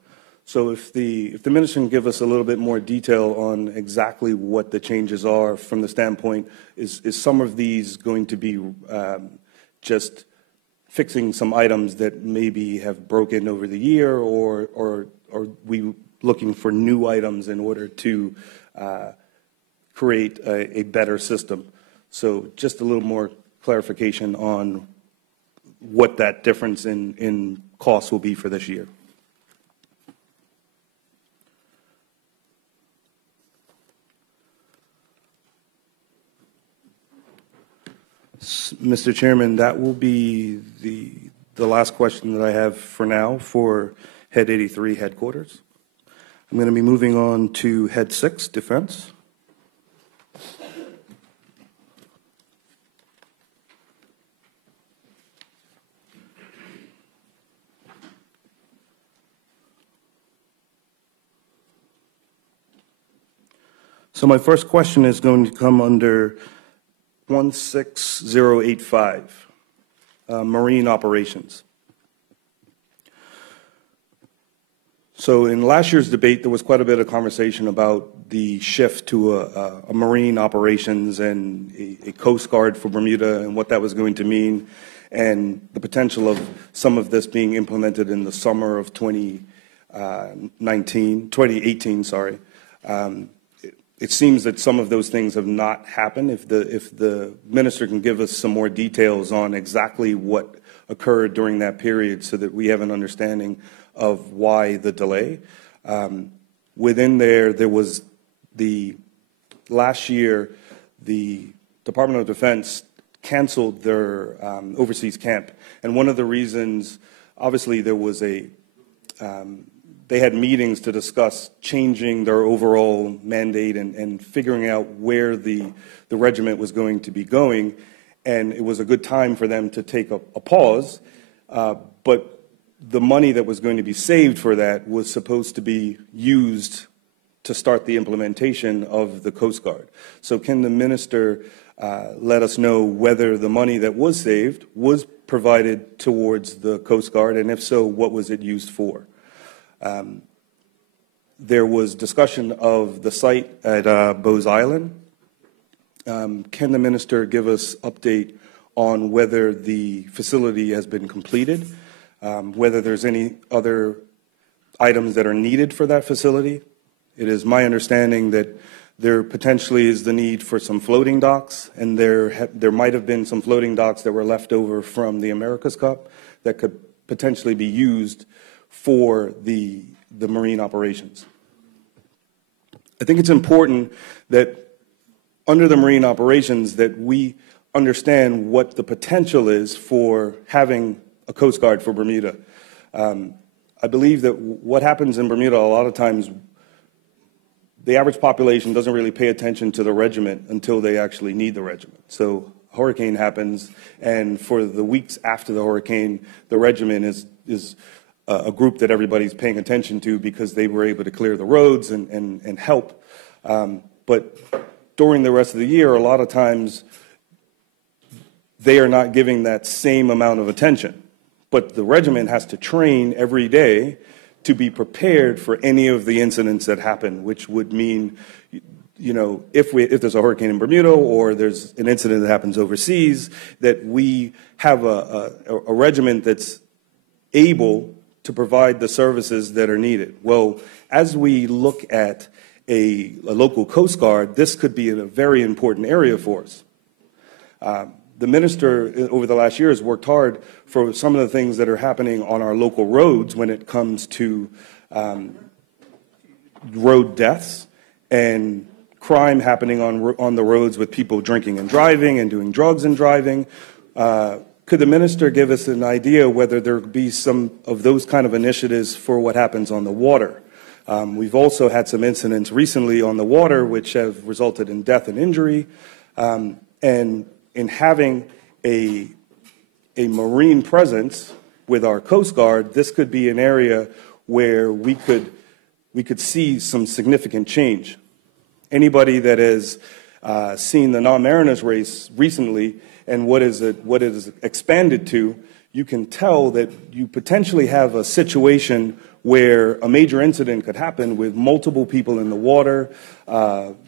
So if the minister can give us a little bit more detail on exactly what the changes are from the standpoint, is some of these going to be just fixing some items that maybe have broken over the year, or are we looking for new items in order to create a better system? So just a little more clarification on what that difference in costs will be for this year. Mr. Chairman, that will be the last question that I have for now for Head 83 headquarters. I'm going to be moving on to Head 6, Defense. So my first question is going to come under 16085, Marine Operations. So in last year's debate, there was quite a bit of conversation about the shift to a Marine Operations and a Coast Guard for Bermuda and what that was going to mean, and the potential of some of this being implemented in the summer of 2018, sorry. It seems that some of those things have not happened. If the minister can give us some more details on exactly what occurred during that period so that we have an understanding of why the delay. Within there was last year, the Department of Defense canceled their overseas camp. And one of the reasons, obviously there was they had meetings to discuss changing their overall mandate and figuring out where the regiment was going to be going. And it was a good time for them to take a pause. But the money that was going to be saved for that was supposed to be used to start the implementation of the Coast Guard. So can the minister let us know whether the money that was saved was provided towards the Coast Guard, and if so, what was it used for? There was discussion of the site at Bose Island. Can the minister give us update on whether the facility has been completed, whether there's any other items that are needed for that facility? It is my understanding that there potentially is the need for some floating docks, and there might have been some floating docks that were left over from the America's Cup that could potentially be used for the marine operations. I think it's important that under the marine operations that we understand what the potential is for having a Coast Guard for Bermuda. I believe that what happens in Bermuda a lot of times, the average population doesn't really pay attention to the regiment until they actually need the regiment. So a hurricane happens, and for the weeks after the hurricane, the regiment is a group that everybody's paying attention to because they were able to clear the roads and help. But during the rest of the year, a lot of times they are not giving that same amount of attention. But the regiment has to train every day to be prepared for any of the incidents that happen, which would mean, you know, if there's a hurricane in Bermuda or there's an incident that happens overseas, that we have a regiment that's able to provide the services that are needed. Well, as we look at a local Coast Guard, this could be a very important area for us. The minister over the last year has worked hard for some of the things that are happening on our local roads when it comes to road deaths and crime happening on the roads with people drinking and driving and doing drugs and driving. Could the minister give us an idea whether there could be some of those kind of initiatives for what happens on the water? We've also had some incidents recently on the water which have resulted in death and injury. And in having a marine presence with our Coast Guard, this could be an area where we could see some significant change. Anybody that has seen the non-mariners race recently and what it is expanded to, you can tell that you potentially have a situation where a major incident could happen with multiple people in the water,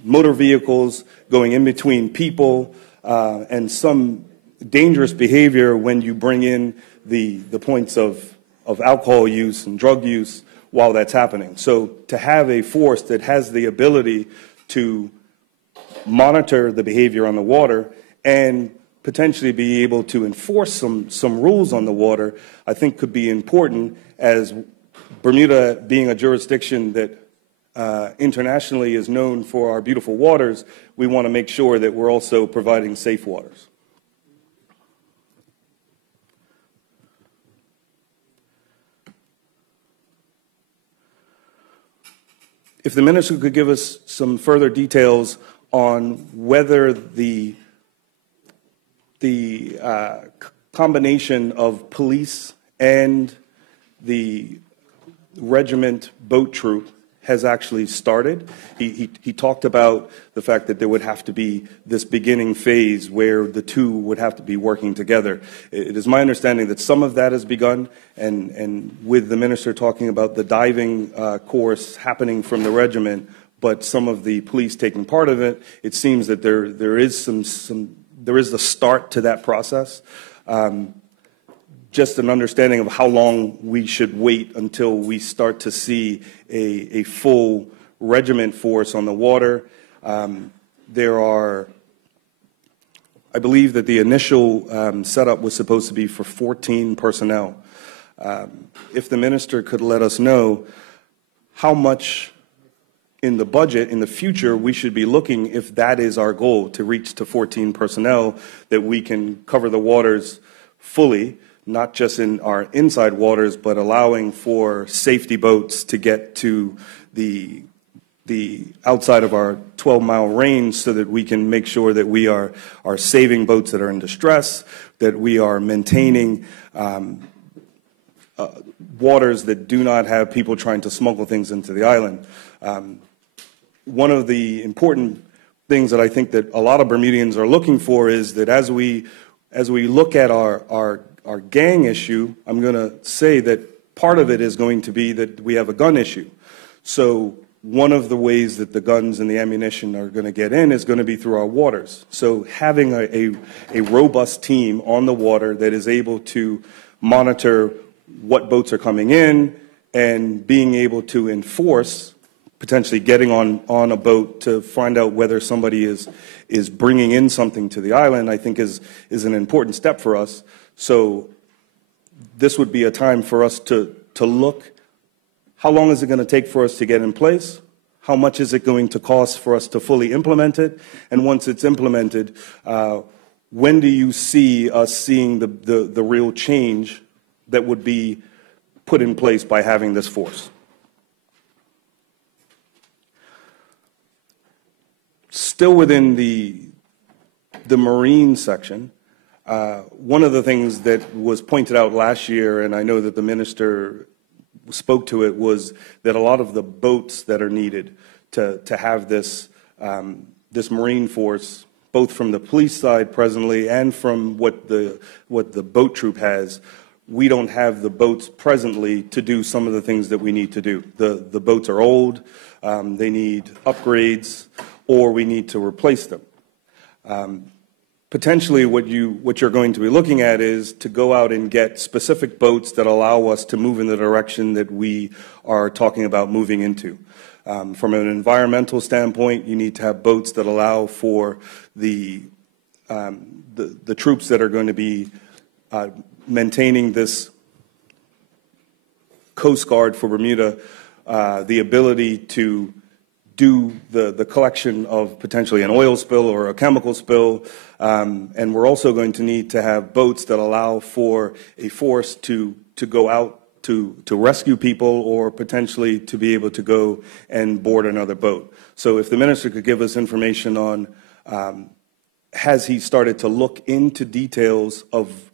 motor vehicles going in between people, and some dangerous behavior when you bring in the points of alcohol use and drug use while that's happening. So to have a force that has the ability to monitor the behavior on the water and potentially be able to enforce some rules on the water, I think could be important, as Bermuda being a jurisdiction that internationally is known for our beautiful waters. We want to make sure that we're also providing safe waters. If the minister could give us some further details on whether the combination of police and the regiment boat troop has actually started. He talked about the fact that there would have to be this beginning phase where the two would have to be working together. It is my understanding that some of that has begun, and with the minister talking about the diving course happening from the regiment, but some of the police taking part of it, it seems that there is the start to that process. Just an understanding of how long we should wait until we start to see a full regiment force on the water. There are, I believe that the initial setup was supposed to be for 14 personnel. If the minister could let us know how much in the budget in the future we should be looking, if that is our goal, to reach to 14 personnel, that we can cover the waters fully, not just in our inside waters, but allowing for safety boats to get to the outside of our 12-mile range, so that we can make sure that we are saving boats that are in distress, that we are maintaining waters that do not have people trying to smuggle things into the island. One of the important things that I think that a lot of Bermudians are looking for is that as we look at our gang issue, I'm going to say that part of it is going to be that we have a gun issue. So one of the ways that the guns and the ammunition are going to get in is going to be through our waters. So having a robust team on the water that is able to monitor what boats are coming in and being able to enforce, potentially getting on a boat to find out whether somebody is bringing in something to the island, I think is an important step for us. So this would be a time for us to look, how long is it going to take for us to get in place? How much is it going to cost for us to fully implement it? And once it's implemented, when do you see us seeing the real change that would be put in place by having this force? Still within the marine section, one of the things that was pointed out last year, and I know that the minister spoke to it, was that a lot of the boats that are needed to have this marine force, both from the police side presently and from what the boat troop has, we don't have the boats presently to do some of the things that we need to do. The boats are old, they need upgrades, or we need to replace them. Potentially what you're going to be looking at is to go out and get specific boats that allow us to move in the direction that we are talking about moving into. From an environmental standpoint, you need to have boats that allow for the troops that are going to be maintaining this Coast Guard for Bermuda, the ability to do the collection of potentially an oil spill or a chemical spill, and we're also going to need to have boats that allow for a force to go out to rescue people or potentially to be able to go and board another boat. So if the minister could give us information on has he started to look into details of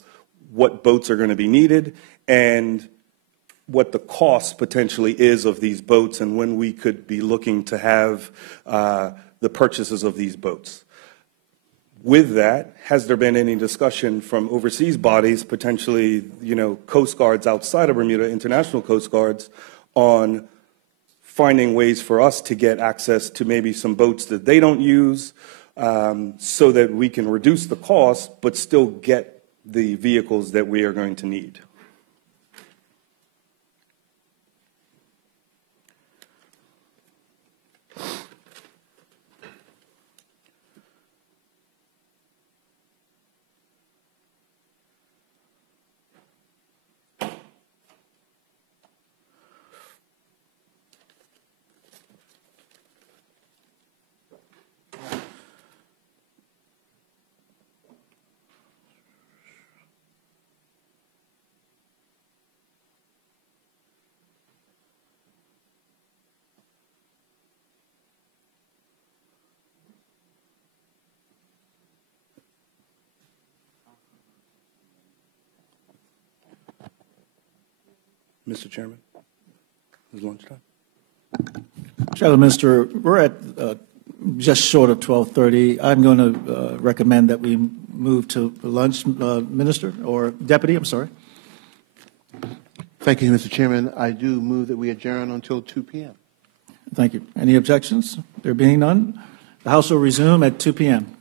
what boats are going to be needed and what the cost potentially is of these boats and when we could be looking to have the purchases of these boats. With that, has there been any discussion from overseas bodies, potentially, Coast Guards outside of Bermuda, international Coast Guards, on finding ways for us to get access to maybe some boats that they don't use so that we can reduce the cost but still get the vehicles that we are going to need? Mr. Chairman, it's lunchtime. Shadow Minister, we're at just short of 12:30. I'm going to recommend that we move to lunch, Minister, or Deputy, I'm sorry. Thank you, Mr. Chairman. I do move that we adjourn until 2 p.m. Thank you. Any objections? There being none, the House will resume at 2 p.m.